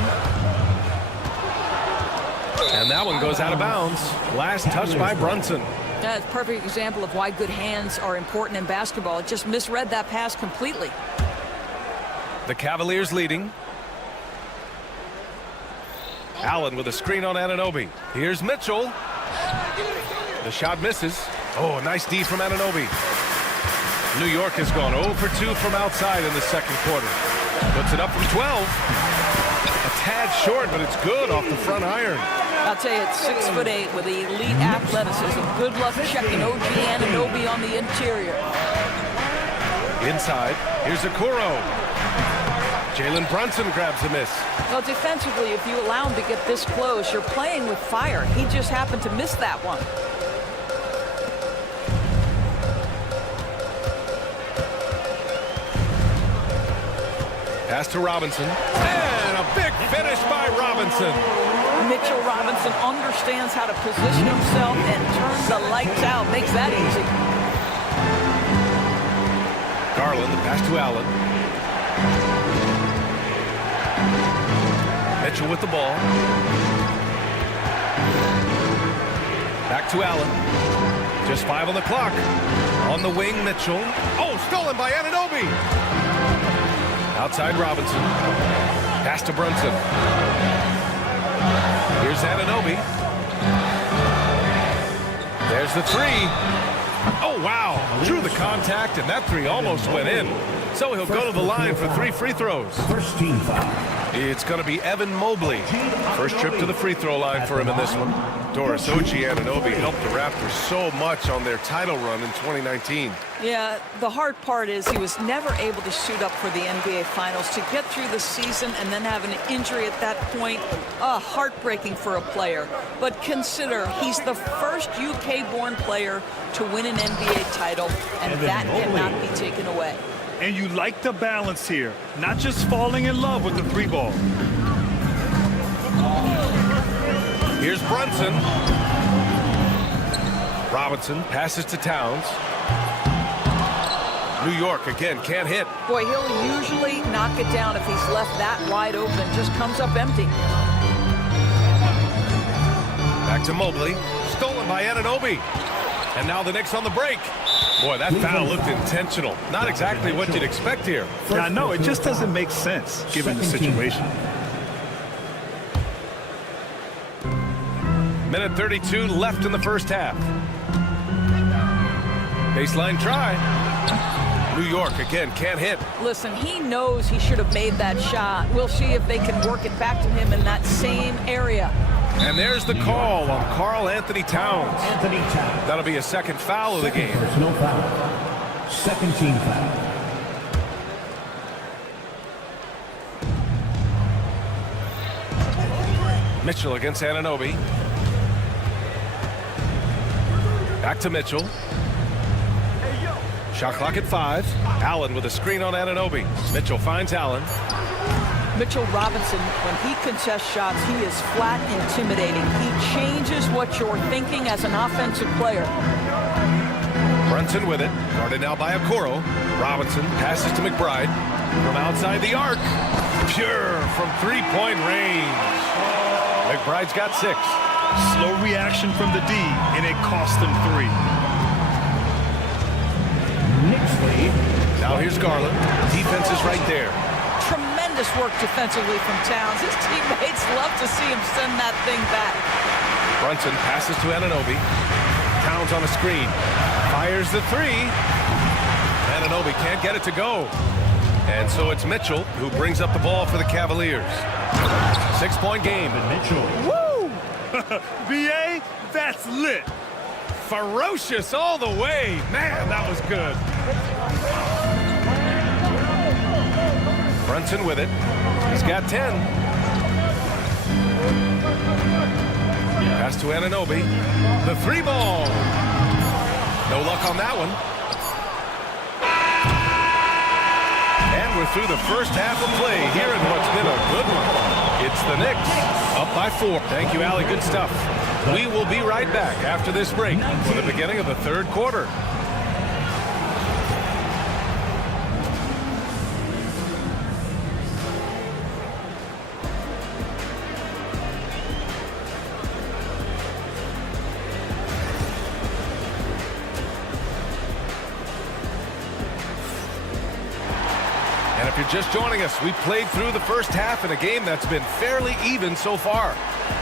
And that one goes out of bounds. Last touch by Brunson. That's a perfect example of why good hands are important in basketball. It just misread that pass completely. The Cavaliers leading. Allen with a screen on Anunoby. Here's Mitchell. The shot misses. Oh, a nice D from Anunoby. New York has gone 0 for 2 from outside in the second quarter. Puts it up from 12. A tad short, but it's good off the front iron. I'll tell you, it's 6'8" with elite athleticism. Good luck checking OG Anunoby on the interior. Inside, here's Okoro. Jalen Brunson grabs a miss. Well, defensively, if you allow him to get this close, you're playing with fire. He just happened to miss that one. Pass to Robinson. And a big finish by Robinson. Mitchell Robinson understands how to position himself and turn the lights out. Makes that easy. Garland, the pass to Allen. Mitchell with the ball. Back to Allen. Just 5 on the clock. On the wing, Mitchell. Oh, stolen by Anunoby. Outside Robinson. Pass to Brunson. Here's Anunoby. There's the 3. Oh, wow. Drew the contact, and that 3 almost went in. So he'll go to the line for 3 free throws. First team foul. It's going to be Evan Mobley. First trip to the free throw line for him in this one. Doris OG Anunoby helped the Raptors so much on their title run in 2019. Yeah, the hard part is he was never able to suit up for the NBA Finals. To get through the season and then have an injury at that point, heartbreaking for a player. But consider, he's the first UK-born player to win an NBA title, and that cannot be taken away. And you like the balance here, not just falling in love with the 3-ball. Here's Brunson. Robinson passes to Towns. New York again can't hit. Boy, he'll usually knock it down if he's left that wide open. Just comes up empty. Back to Mobley. Stolen by Anunoby. And now the Knicks on the break. Boy, that foul looked intentional. Not exactly what you'd expect here. Yeah, I know. It just doesn't make sense given the situation. Minute 32 left in the first half. Baseline try. New York again can't hit. Listen, he knows he should have made that shot. We'll see if they can work it back to him in that same area. And there's the call on Karl Anthony Towns. Anthony Towns. That'll be a second foul of the game. There's no foul. Second team foul. Mitchell against Anunoby. Back to Mitchell. Shot clock at 5. Allen with a screen on Anunoby. Mitchell finds Allen. Mitchell Robinson, when he contests shots, he is flat intimidating. He changes what you're thinking as an offensive player. Brunson with it. Guarded now by Okoro. Robinson passes to McBride. From outside the arc. Pure from three-point range. McBride's got 6. Slow reaction from the D, and it cost them 3. Knicks lead. Now here's Garland. Defense is right there. Tremendous work defensively from Towns. His teammates love to see him send that thing back. Brunson passes to Anunoby. Towns on a screen. Fires the 3. Anunoby can't get it to go. And so it's Mitchell who brings up the ball for the Cavaliers. 6-point game. Mitchell. Woo! BA, that's lit. Ferocious all the way. Man, that was good. Brunson with it. He's got 10. Pass to Anunoby. The 3-ball. No luck on that one. And we're through the first half of play here in what's been a good one. It's the Knicks up by 4. Thank you, Allie. Good stuff. We will be right back after this break for the beginning of the third quarter. And if you're just joining us, we played through the first half in a game that's been fairly even so far.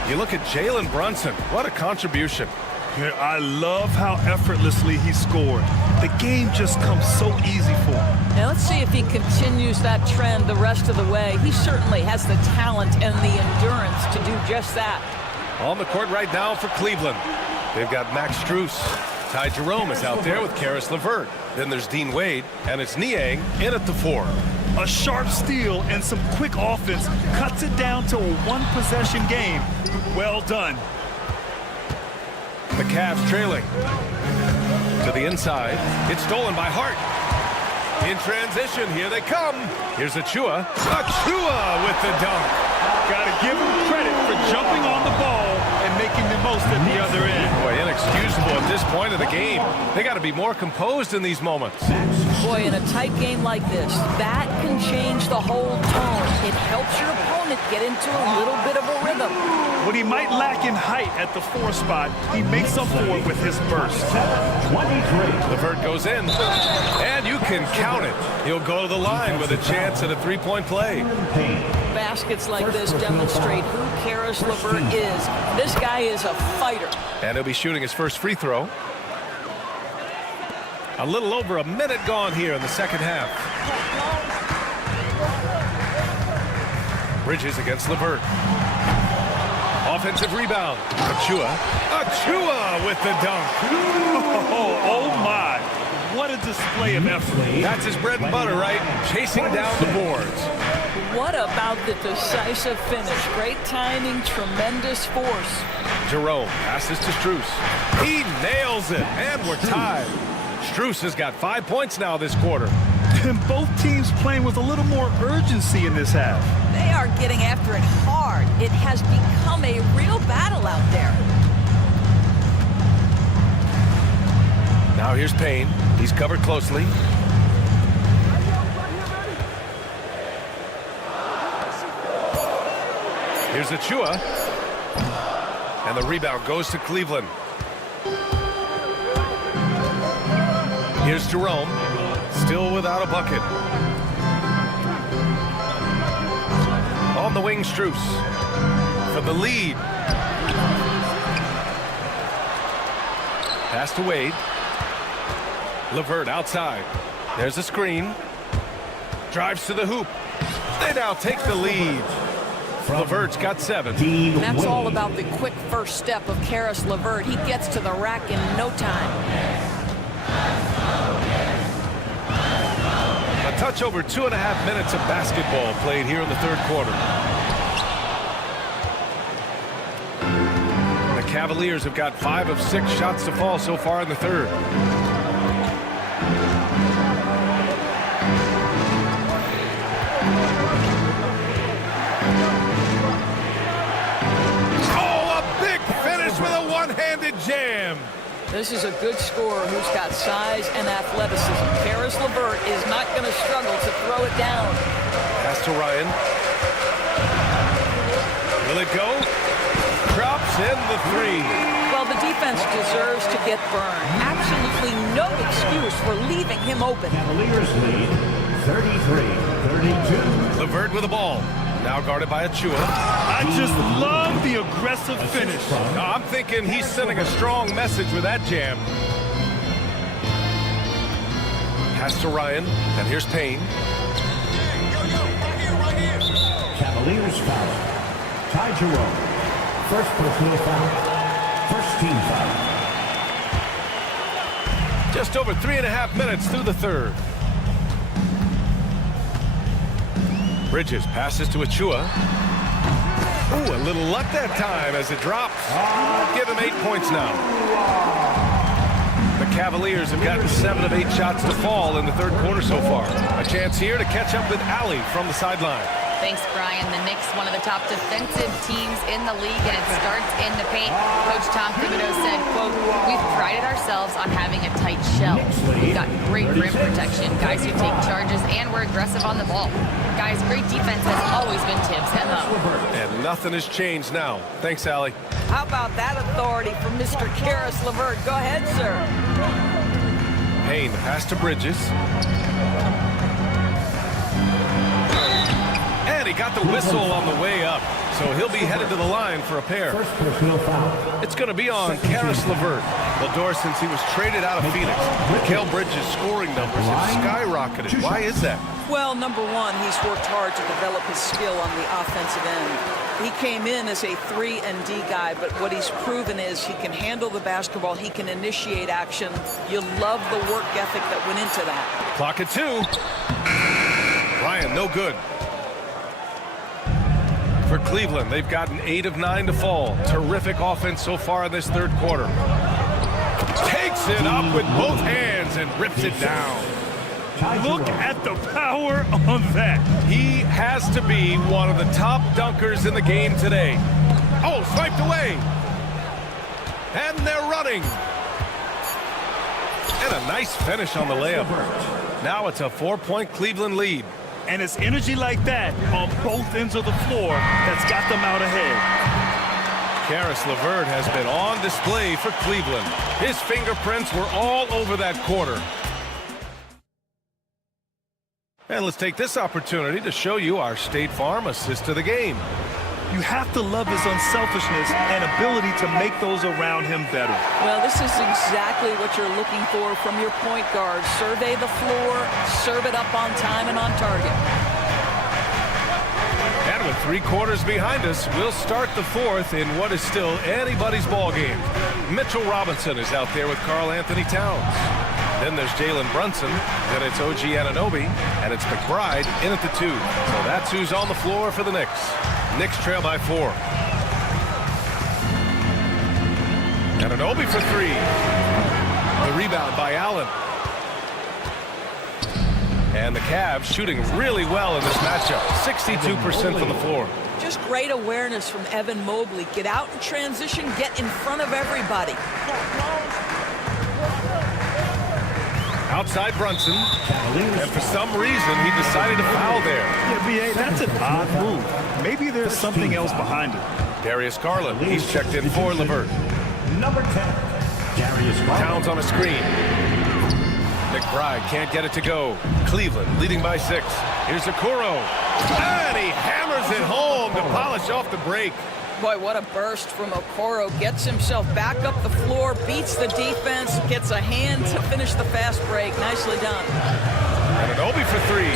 You look at Jalen Brunson. What a contribution. Yeah, I love how effortlessly he scored. The game just comes so easy for him. Now let's see if he continues that trend the rest of the way. He certainly has the talent and the endurance to do just that. On the court right now for Cleveland. They've got Max Strus. Ty Jerome is out there with Karis LeVert. Then there's Dean Wade, and it's Niang in at the 4. A sharp steal and some quick offense cuts it down to a one-possession game. Well done. The Cavs trailing. To the inside. It's stolen by Hart. In transition, here they come. Here's Achua. Achua with the dunk. Got to give him credit for jumping on the ball and making the most at the other end. Boy, inexcusable at this point of the game. They got to be more composed in these moments. Boy, in a tight game like this, that can change the whole tone. It helps your opponent get into a little bit of a rhythm. What he might lack in height at the 4 spot, he makes up for it with his burst. 23. LeVert goes in, and you can count it. He'll go to the line with a chance at a 3-point play. Baskets like this demonstrate who Karis LeVert is. This guy is a fighter. And he'll be shooting his first free throw. A little over a minute gone here in the second half. Bridges against LeVert. Offensive rebound. Achua with the dunk. Oh my. What a display of effort. That's his bread and butter, right? Chasing down the boards. What about the decisive finish? Great timing, tremendous force. Jerome passes to Strus. He nails it, and we're tied. Strus has got 5 points now this quarter. And both teams playing with a little more urgency in this half. They are getting after it hard. It has become a real battle out there. Now here's Payne. He's covered closely. Here's Achua. And the rebound goes to Cleveland. Here's Jerome. Still without a bucket. On the wing, Strus. For the lead. Pass to Wade. LeVert outside. There's a screen. Drives to the hoop. They now take the lead. LeVert's got 7. And that's all about the quick first step of Caris LeVert. He gets to the rack in no time. A touch over 2.5 minutes of basketball played here in the third quarter. The Cavaliers have got 5 of 6 shots to fall so far in the third. Oh, a big finish with a one-handed jam. This is a good scorer who's got size and athleticism. Caris LeVert is not going to struggle to throw it down. Pass to Ryan. Will it go? Drops in the 3. Well, the defense deserves to get burned. Absolutely no excuse for leaving him open. Cavaliers lead 33-32. LeVert with the ball. Now guarded by Achua. I just love the aggressive finish. I'm thinking he's sending a strong message with that jam. Pass to Ryan, and here's Payne. Cavaliers foul. Ty Jerome. First personal foul. First team foul. Just over 3.5 minutes through the third. Bridges passes to Achua. Ooh, a little luck that time as it drops. Give him 8 points now. The Cavaliers have gotten 7 of 8 shots to fall in the third quarter so far. A chance here to catch up with Allie from the sideline. Thanks, Brian. The Knicks, one of the top defensive teams in the league, and it starts in the paint. Coach Tom Thibodeau said, quote, "We've prided ourselves on having a tight shell. We've got great rim protection, guys who take charges, and we're aggressive on the ball. Guys, great defense has always been Tibbs' MO." And nothing has changed now. Thanks, Allie. How about that authority from Mr. Caris LeVert? Go ahead, sir. Payne, pass to Bridges. And he got the whistle on the way up, so he'll be headed to the line for a pair. First personal foul. It's going to be on Caris LeVert. Well, Doris, since he was traded out of Phoenix, Mikal Bridges' scoring numbers have skyrocketed. Why is that? Well, number one, he's worked hard to develop his skill on the offensive end. He came in as a 3-and-D guy, but what he's proven is he can handle the basketball, he can initiate action. You love the work ethic that went into that. Clock at 2. Ryan, no good. For Cleveland, they've gotten 8 of 9 to fall. Terrific offense so far in this third quarter. Takes it up with both hands and rips it down. Look at the power on that. He has to be one of the top dunkers in the game today. Oh, swiped away. And they're running. And a nice finish on the layup. Now it's a 4-point Cleveland lead. And it's energy like that on both ends of the floor that's got them out ahead. Caris LeVert has been on display for Cleveland. His fingerprints were all over that quarter. And let's take this opportunity to show you our State Farm assist of the game. You have to love his unselfishness and ability to make those around him better. Well, this is exactly what you're looking for from your point guard. Survey the floor, serve it up on time and on target. And with 3 quarters behind us, we'll start the 4th in what is still anybody's ball game. Mitchell Robinson is out there with Karl Anthony Towns. Then there's Jalen Brunson. Then it's OG Anunoby. And it's McBride in at the 2. So that's who's on the floor for the Knicks. Knicks trail by 4. Anunoby for 3. The rebound by Allen. And the Cavs shooting really well in this matchup. 62% from the floor. Just great awareness from Evan Mobley. Get out in transition, get in front of everybody. Outside Brunson. And for some reason, he decided to foul there. Yeah, B.A., that's an odd move. Maybe there's something else behind it. Darius Garland, he's checked in for LeVert. Number 10, Darius Garland. Towns on a screen. McBride can't get it to go. Cleveland leading by 6. Here's Okoro. And he hammers it home to polish off the break. Boy, what a burst from Okoro. Gets himself back up the floor, beats the defense, gets a hand to finish the fast break. Nicely done. Anunoby for 3.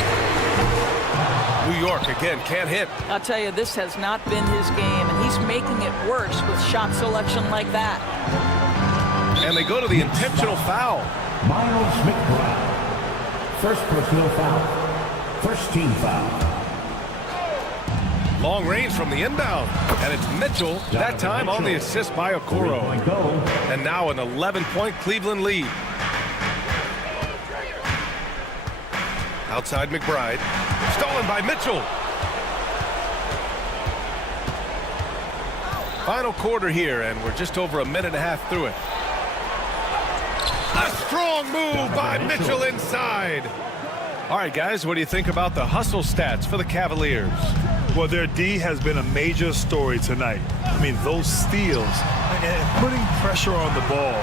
New York again can't hit. I'll tell you, this has not been his game, and he's making it worse with shot selection like that. And they go to the intentional foul. Miles McBride. First personal foul. First team foul. Long range from the inbound. And it's Mitchell, that time on the assist by Okoro. And now an 11-point Cleveland lead. Outside McBride. Stolen by Mitchell. Final quarter here, and we're just over a minute and a half through it. A strong move by Mitchell inside. All right, guys, what do you think about the hustle stats for the Cavaliers? Well, their D has been a major story tonight. I mean, those steals and putting pressure on the ball,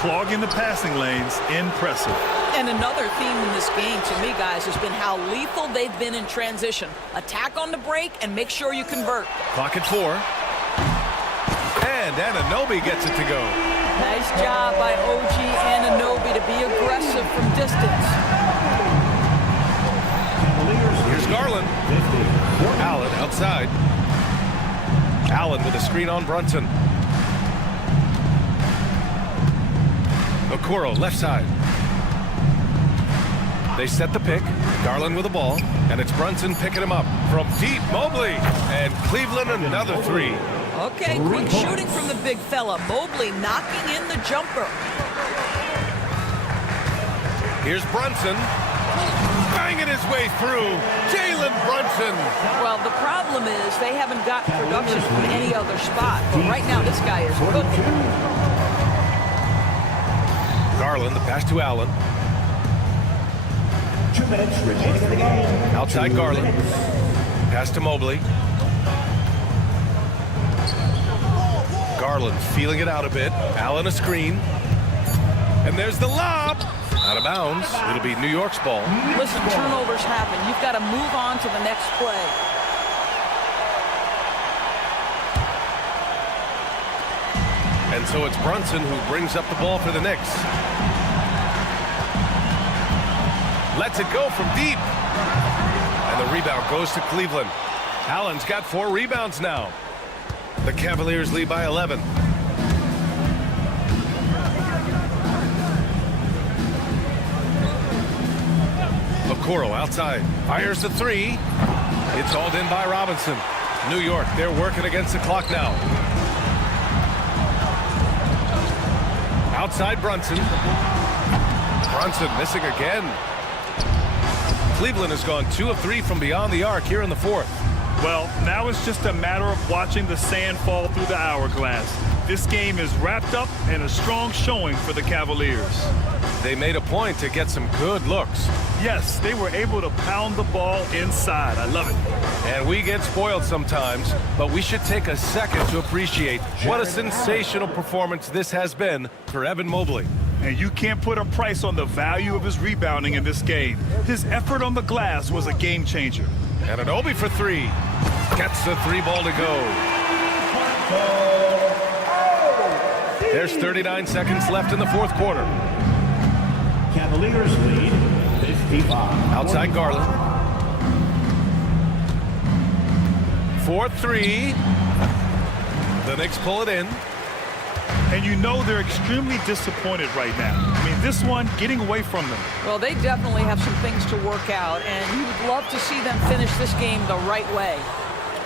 clogging the passing lanes, impressive. And another theme in this game to me, guys, has been how lethal they've been in transition. Attack on the break and make sure you convert. Clock at 4. And Anunoby gets it to go. Nice job by OG Anunoby to be aggressive from distance. Here's Garland. Allen outside. Allen with a screen on Brunson. Okoro left side. They set the pick. Garland with the ball. And it's Brunson picking him up from deep. Mobley. And Cleveland another 3. Okay, quick shooting from the big fella. Mobley knocking in the jumper. Here's Brunson. Banging his way through. Jalen Brunson. Well, the problem is they haven't got production from any other spot. But right now, this guy is cooking. Garland, the pass to Allen. 2 minutes remaining in the game. Outside Garland. Pass to Mobley. Garland feeling it out a bit. Allen a screen. And there's the lob. Out of bounds. It'll be New York's ball. Listen, turnovers happen. You've got to move on to the next play. And so it's Brunson who brings up the ball for the Knicks. Lets it go from deep. And the rebound goes to Cleveland. Allen's got 4 rebounds now. The Cavaliers lead by 11. Okoro outside. Fires the 3. It's hauled in by Robinson. New York, they're working against the clock now. Outside Brunson. Brunson missing again. Cleveland has gone 2 of 3 from beyond the arc here in the 4th. Well, now it's just a matter of watching the sand fall through the hourglass. This game is wrapped up and a strong showing for the Cavaliers. They made a point to get some good looks. Yes, they were able to pound the ball inside. I love it. And we get spoiled sometimes, but we should take a second to appreciate what a sensational performance this has been for Evan Mobley. And you can't put a price on the value of his rebounding in this game. His effort on the glass was a game changer. And Anunoby for three. Gets the three ball to go. There's 39 seconds left in the fourth quarter. Cavaliers lead 55. Outside Garland. 4-3. The Knicks pull it in. And you know they're extremely disappointed right now. I mean, this one getting away from them. Well, they definitely have some things to work out, and you would love to see them finish this game the right way.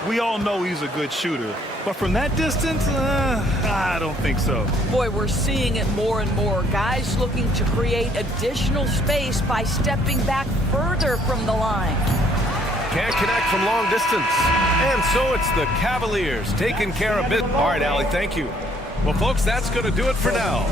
We all know he's a good shooter, but from that distance, I don't think so. Boy, we're seeing it more and more. Guys looking to create additional space by stepping back further from the line. Can't connect from long distance. And so it's the Cavaliers taking care of business. All right, Allie, thank you. Well, folks, that's going to do it for now.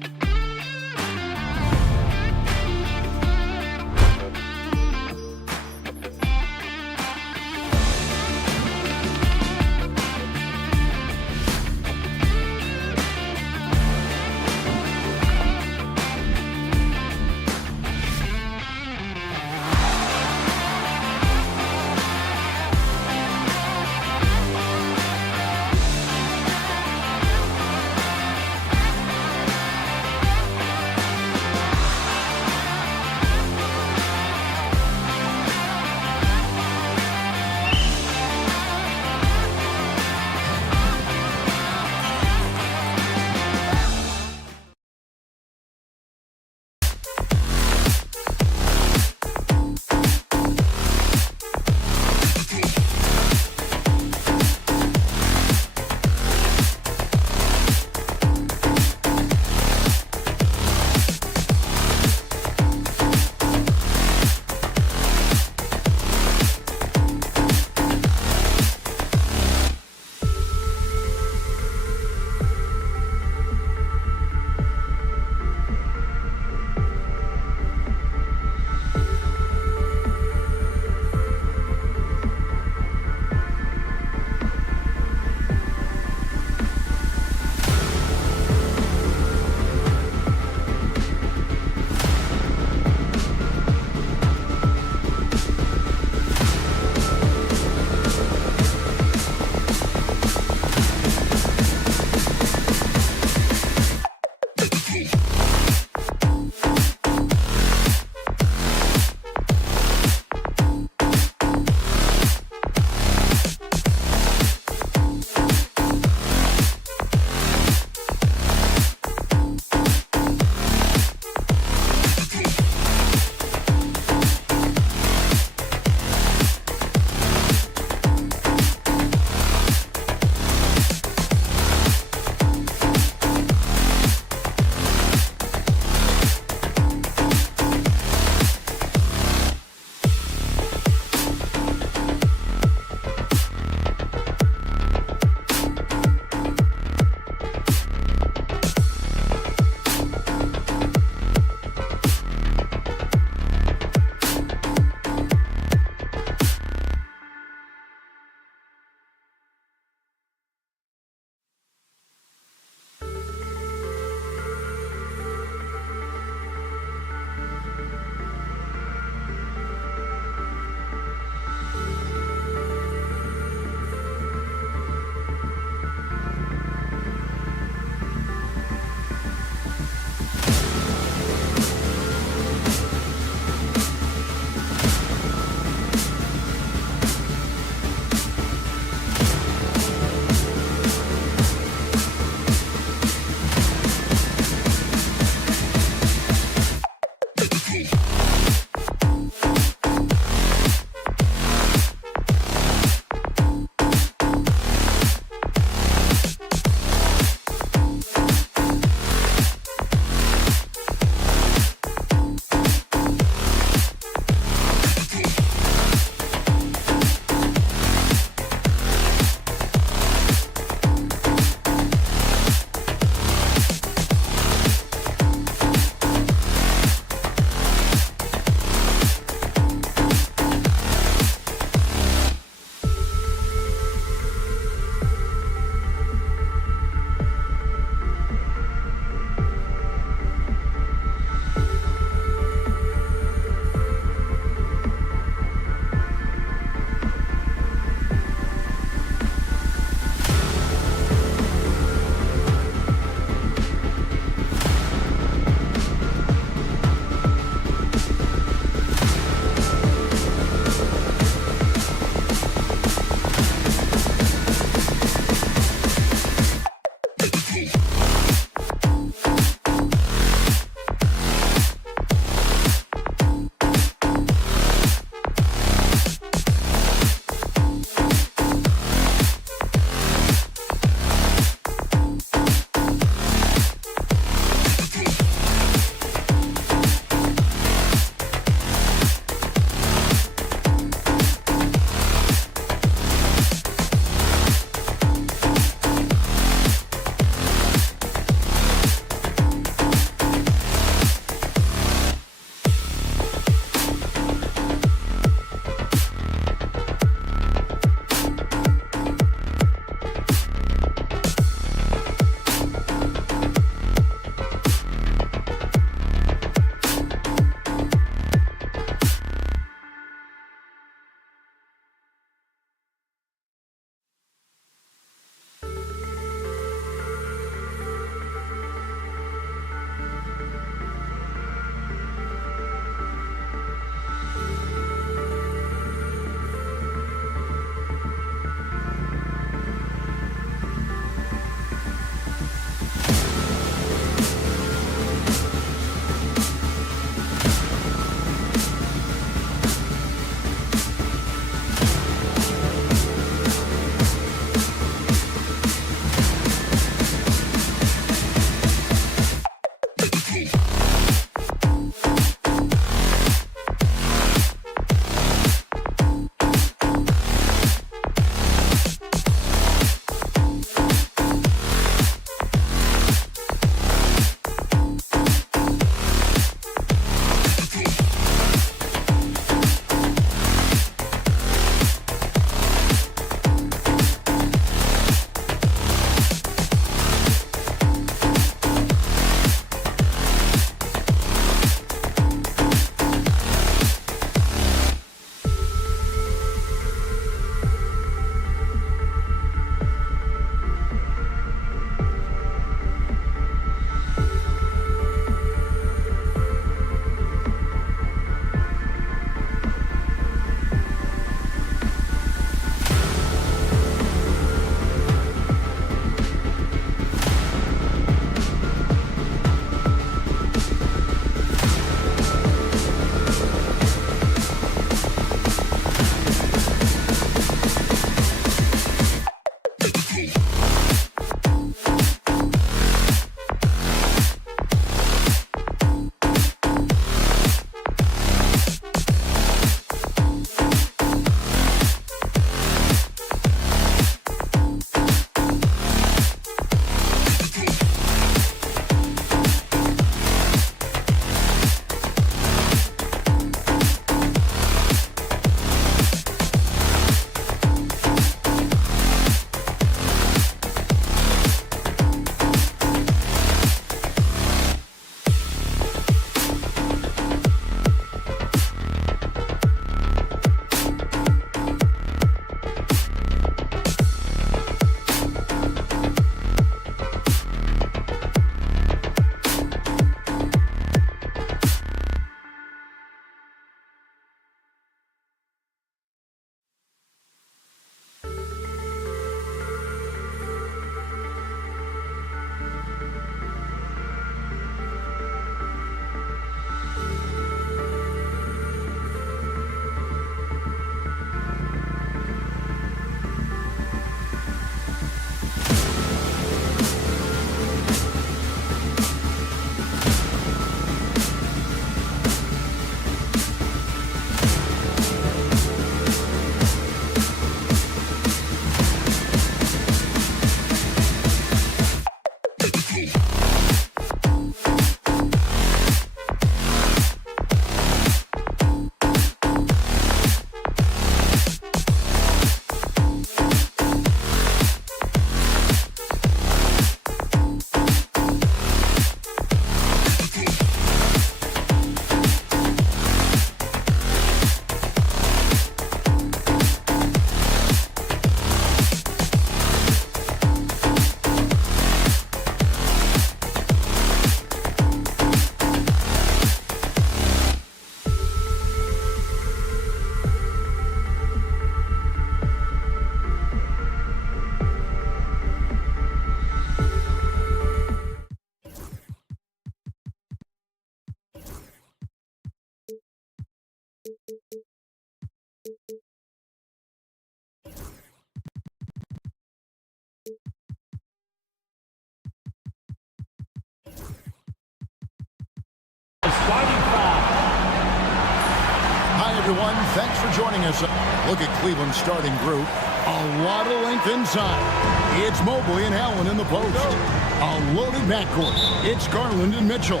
everyone. Thanks for joining us. Look at Cleveland's starting group. A lot of length inside. It's Mobley and Allen in the post. A loaded backcourt. It's Garland and Mitchell.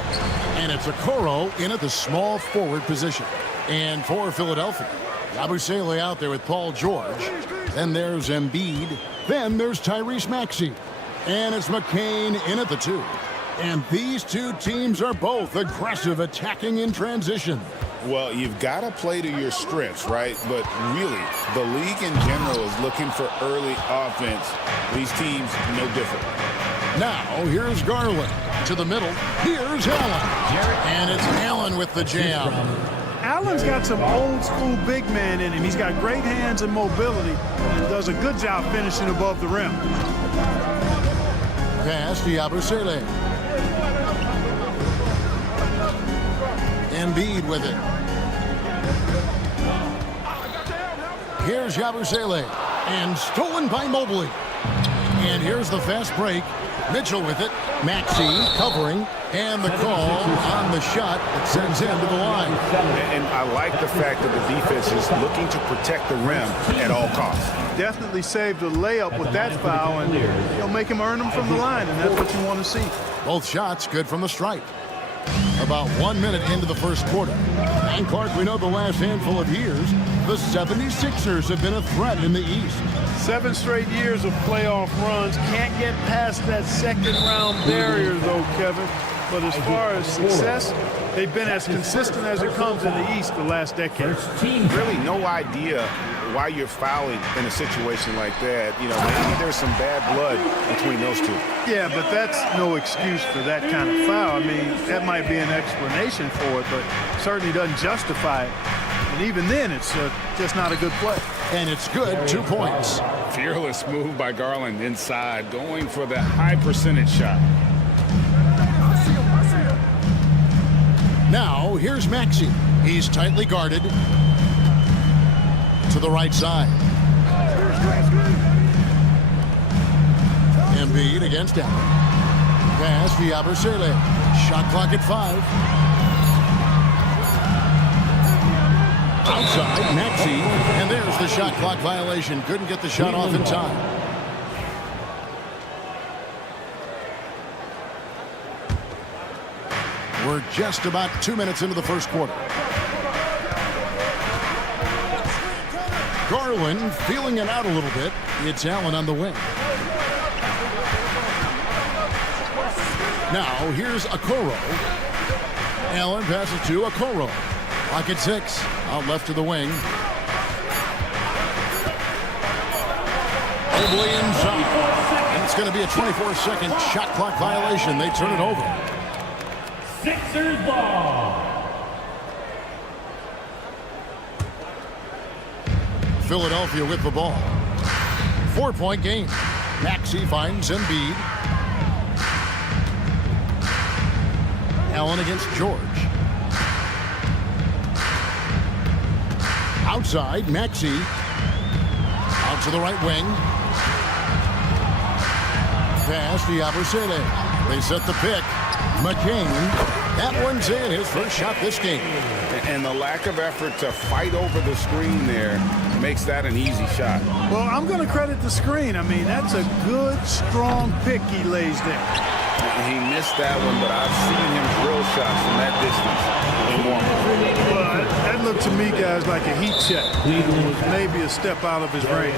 And it's Okoro in at the small forward position. And for Philadelphia, Yabusele out there with Paul George. Then there's Embiid. Then there's Tyrese Maxey. And it's McCain in at the 2. And these two teams are both aggressive, attacking in transition. Well, you've got to play to your strengths, right? But really, the league in general is looking for early offense. These teams, no different. Now, here's Garland. To the middle, here's Allen. And it's Allen with the jam. Allen's got some old school big man in him. He's got great hands and mobility and does a good job finishing above the rim. Pass to Yabusele. Embiid with it. Here's Yabusele. And stolen by Mobley. And here's the fast break. Mitchell with it. Maxey covering. And the call on the shot that sends him to the line. And I like the fact that the defense is looking to protect the rim at all costs. Definitely saved a layup with that foul, and you'll make him earn them from the line, and that's what you want to see. Both shots good from the stripe. About 1 minute into the first quarter. And Clark, we know the last handful of years, the 76ers have been a threat in the East. 7 straight years of playoff runs. Can't get past that second round barrier, though, Kevin. But as far as success, they've been as consistent as it comes in the East the last decade. Really no idea why you're fouling in a situation like that. You know, maybe there's some bad blood between those two. Yeah, but that's no excuse for that kind of foul. I mean, that might be an explanation for it, but certainly doesn't justify it. And even then, it's just not a good play. And it's good, 2 points. Fearless move by Garland inside, going for the high percentage shot. Now, here's Maxey. He's tightly guarded. To the right side. Embiid against Allen. Pass to Yabusele. Shot clock at 5. Outside, Maxey. And there's the shot clock violation. Couldn't get the shot off in time. We're just about 2 minutes into the first quarter. Garland feeling it out a little bit. It's Allen on the wing. Now here's Okoro. Allen passes to Okoro. Pocket 6. Out left to the wing. Mobley inside. And it's going to be a 24-second shot clock violation. They turn it over. Sixers ball. Philadelphia with the ball. 4-point game. Maxey finds Embiid. Allen against George. Outside, Maxey. Out to the right wing. Pass to Yabusele. They set the pick. McCain. That one's in, his first shot this game. And the lack of effort to fight over the screen there makes that an easy shot. Well, I'm going to credit the screen. I mean, that's a good, strong pick he lays there. He missed that one, but I've seen him drill shots from that distance in warm-up. Well, that looked to me, guys, like a heat check. Maybe a step out of his range.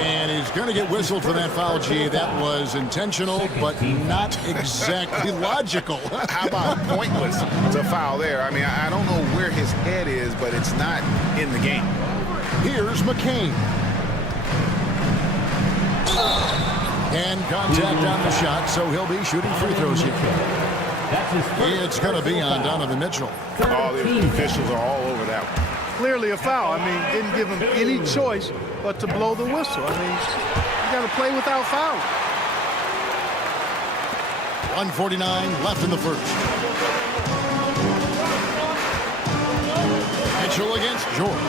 And he's going to get whistled for that foul, G. That was intentional, but not exactly logical. How about pointless to foul there? I mean, I don't know where his head is, but it's not in the game. Here's McCain. And contact on the shot, so he'll be shooting free throws here. It's going to be on Donovan Mitchell. All the officials are all over that one. Clearly a foul. I mean, didn't give him any choice but to blow the whistle. I mean, you got to play without fouling. 1:49 left in the first. Mitchell against George.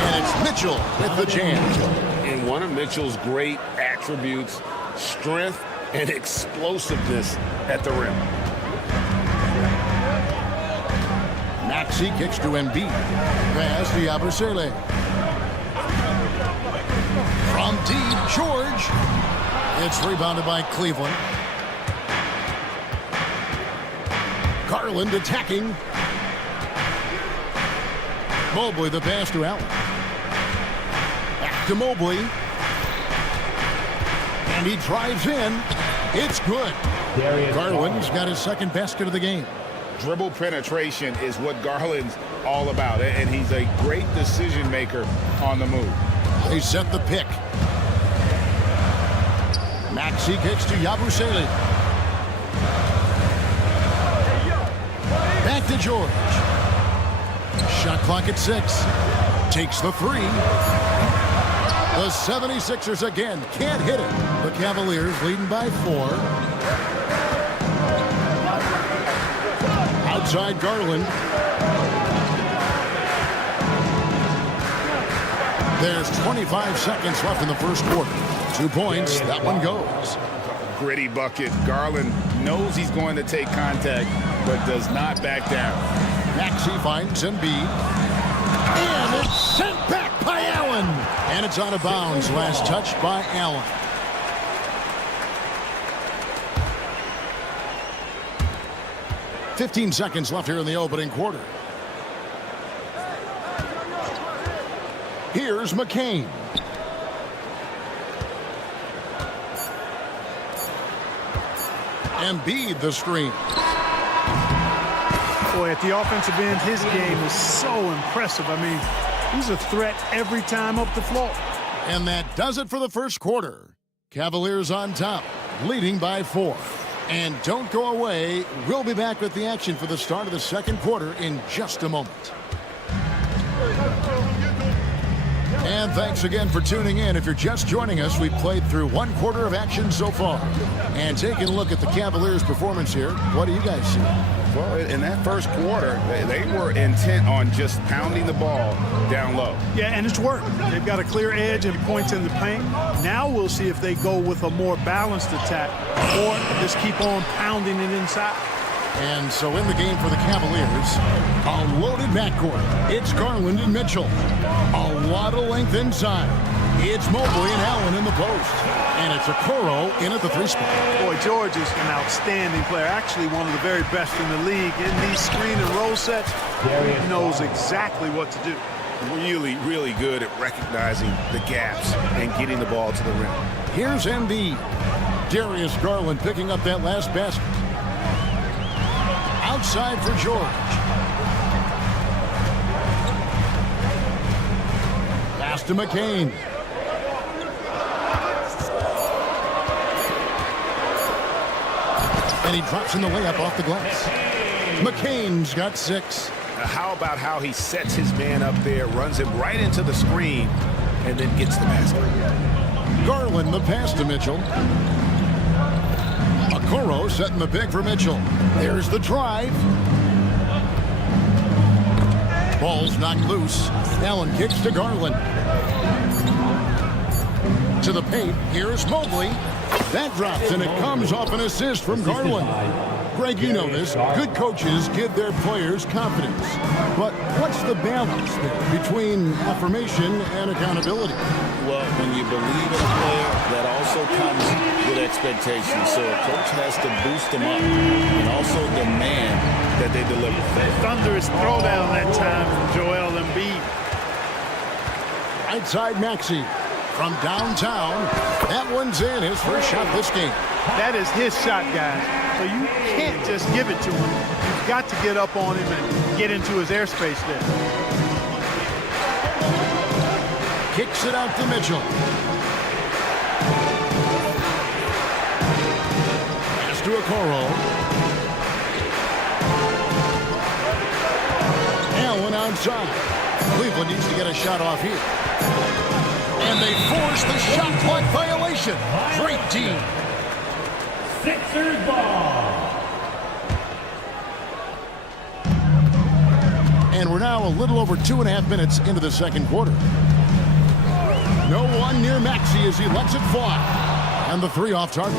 And it's Mitchell with the jam. And one of Mitchell's great attributes, strength and explosiveness at the rim. Maxey kicks to Embiid. Pass to Yabusele. From deep, George. It's rebounded by Cleveland. Garland attacking. Mobley the pass to Allen. Back to Mobley. And he drives in. It's good. Garland's got his second basket of the game. Dribble penetration is what Garland's all about, and he's a great decision maker on the move. They set the pick. Maxey kicks to Yabusele. Back to George. Shot clock at 6. Takes the 3. The 76ers again can't hit it. The Cavaliers leading by 4. Outside Garland. There's 25 seconds left in the first quarter. 2 points. That one goes. Gritty bucket. Garland knows he's going to take contact, but does not back down. Maxey finds Embiid. And it's sent back by Allen. And it's out of bounds. Last touch by Allen. $15 seconds left here in the opening quarter. Here's McCain. Embiid the screen. Boy, at the offensive end, his game is so impressive. I mean, he's a threat every time up the floor. And that does it for the first quarter. Cavaliers on top, leading by 4. And don't go away. We'll be back with the action for the start of the second quarter in just a moment. And thanks again for tuning in. If you're just joining us, we've played through 1 quarter of action so far. And taking a look at the Cavaliers' performance here, what do you guys see? Well, in that first quarter, they were intent on just pounding the ball down low. Yeah, and it's worked. They've got a clear edge and points in the paint. Now we'll see if they go with a more balanced attack or just keep on pounding it inside. And so in the game for the Cavaliers, a loaded backcourt. It's Garland and Mitchell. A lot of length inside. It's Mobley and Allen in the post. And it's Okoro in at the 3 spot. Boy, George is an outstanding player. Actually one of the very best in the league. In these screen and roll sets, he knows exactly what to do. Really, really good at recognizing the gaps and getting the ball to the rim. Here's Embiid. Darius Garland picking up that last basket. Outside for George. Pass to McCain. And he drops in the layup off the glass. McCain's got 6. How about how he sets his man up there, runs him right into the screen, and then gets the basket. Garland the pass to Mitchell. Okoro setting the pick for Mitchell. There's the drive. Ball's knocked loose. Allen kicks to Garland. To the paint. Here's Mobley. That drops, and it comes off an assist from Garland. Greg, you know this. Good coaches give their players confidence. But what's the balance there between affirmation and accountability? Well, when you believe in a player, that also comes with expectations. So a coach has to boost them up and also demand that they deliver. Thunderous throwdown that time from Joel Embiid. Right side Maxey from downtown. That one's in, his first shot this game. That is his shot, guys. So you can't just give it to him. You've got to get up on him and get into his airspace there. Kicks it out to Mitchell. Pass to Okoro. Allen outside. Cleveland needs to get a shot off here. And they force the shot clock violation. Great team. Sixers ball. And we're now a little over 2.5 minutes into the second quarter. No one near Maxey as he lets it fly. And the 3 off target.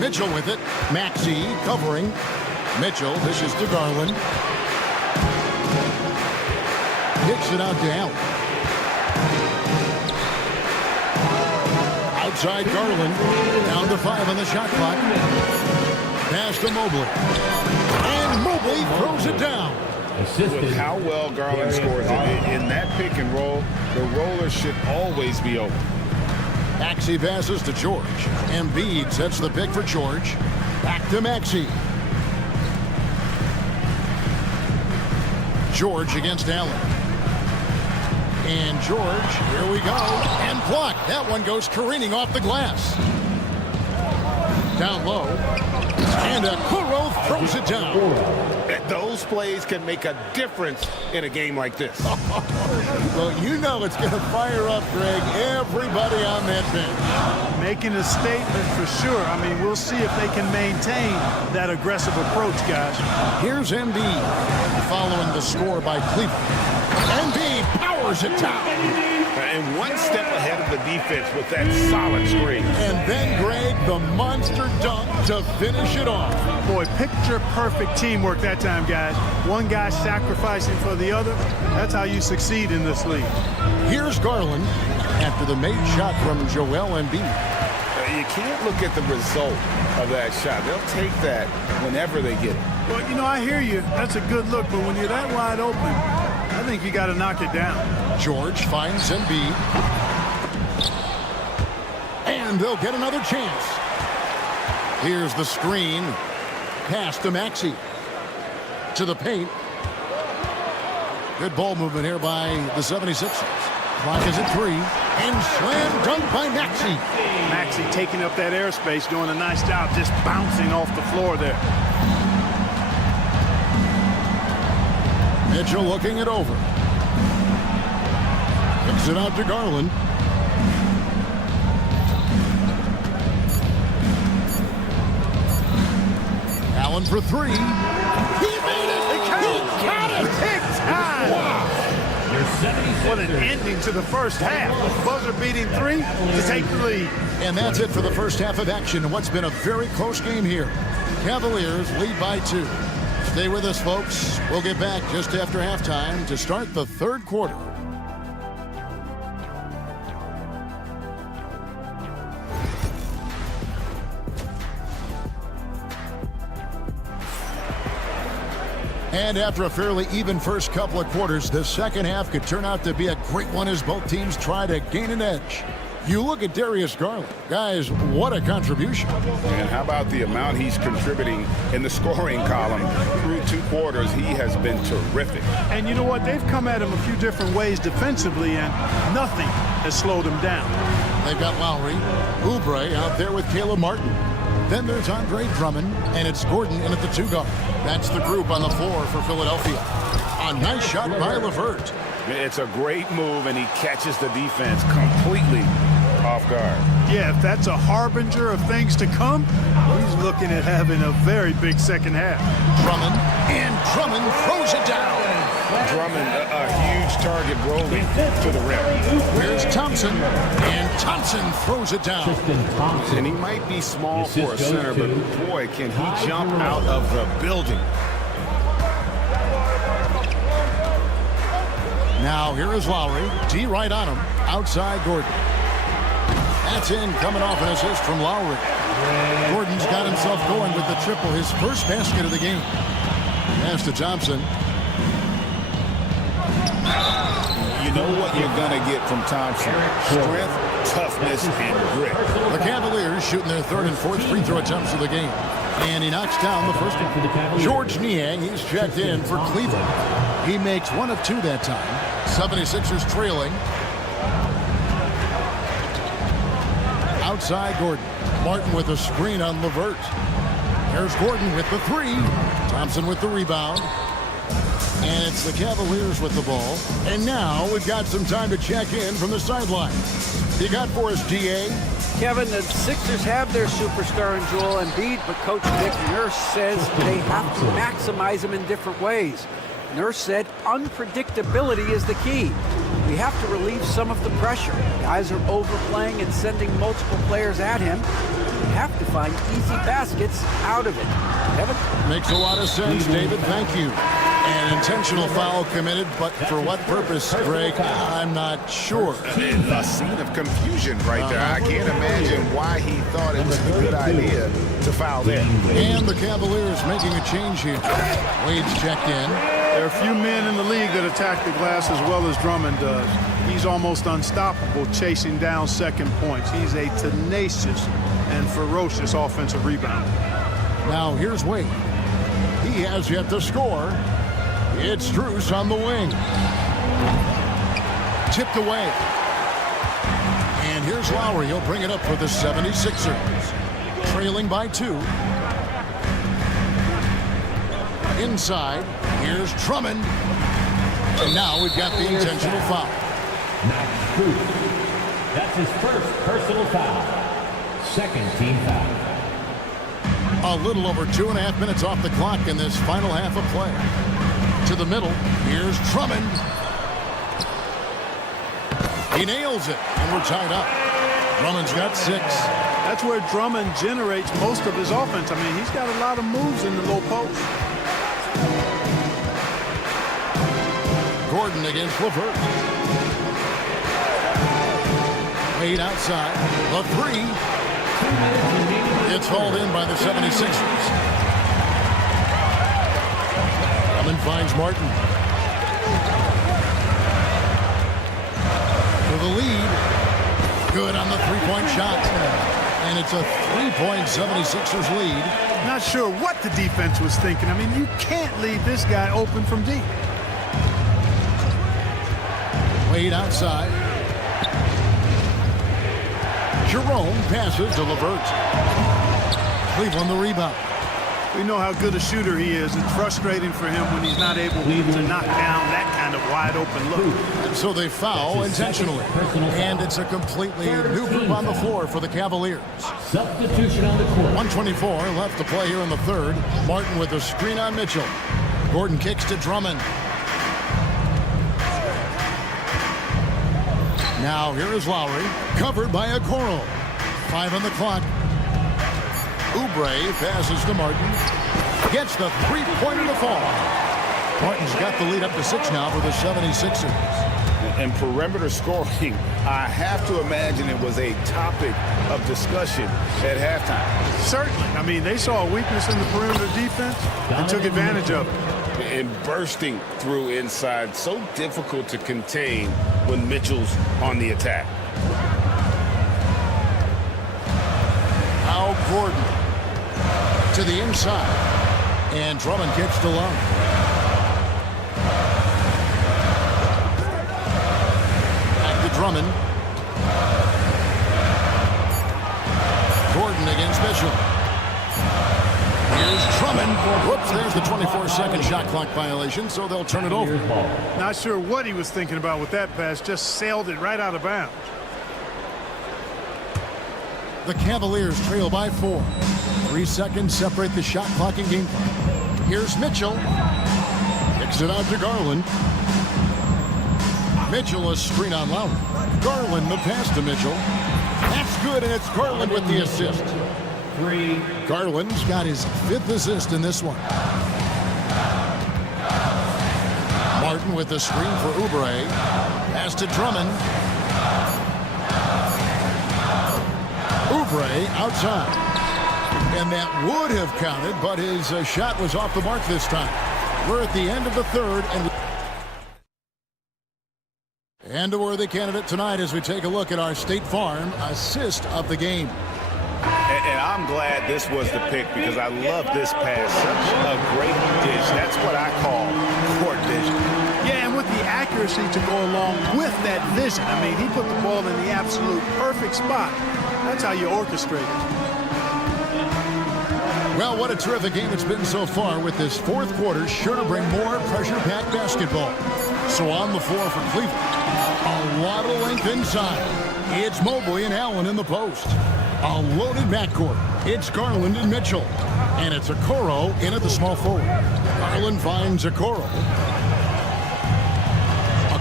Mitchell with it. Maxey covering. Mitchell dishes to Garland. Kicks it out to Allen. Outside Garland. Down to 5 on the shot clock. Pass to Mobley. And Mobley throws it down. With how well Garland scores in that pick and roll, the roller should always be open. Maxey passes to George. Embiid sets the pick for George. Back to Maxey. George against Allen. And George, here we go. And blocked. That one goes careening off the glass. Down low. And Okoro throws it down. Those plays can make a difference in a game like this. Well, you know it's going to fire up, Greg, everybody on that bench. Making a statement for sure. I mean, we'll see if they can maintain that aggressive approach, guys. Here's Embiid following the score by Cleveland. Embiid powers it down. And one step ahead of the defense with that solid screen. And then, Greg, the monster dunk to finish it off. Boy, picture-perfect teamwork that time, guys. One guy sacrificing for the other. That's how you succeed in this league. Here's Garland after the made shot from Joel Embiid. You can't look at the result of that shot. They'll take that whenever they get it. Well, you know, I hear you. That's a good look, but when you're that wide open, I think you got to knock it down. George finds Embiid. And they'll get another chance. Here's the screen. Pass to Maxey. To the paint. Good ball movement here by the 76ers. Clock is at 3. And slam dunk by Maxey. Maxey taking up that airspace, doing a nice job just bouncing off the floor there. Mitchell looking it over. Kicks it out to Garland. Allen for 3. He made it! He got it! Big time! Wow! What an ending to the first half. Buzzer-beating 3 to take the lead. And that's it for the first half of action in what's been a very close game here. Cavaliers lead by 2. Stay with us, folks. We'll get back just after halftime to start the third quarter. And after a fairly even first couple of quarters, the second half could turn out to be a great one as both teams try to gain an edge. You look at Darius Garland. Guys, what a contribution. And how about the amount he's contributing in the scoring column? Through 2 quarters, he has been terrific. And you know what? They've come at him a few different ways defensively, and nothing has slowed him down. They've got Lowry, Oubre out there with Caleb Martin. Then there's Andre Drummond, and it's Gordon in at the 2 guard. That's the group on the floor for Philadelphia. A nice shot by LeVert. It's a great move, and he catches the defense completely off guard. Yeah, if that's a harbinger of things to come, he's looking at having a very big second half. Drummond, and Drummond throws it down. Drummond, a huge target rolling to the rim. Here's Thompson, and Thompson throws it down. And he might be small for a center, but boy, can he jump out of the building. Now here is Lowry. D right on him. Outside Gordon. That's in, coming off an assist from Lowry. Gordon's got himself going with the triple, his first basket of the game. Pass to Thompson. You know what you're going to get from Thompson. Strength, toughness, and grit. The Cavaliers shooting their 3rd and 4th free throw attempts of the game. And he knocks down the first one. George Niang, he's checked in for Cleveland. He makes 1 of 2 that time. 76ers trailing. Outside Gordon. Martin with a screen on LeVert. Here's Gordon with the 3. Thompson with the rebound. And it's the Cavaliers with the ball. And now we've got some time to check in from the sideline. You got for us, GA? Kevin, the Sixers have their superstar in Joel Embiid, but Coach Nick Nurse says they have to maximize him in different ways. Nurse said unpredictability is the key. We You have to relieve some of the pressure. Guys are overplaying and sending multiple players at him. You have to find easy baskets out of it. Kevin? Makes a lot of sense, David. Thank you. An intentional foul committed, but for what purpose, Greg? I'm not sure. A scene of confusion right there. I can't imagine why he thought it was a good idea to foul there. And the Cavaliers making a change here. Wade's checked in. There are few men in the league that attack the glass as well as Drummond does. He's almost unstoppable chasing down second points. He's a tenacious and ferocious offensive rebounder. Now here's Wade. He has yet to score. It's Strus on the wing. Tipped away. And here's Lowry. He'll bring it up for the 76ers. Trailing by 2. Inside. Here's Drummond. And now we've got the intentional foul. That's his first personal foul. Second team foul. A little over 2.5 minutes off the clock in this final half of play. To the middle. Here's Drummond. He nails it, and we're tied up. Drummond's got 6. That's where Drummond generates most of his offense. I mean, he's got a lot of moves in the low post. Gordon against LeVert. Wade outside. The 3. It's hauled in by the 76ers. Drummond finds Martin. For the lead. Good on the three-point shot. And it's a 3-point 76ers lead. Not sure what the defense was thinking. I mean, you can't leave this guy open from deep. Wade outside. Jerome passes to LeVert. Cleveland the rebound. We know how good a shooter he is. It's frustrating for him when he's not able to knock down that kind of wide open look. So they foul intentionally. And it's a completely new group on the floor for the Cavaliers. Substitution on the court. 1:24 left to play here in the third. Martin with a screen on Mitchell. Gordon kicks to Drummond. Now here is Lowry, covered by Okoro. 5 on the clock. Oubre passes to Martin. Gets the three-pointer to fall. Martin's got the lead up to 6 now for the 76ers. And perimeter scoring, I have to imagine it was a topic of discussion at halftime. Certainly. I mean, they saw a weakness in the perimeter defense and took advantage of it. And bursting through inside, so difficult to contain when Mitchell's on the attack. Now Gordon to the inside. And Drummond gets to Love. Back to Drummond. Gordon against Mitchell. Here's Drummond. Whoops, there's the 24-second shot clock violation, so they'll turn it over. Not sure what he was thinking about with that pass. Just sailed it right out of bounds. The Cavaliers trail by 4. 3 seconds separate the shot clock and game clock. Here's Mitchell. Kicks it out to Garland. Mitchell a screen on Lowry. Garland the pass to Mitchell. That's good, and it's Garland with the assist. 3. Garland's got his 5th assist in this one. Martin with the screen for Oubre. Pass to Drummond. Oubre outside. And that would have counted, but his shot was off the mark this time. We're at the end of the third. And a worthy candidate tonight as we take a look at our State Farm assist of the game. And I'm glad this was the pick because I love this pass. Such a great dish. That's what I call court vision. Yeah, and with the accuracy to go along with that vision. I mean, he put the ball in the absolute perfect spot. That's how you orchestrate it. Well, what a terrific game it's been so far, with this fourth quarter sure to bring more pressure-packed basketball. So on the floor for Cleveland, a lot of length inside. It's Mobley and Allen in the post. A loaded backcourt. It's Garland and Mitchell. And it's Okoro in at the small forward. Garland finds Okoro.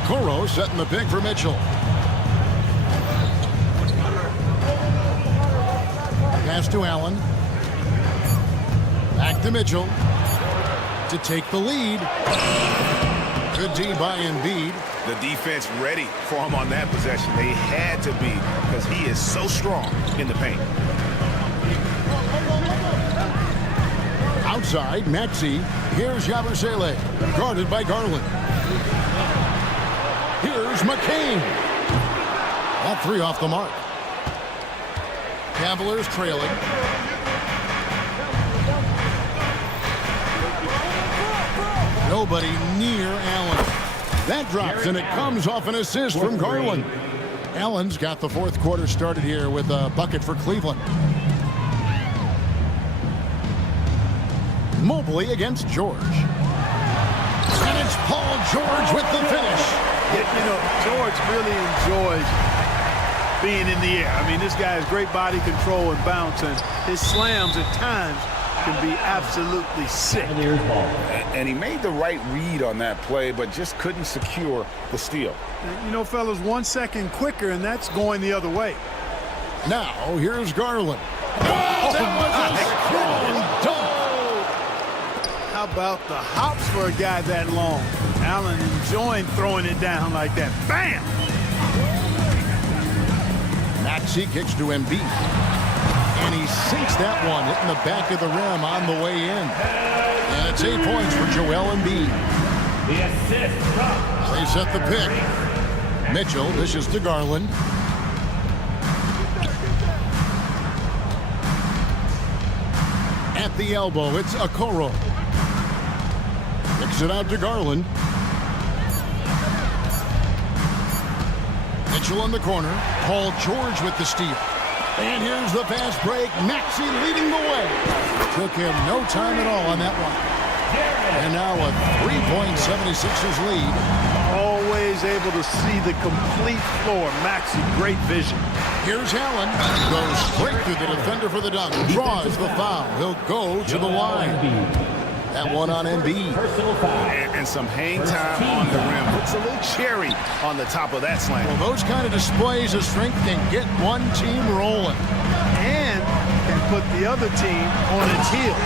Okoro setting the pick for Mitchell. Pass to Allen. Back to Mitchell to take the lead. Good D by Embiid. The defense ready for him on that possession. They had to be because he is so strong in the paint. Outside, Maxey. Here's Yabusele, guarded by Garland. Here's McCain. That three off the mark. Cavaliers trailing. Nobody near Allen. That drops, and it comes off an assist from Garland. Allen's got the fourth quarter started here with a bucket for Cleveland. Mobley against George. And it's Paul George with the finish. You know, George really enjoys being in the air. I mean, this guy has great body control and bounce, and his slams at times can be absolutely sick. And he made the right read on that play, but just couldn't secure the steal. And, you know, fellas, 1 second quicker, and that's going the other way. Now, here's Garland. That was a strong dunk. How about the hops for a guy that long? Allen enjoying throwing it down like that. Bam! Maxey kicks to Embiid. And he sinks that one, hitting the back of the rim on the way in. And it's 8 points for Joel Embiid. The assist from They set the pick. Mitchell dishes to Garland. At the elbow, it's Okoro. Kicks it out to Garland. Mitchell in the corner. Paul George with the steal. And here's the fast break. Maxey leading the way. Took him no time at all on that one. And now a 3-point 76ers lead. Always able to see the complete floor. Maxey, great vision. Here's Allen. Goes straight through the defender for the dunk. Draws the foul. He'll go to the line. That one on Embiid. And some hang time on the rim. Puts a little cherry on the top of that slam. Well, those kind of displays of strength can get one team rolling. And can put the other team on its heels.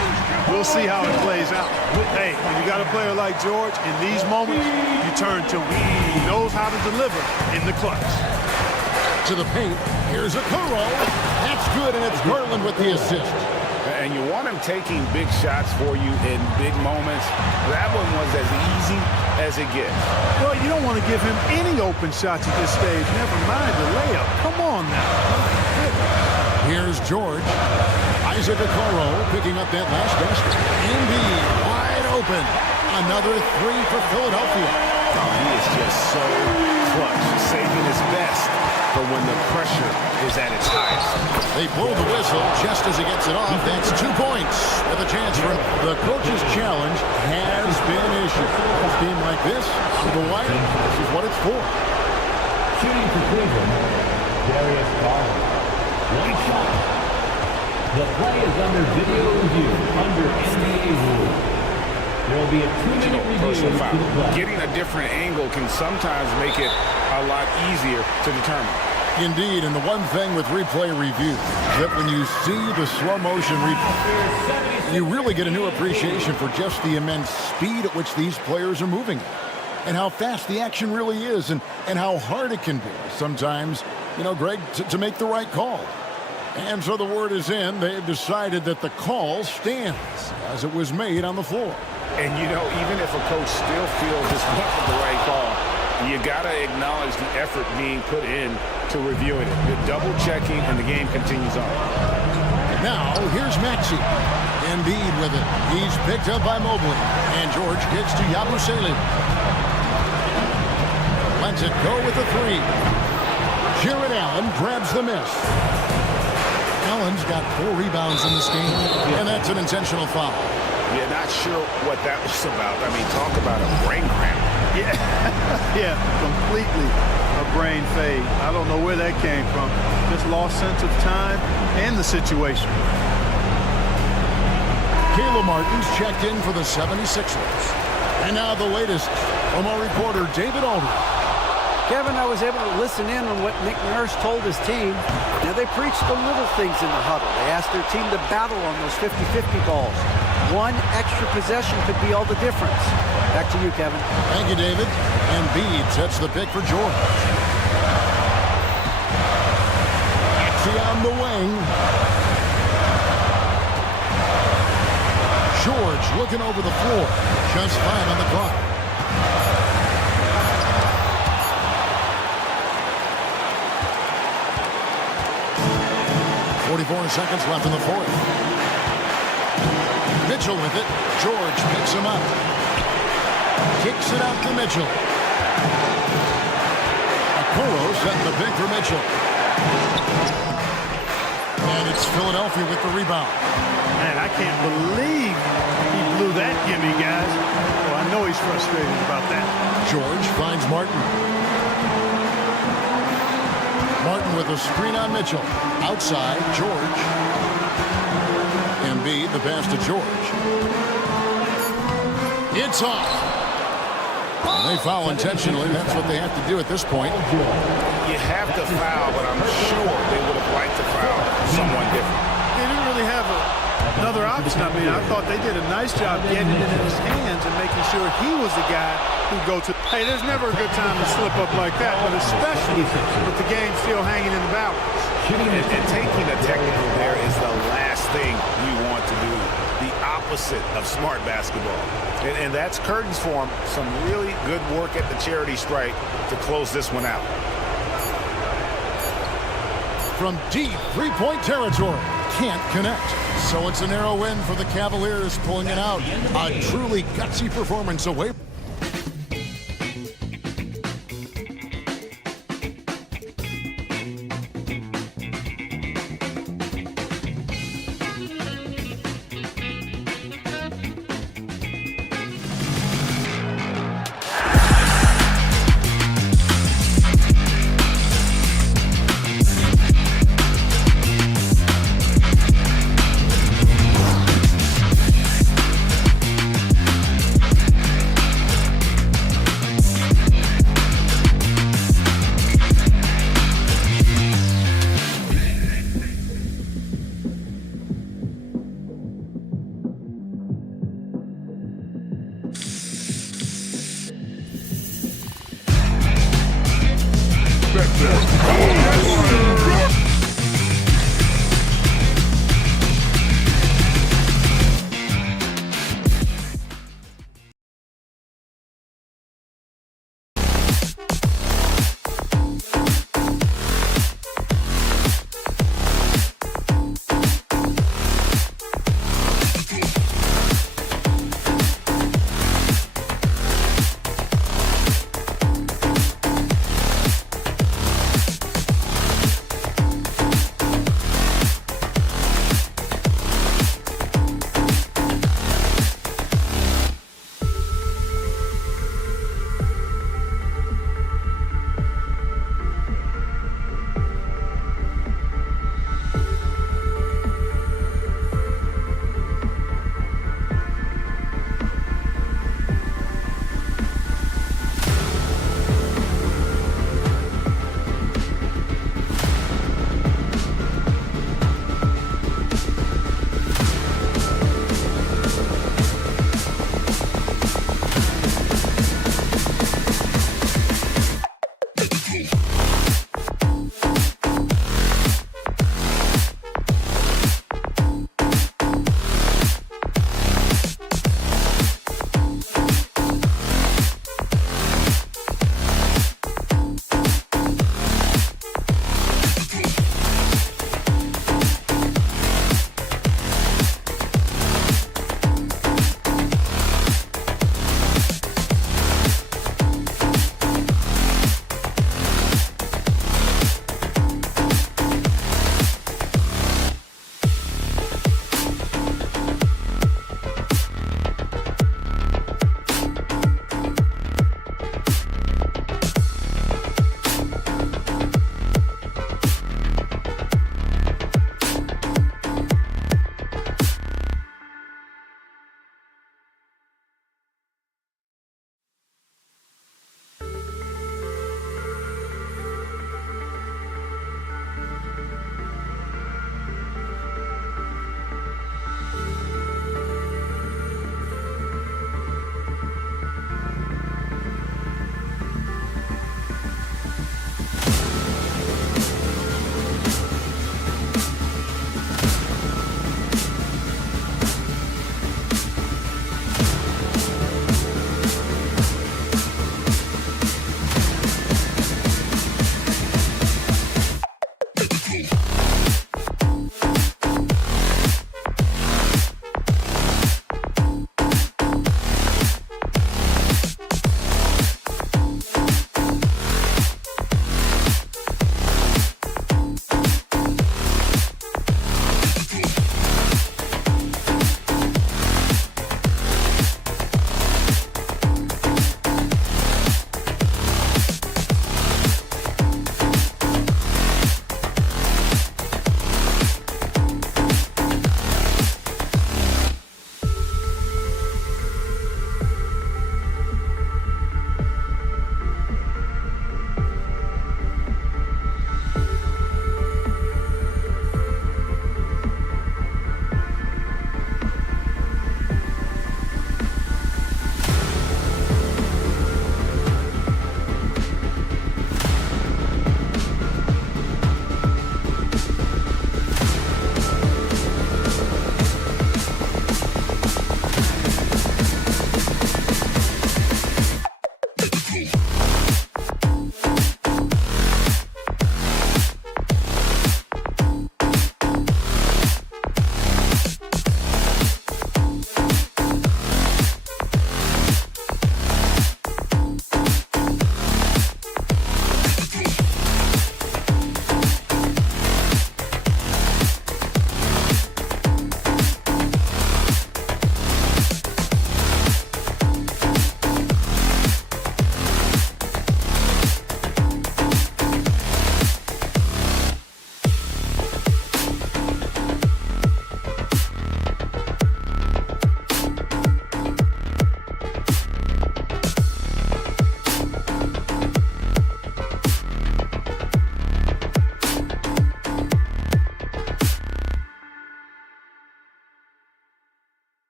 We'll see how it plays out. Hey, when you got a player like George, in these moments, you turn to him. He knows how to deliver in the clutch. To the paint. Here's Okoro. That's good, and it's Garland with the assist. And you want him taking big shots for you in big moments. That one was as easy as it gets. Well, you don't want to give him any open shots at this stage. Never mind the layup. Come on now. Here's George. Isaac Okoro picking up that last basket. Embiid wide open. Another three for Philadelphia. Oh, he is just so clutch, saving his best for when the pressure is at its highest. They blow the whistle just as he gets it off. That's 2 points with a chance for the coach's challenge has been issued. A game like this, to the wire, this is what it's for. shooting for Cleveland, Darius Garland. One shot. The play is under video review under NBA rules. There will be a 2-minute review to the play. Getting a different angle can sometimes make it a lot easier to determine. Indeed, and the one thing with replay review that when you see the slow motion replay, you really get a new appreciation for just the immense speed at which these players are moving and how fast the action really is and how hard it can be sometimes, you know, Greg, to make the right call. And so the word is in. They've decided that the call stands as it was made on the floor. And, you know, even if a coach still feels this wasn't the right call, you got to acknowledge the effort being put in to reviewing it. The double checking, and the game continues on. Now, here's Maxey. Embiid with it. He's picked up by Mobley. And George kicks to Yabusele. Lets it go with the three. Jared Allen grabs the miss. Allen's got 4 rebounds in this game, and that's an intentional foul. Yeah, not sure what that was about. I mean, talk about a brain cramp. Yeah, completely a brain fade. I don't know where that came from. Just lost sense of time and the situation. Caleb Martin's checked in for the 76ers. And now the latest from our reporter, David Aldridge. Kevin, I was able to listen in on what Nick Nurse told his team. Now, they preached the little things in the huddle. They asked their team to battle on those 50-50 balls. One extra possession could be all the difference. Back to you, Kevin. Thank you, David. And Embiid sets the pick for George. On the wing. George looking over the floor. Just 5 on the clock. .44 seconds left in the fourth. Mitchell with it. George picks him up. Kicks it out to Mitchell. Okoro setting the pick for Mitchell. And it's Philadelphia with the rebound. Man, I can't believe he blew that gimme, guys. Well, I know he's frustrated about that. George finds Martin. Martin with a screen on Mitchell. Outside, George. Embiid, the pass to George. It's off. And they foul intentionally. That's what they have to do at this point. You have to foul, but I'm sure they would have liked to foul someone different. They didn't really have another option. I mean, I thought they did a nice job getting it in his hands and making sure he was the guy who'd go to. Hey, there's never a good time to slip up like that, but especially with the game still hanging in the balance. And taking a technical there is the last thing you want to do. The opposite of smart basketball. And that's curtains for him. Some really good work at the charity stripe to close this one out. From deep three-point territory, can't connect. So it's a narrow win for the Cavaliers, pulling it out. A truly gutsy performance away.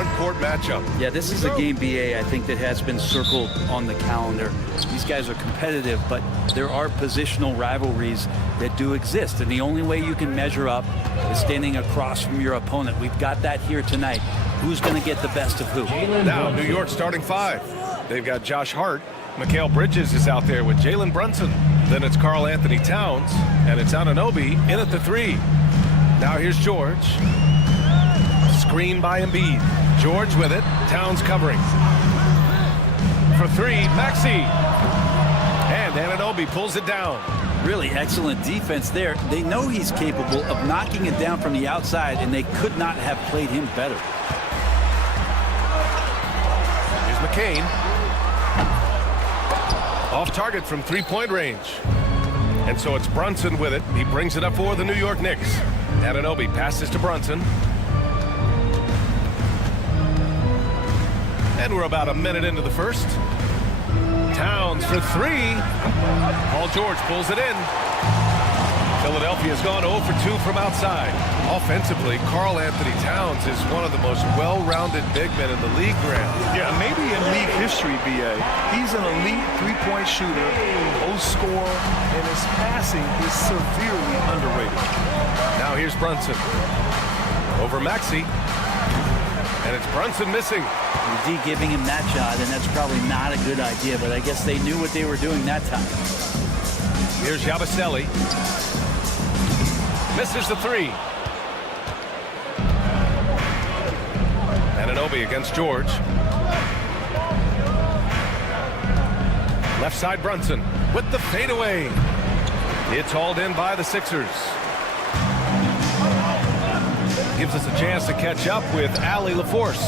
front court matchup. Yeah, this is a game, BA, I think that has been circled on the calendar. These guys are competitive, but there are positional rivalries that do exist, and the only way you can measure up is standing across from your opponent. We've got that here tonight. Who's going to get the best of who? Now, New York starting 5. They've got Josh Hart. Mikal Bridges is out there with Jalen Brunson. Then it's Karl Anthony Towns, and it's Anunoby in at the 3. Now here's George. Screen by Embiid. George with it. Towns covering. For 3, Maxey. And Anunoby pulls it down. Really excellent defense there. They know he's capable of knocking it down from the outside, and they could not have played him better. Here's McCain. Off target from 3-point range. And so it's Brunson with it. He brings it up for the New York Knicks. Anunoby passes to Brunson. And we're about a minute into the first. Towns for 3. Paul George pulls it in. Philadelphia's gone 0 for 2 from outside. Offensively, Karl Anthony Towns is one of the most well-rounded big men in the league, Grant. Yeah, maybe in league history, BA. He's an elite three-point shooter, post scorer, and his passing is severely underrated. Now here's Brunson. Over Maxey. And it's Brunson missing. D giving him that shot, and that's probably not a good idea, but I guess they knew what they were doing that time. Here's Yabusele. Misses the 3. Anunoby against George. Left side Brunson with the fadeaway. It's hauled in by the Sixers. Gives us a chance to catch up with Allie LaForce.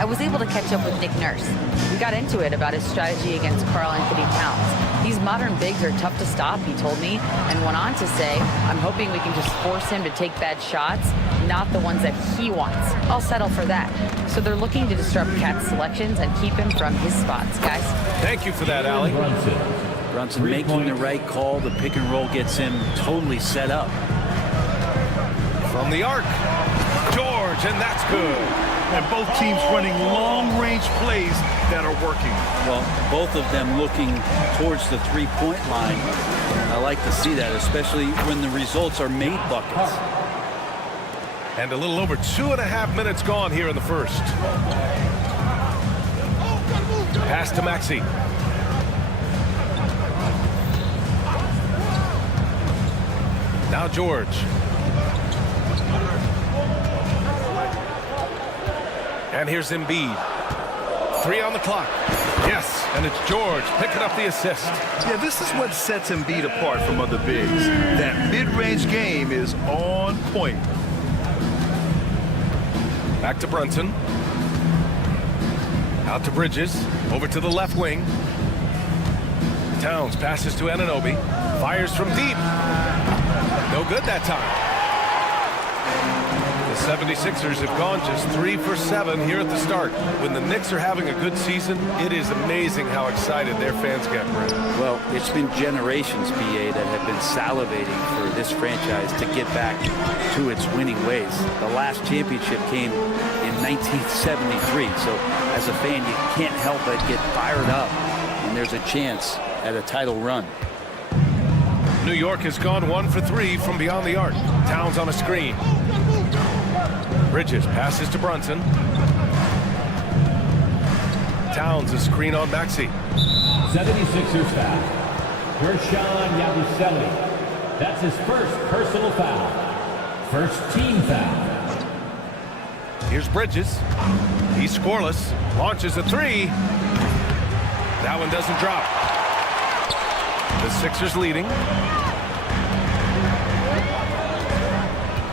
I was able to catch up with Nick Nurse. We got into it about his strategy against Karl Anthony Towns. These modern bigs are tough to stop, he told me, and went on to say, I'm hoping we can just force him to take bad shots, not the ones that he wants. I'll settle for that. So they're looking to disrupt Cat's selections and keep him from his spots, guys. Thank you for that, Allie. Brunson making the right call. The pick and roll gets him totally set up. From the arc. George, and that's good. And both teams running long-range plays that are working. Well, both of them looking towards the three-point line. I like to see that, especially when the results are made buckets. And a little over 2.5 minutes gone here in the first. Pass to Maxey. Now George. And here's Embiid. 3 on the clock. Yes, and it's George picking up the assist. Yeah, this is what sets Embiid apart from other bigs. That mid-range game is on point. Back to Brunson. Out to Bridges. Over to the left wing. Towns passes to Anunoby. Fires from deep. No good that time. The 76ers have gone just 3 for 7 here at the start. When the Knicks are having a good season, it is amazing how excited their fans get, Brent. Well, it's been generations, BA, that have been salivating for this franchise to get back to its winning ways. The last championship came in 1973, so as a fan, you can't help but get fired up when there's a chance at a title run. New York has gone 1 for 3 from beyond the arc. Towns on a screen. Bridges passes to Brunson. Towns a screen on Maxey. 76ers foul. Gershon Yabusele. That's his first personal foul. First team foul. Here's Bridges. He's scoreless. Launches a 3. That one doesn't drop. The Sixers leading.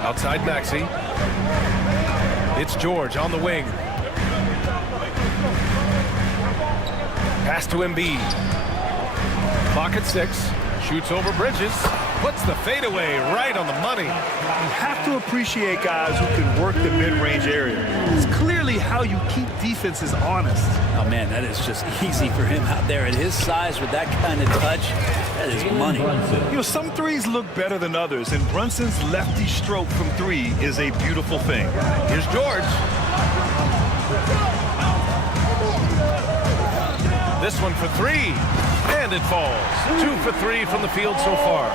Outside Maxey. It's George on the wing. Pass to Embiid. Clock at 6. Shoots over Bridges. Puts the fadeaway right on the money. You have to appreciate guys who can work the mid-range area. It's clearly how you keep defenses honest. Oh, man, that is just easy for him out there at his size with that kind of touch. That is money. You know, some threes look better than others, and Brunson's lefty stroke from 3 is a beautiful thing. Here's George. This one for three. And it falls. 2 for 3 from the field so far.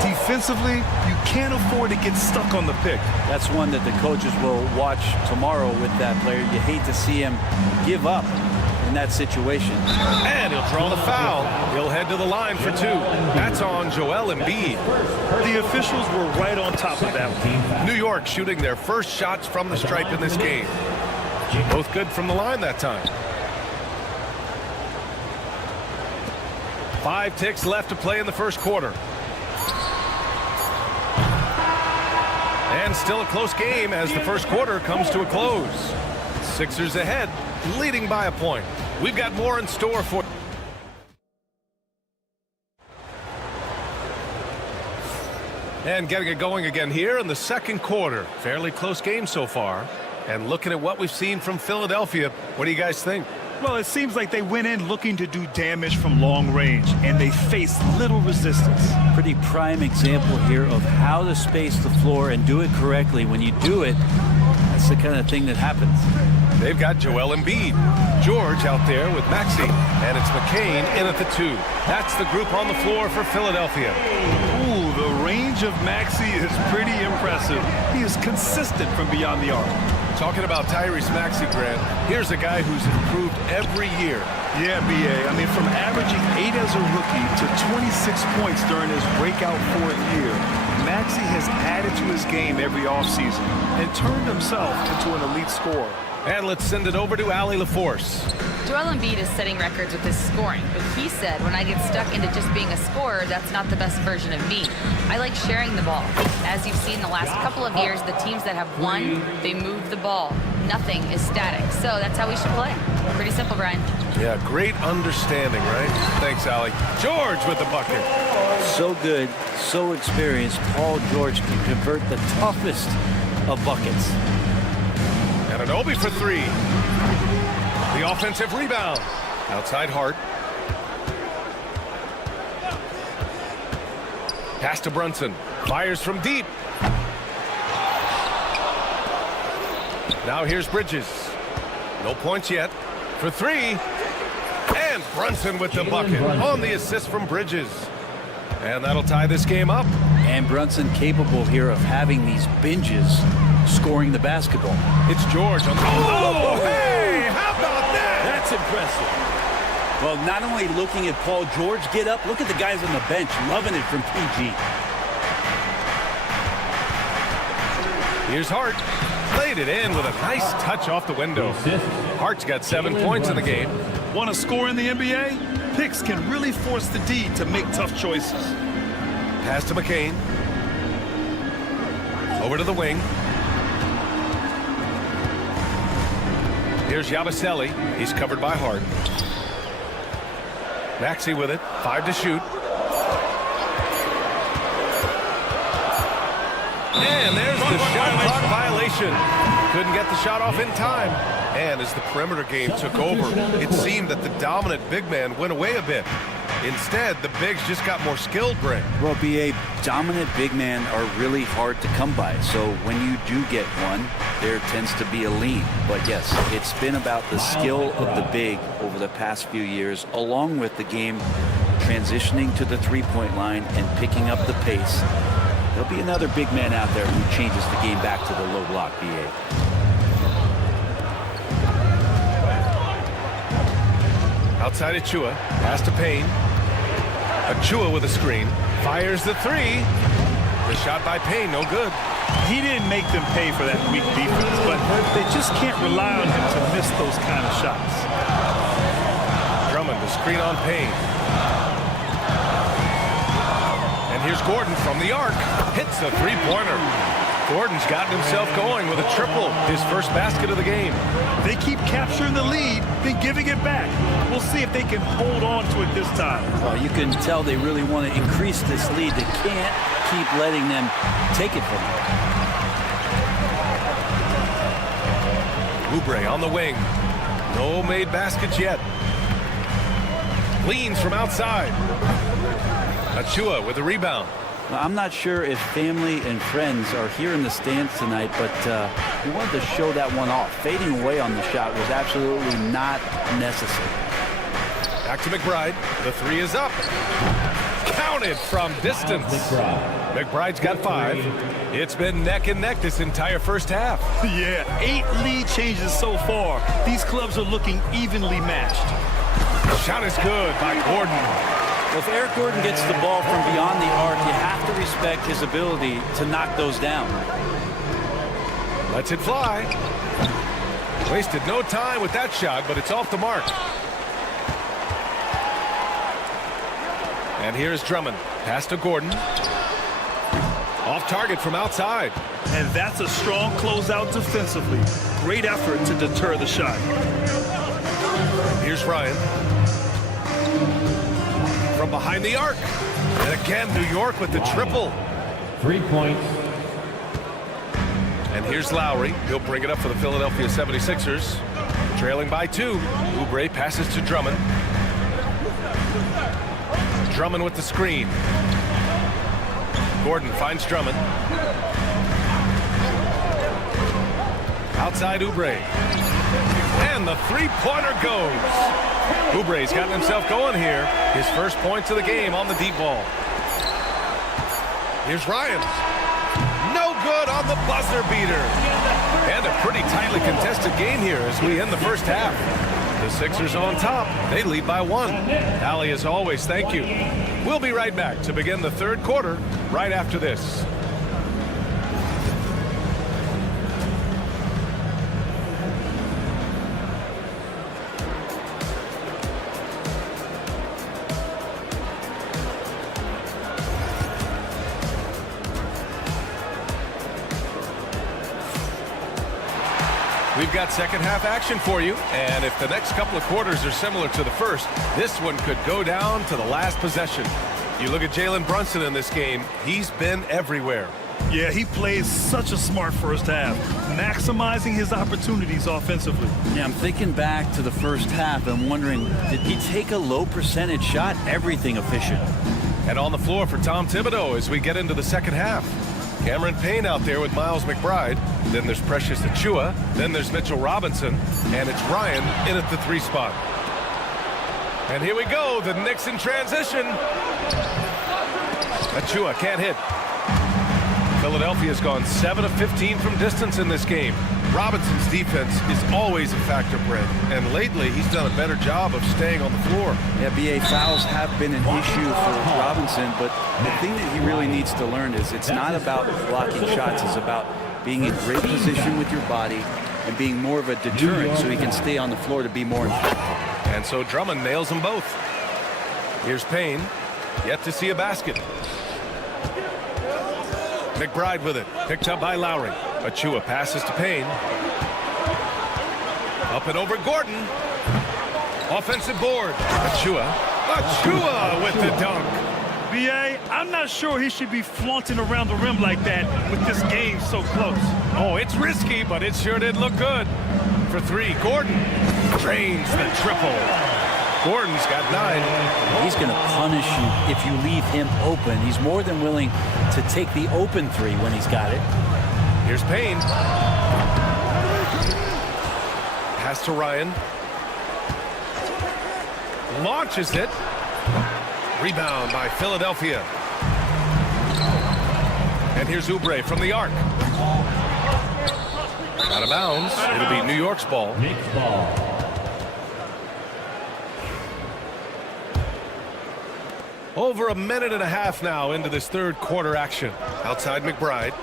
Defensively, you can't afford to get stuck on the pick. That's one that the coaches will watch tomorrow with that player. You hate to see him give up in that situation. And he'll draw the foul. He'll head to the line for 2. That's on Joel Embiid. The officials were right on top of that one. New York shooting their first shots from the stripe in this game. Both good from the line that time. 5 ticks left to play in the first quarter. And still a close game as the first quarter comes to a close. Sixers ahead, leading by a point. We've got more in store for you. And getting it going again here in the second quarter. Fairly close game so far. And looking at what we've seen from Philadelphia, what do you guys think? Well, it seems like they went in looking to do damage from long range, and they faced little resistance. Pretty prime example here of how to space the floor and do it correctly. When you do it, that's the kind of thing that happens. They've got Joel Embiid. George out there with Maxey, and it's McCain in at the 2. That's the group on the floor for Philadelphia. Ooh, the range of Maxey is pretty impressive. He is consistent from beyond the arc. Talking about Tyrese Maxey, Grant, here's a guy who's improved every year. Yeah, B.A. I mean, from averaging 8 as a rookie to 26 points during his breakout 4th year, Maxey has added to his game every offseason and turned himself into an elite scorer. And let's send it over to Allie LaForce. Joel Embiid is setting records with his scoring, but he said, when I get stuck into just being a scorer, that's not the best version of me. I like sharing the ball. As you've seen the last couple of years, the teams that have won, they move the ball. Nothing is static. So that's how we should play. Pretty simple, Brian. Yeah, great understanding, right? Thanks, Allie. George with the bucket. So good, so experienced. Paul George can convert the toughest of buckets. And an Obi for 3. The offensive rebound. Outside Hart. Pass to Brunson. Fires from deep. Now here's Bridges. No points yet. For 3. And Brunson with the bucket on the assist from Bridges. And that'll tie this game up. And Brunson capable here of having these binges scoring the basketball. It's George on the... Oh, hey! How about that? That's impressive. Well, not only looking at Paul George get up, look at the guys on the bench loving it from PG. Here's Hart. Played it in with a nice touch off the window. Hart's got 7 points in the game. Want to score in the NBA? Picks can really force the D to make tough choices. Pass to McCain. Over to the wing. Here's Yabusele. He's covered by Hart. Maxey with it. 5 to shoot. And there's the shot clock violation. Couldn't get the shot off in time. And as the perimeter game took over, it seemed that the dominant big man went away a bit. Instead, the bigs just got more skilled, Brent. Well, B.A., dominant big men are really hard to come by. So when you do get one, there tends to be a lean. But yes, it's been about the skill of the big over the past few years, along with the game transitioning to the three-point line and picking up the pace. There'll be another big man out there who changes the game back to the low block, B.A. Outside Achua. Pass to Payne. Achua with a screen. Fires the 3. The shot by Payne, no good. He didn't make them pay for that weak defense, but they just can't rely on him to miss those kind of shots. Drummond, the screen on Payne. And here's Gordon from the arc. Hits the three-pointer. Gordon's gotten himself going with a triple, his first basket of the game. They keep capturing the lead, then giving it back. We'll see if they can hold on to it this time. Well, you can tell they really want to increase this lead. They can't keep letting them take it from them. Oubre on the wing. No made baskets yet. Leans from outside. Achua with the rebound. I'm not sure if family and friends are here in the stands tonight, but we wanted to show that one off. Fading away on the shot was absolutely not necessary. Back to McBride. The three is up. Counted from distance. McBride's got 5. It's been neck and neck this entire first half. Yeah, 8 lead changes so far. These clubs are looking evenly matched. Shot is good by Gordon. Well, if Eric Gordon gets the ball from beyond the arc, you have to respect his ability to knock those down. Lets it fly. Wasted no time with that shot, but it's off the mark. And here's Drummond. Pass to Gordon. Off target from outside. And that's a strong closeout defensively. Great effort to deter the shot. Here's Ryan. From behind the arc. And again, New York with the triple. 3 points. And here's Lowry. He'll bring it up for the Philadelphia 76ers. Trailing by 2. Oubre passes to Drummond. Drummond with the screen. Gordon finds Drummond. Outside Oubre. And the three-pointer goes. Oubre's gotten himself going here. His first points of the game on the deep ball. Here's Ryan. No good on the buzzer beater. And a pretty tightly contested game here as we end the first half. The Sixers on top. They lead by 1. Allie, as always, thank you. We'll be right back to begin the third quarter right after this. We've got second half action for you, and if the next couple of quarters are similar to the first, this one could go down to the last possession. You look at Jalen Brunson in this game, he's been everywhere. Yeah, he plays such a smart first half, maximizing his opportunities offensively. Yeah, I'm thinking back to the first half and wondering, did he take a low percentage shot? Everything efficient. And on the floor for Tom Thibodeau as we get into the second half. Cameron Payne out there with Miles McBride. Then there's Precious Achiuwa. Then there's Mitchell Robinson. And it's Ryan in at the 3 spot. And here we go. The Knicks in transition. Achiuwa can't hit. Philadelphia's gone 7 of 15 from distance in this game. Robinson's defense is always a factor, Brent. And lately, he's done a better job of staying on the floor. Yeah, BA fouls have been an issue for Robinson, but the thing that he really needs to learn is it's not about blocking shots. It's about being in great position with your body and being more of a deterrent so he can stay on the floor to be more impactful. And so Drummond nails them both. Here's Payne. Yet to see a basket. McBride with it. Picked up by Lowry. Achiuwa passes to Payne. Up and over Gordon. Offensive board. Achiuwa with the dunk. B.A., I'm not sure he should be flaunting around the rim like that with this game so close. Oh, it's risky, but it sure did look good. For 3, Gordon drains the triple. Gordon's got 9. He's going to punish you if you leave him open. He's more than willing to take the open 3 when he's got it. Here's Payne. Pass to Ryan. Launches it. Rebound by Philadelphia. And here's Oubre from the arc. Out of bounds. It'll be New York's ball. Knicks ball. Over a minute and a half now into this third quarter action. Outside McBride.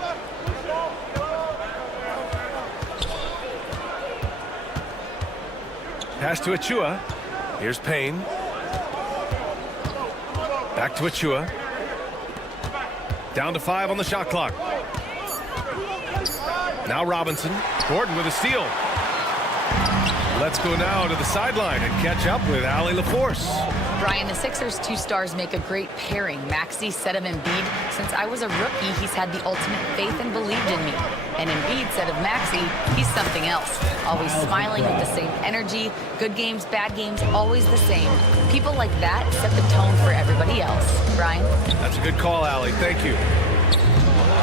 Pass to Achiuwa. Here's Payne. Back to Achiuwa. Down to 5 on the shot clock. Now Robinson. Gordon with a steal. Let's go now to the sideline and catch up with Allie LaForce. Brian, the Sixers' 2 stars make a great pairing. Maxey said of Embiid, since I was a rookie, he's had the ultimate faith and believed in me. And Embiid said of Maxey, he's something else. Always smiling with the same energy. Good games, bad games, always the same. People like that set the tone for everybody else. Brian? That's a good call, Allie. Thank you.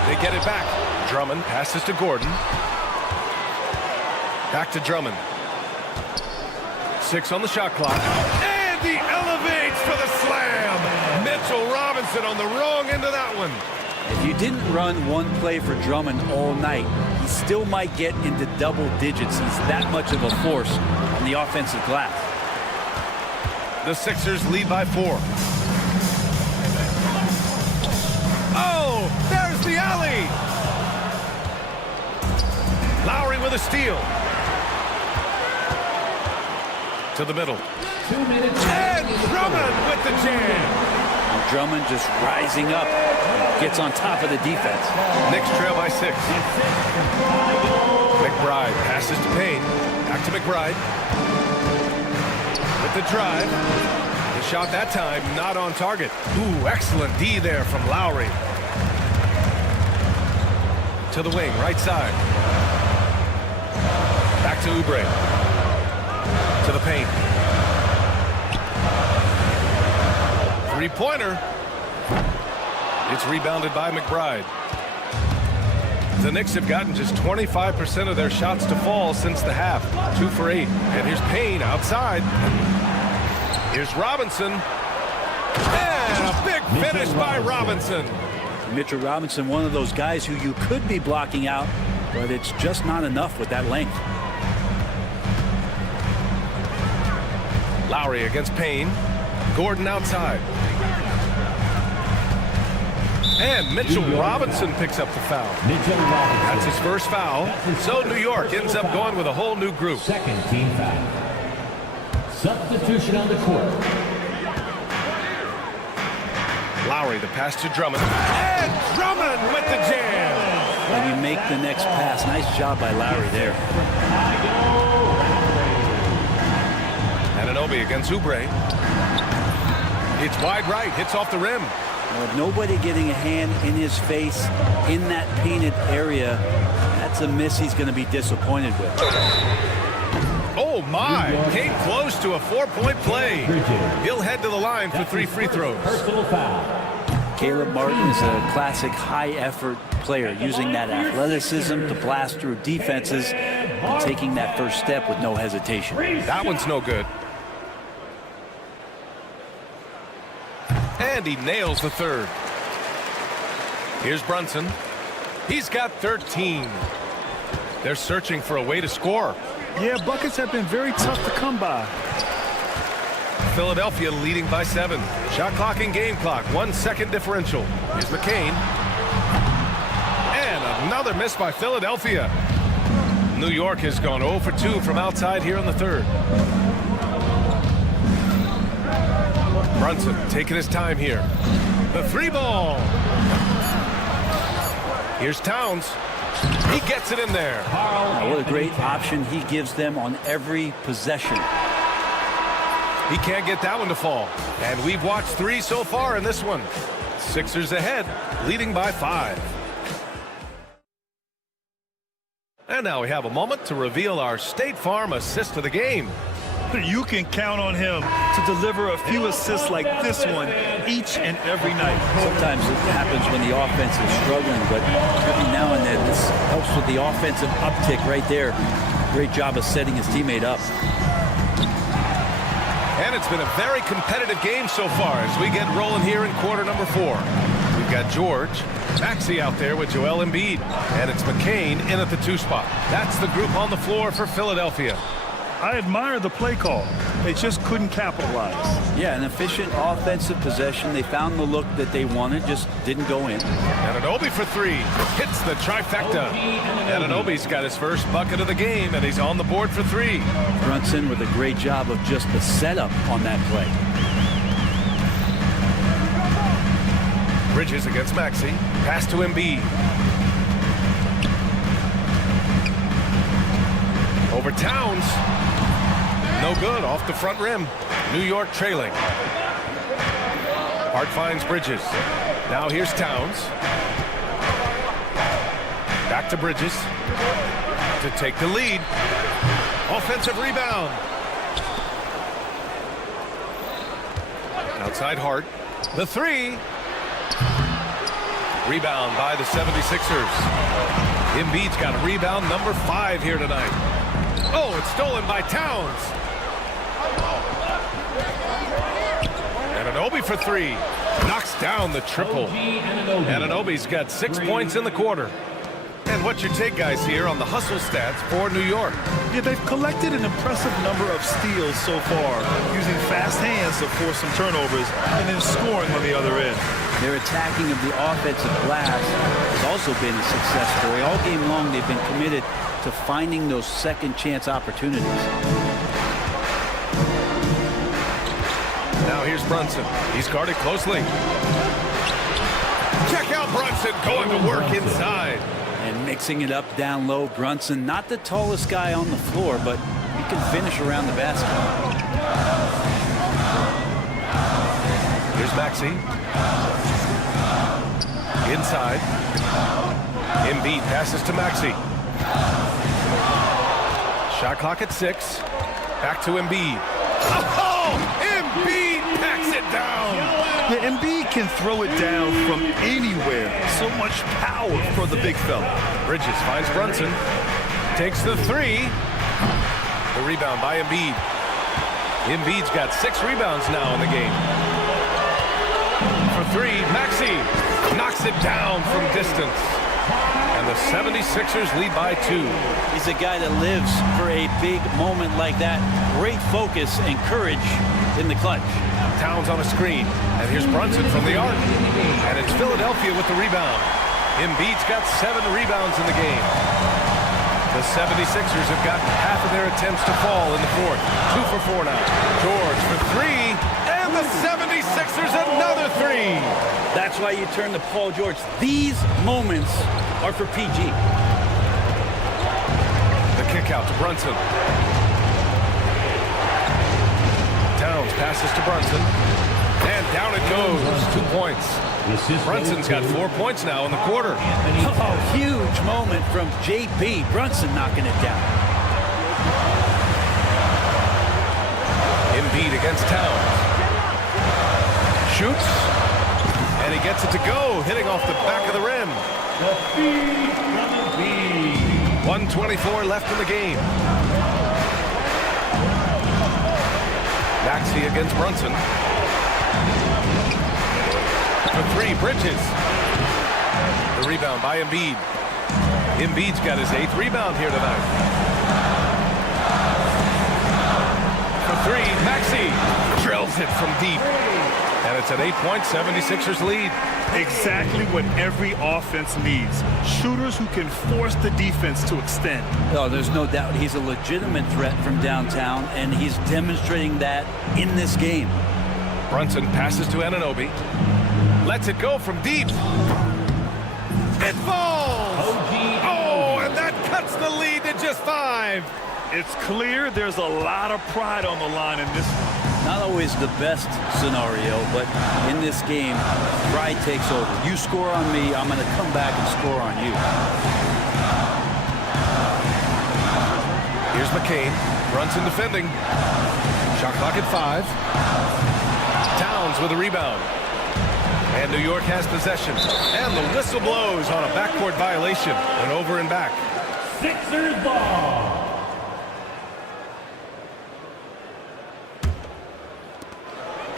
They get it back. Drummond passes to Gordon. Back to Drummond. 6 on the shot clock. And And he elevates for the slam. Mitchell Robinson on the wrong end of that one. If you didn't run one play for Drummond all night, he still might get into double digits. He's that much of a force on the offensive glass. The Sixers lead by 4. Oh, there's the alley. Lowry with a steal. To the middle. 2 minutes. And Drummond with the jam. Drummond just rising up, gets on top of the defense. Knicks trail by 6. McBride passes to Payne. Back to McBride. With the drive. The shot that time not on target. Ooh, excellent D there from Lowry. To the wing, right side. Back to Oubre. To the paint. Three-pointer. It's rebounded by McBride. The Knicks have gotten just 25% of their shots to fall since the half. 2 for 8. And here's Payne outside. Here's Robinson. And a big finish by Robinson. Mitchell Robinson, one of those guys who you could be blocking out, but it's just not enough with that length. Lowry against Payne. Gordon outside. And Mitchell Robinson picks up the foul. Mitchell Robinson. That's his first foul. So New York ends up going with a whole new group. Second team foul. Substitution on the court. Lowry, the pass to Drummond. And Drummond with the jam. And you make the next pass. Nice job by Lowry there. Anunoby against Oubre. It's wide right, hits off the rim. With nobody getting a hand in his face in that painted area, that's a miss he's going to be disappointed with. Oh my, came close to a 4-point play. He'll head to the line for 3 free throws. Personal foul. Caleb Martin is a classic high-effort player, using that athleticism to blast through defenses and taking that first step with no hesitation. That one's no good. And he nails the third. Here's Brunson. He's got 13. They're searching for a way to score. Yeah, buckets have been very tough to come by. Philadelphia leading by 7. Shot clock and game clock. 1 second differential. Here's McCain. And another miss by Philadelphia. New York has gone 0 for 2 from outside here in the third. Brunson taking his time here. The 3 ball. Here's Towns. He gets it in there. Now, what a great option he gives them on every possession. He can't get that one to fall. And we've watched 3 so far in this one. Sixers ahead, leading by 5. And now we have a moment to reveal our State Farm assist of the game. You can count on him to deliver a few assists like this one each and every night. Sometimes it happens when the offense is struggling, but every now and then this helps with the offensive uptick right there. Great job of setting his teammate up. And it's been a very competitive game so far as we get rolling here in quarter number 4. We've got George, Maxey out there with Joel Embiid, and it's McCain in at the 2 spot. That's the group on the floor for Philadelphia. I admire the play call. They just couldn't capitalize. Yeah, an efficient offensive possession. They found the look that they wanted, just didn't go in. Anunoby for 3. Hits the trifecta. Anunoby's got his first bucket of the game, and he's on the board for 3. Brunson with a great job of just the setup on that play. Bridges against Maxey. Pass to Embiid. Over Towns. No good, off the front rim. New York trailing. Hart finds Bridges. Now here's Towns. Back to Bridges to take the lead. Offensive rebound. Outside Hart. The 3. Rebound by the 76ers. Embiid's got rebound number 5 here tonight. Oh, it's stolen by Towns. Anunoby for three. Knocks down the triple. Anunoby's got 6 points in the quarter. And what's your take, guys, here on the hustle stats for New York? Yeah, they've collected an impressive number of steals so far, using fast hands to force some turnovers and then scoring on the other end. Their attacking of the offensive glass has also been a success story. All game long, they've been committed to finding those second chance opportunities. Now here's Brunson. He's guarded closely. Check out Brunson going to work inside. And mixing it up down low, Brunson, not the tallest guy on the floor, but he can finish around the basket. Here's Maxey. Inside. Embiid passes to Maxey. Shot clock at 6. Back to Embiid. Oh! Embiid packs it down! Yeah, Embiid can throw it down from anywhere. So much power for the big fella. Bridges finds Brunson. Takes the three. The rebound by Embiid. Embiid's got 6 rebounds now in the game. For three, Maxey knocks it down from distance. And the 76ers lead by 2. He's a guy that lives for a big moment like that. Great focus and courage in the clutch. Towns on a screen. And here's Brunson from the arc. And it's Philadelphia with the rebound. Embiid's got 7 rebounds in the game. The 76ers have gotten half of their attempts to fall in the fourth. 2 for 4 now. George for 3. And the 76ers another 3. That's why you turn to Paul George. These moments are for PG. The kick out to Brunson. Towns passes to Brunson. And down it goes. 2 points. Brunson's got 4 points now in the quarter. Oh, huge moment from JP. Brunson knocking it down. Embiid against Towns. Shoots. And he gets it to go, hitting off the back of the rim. 1:24 left in the game. Maxey against Brunson. For 3, Bridges. The rebound by Embiid. Embiid's got his 8th rebound here tonight. For 3, Maxey drills it from deep. And it's an 8-point 76ers lead. Exactly what every offense needs. Shooters who can force the defense to extend. Oh, there's no doubt he's a legitimate threat from downtown, and he's demonstrating that in this game. Brunson passes to Anunoby. Lets it go from deep. It falls! Oh, and that cuts the lead to just 5. It's clear there's a lot of pride on the line in this one. Not always the best scenario, but in this game, pride takes over. You score on me, I'm going to come back and score on you. Here's McCain. Brunson defending. Shot clock at 5. Towns with a rebound. And New York has possession. And the whistle blows on a backcourt violation. And over and back. Sixers ball.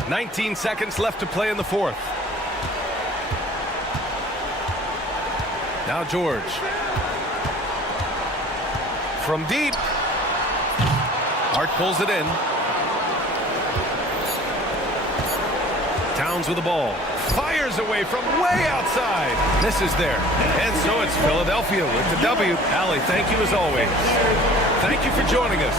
.19 seconds left to play in the fourth. Now George. From deep. Hart pulls it in. Towns with the ball. Fires away from way outside. Misses there. And so it's Philadelphia with the W. Allie, thank you as always. Thank you for joining us.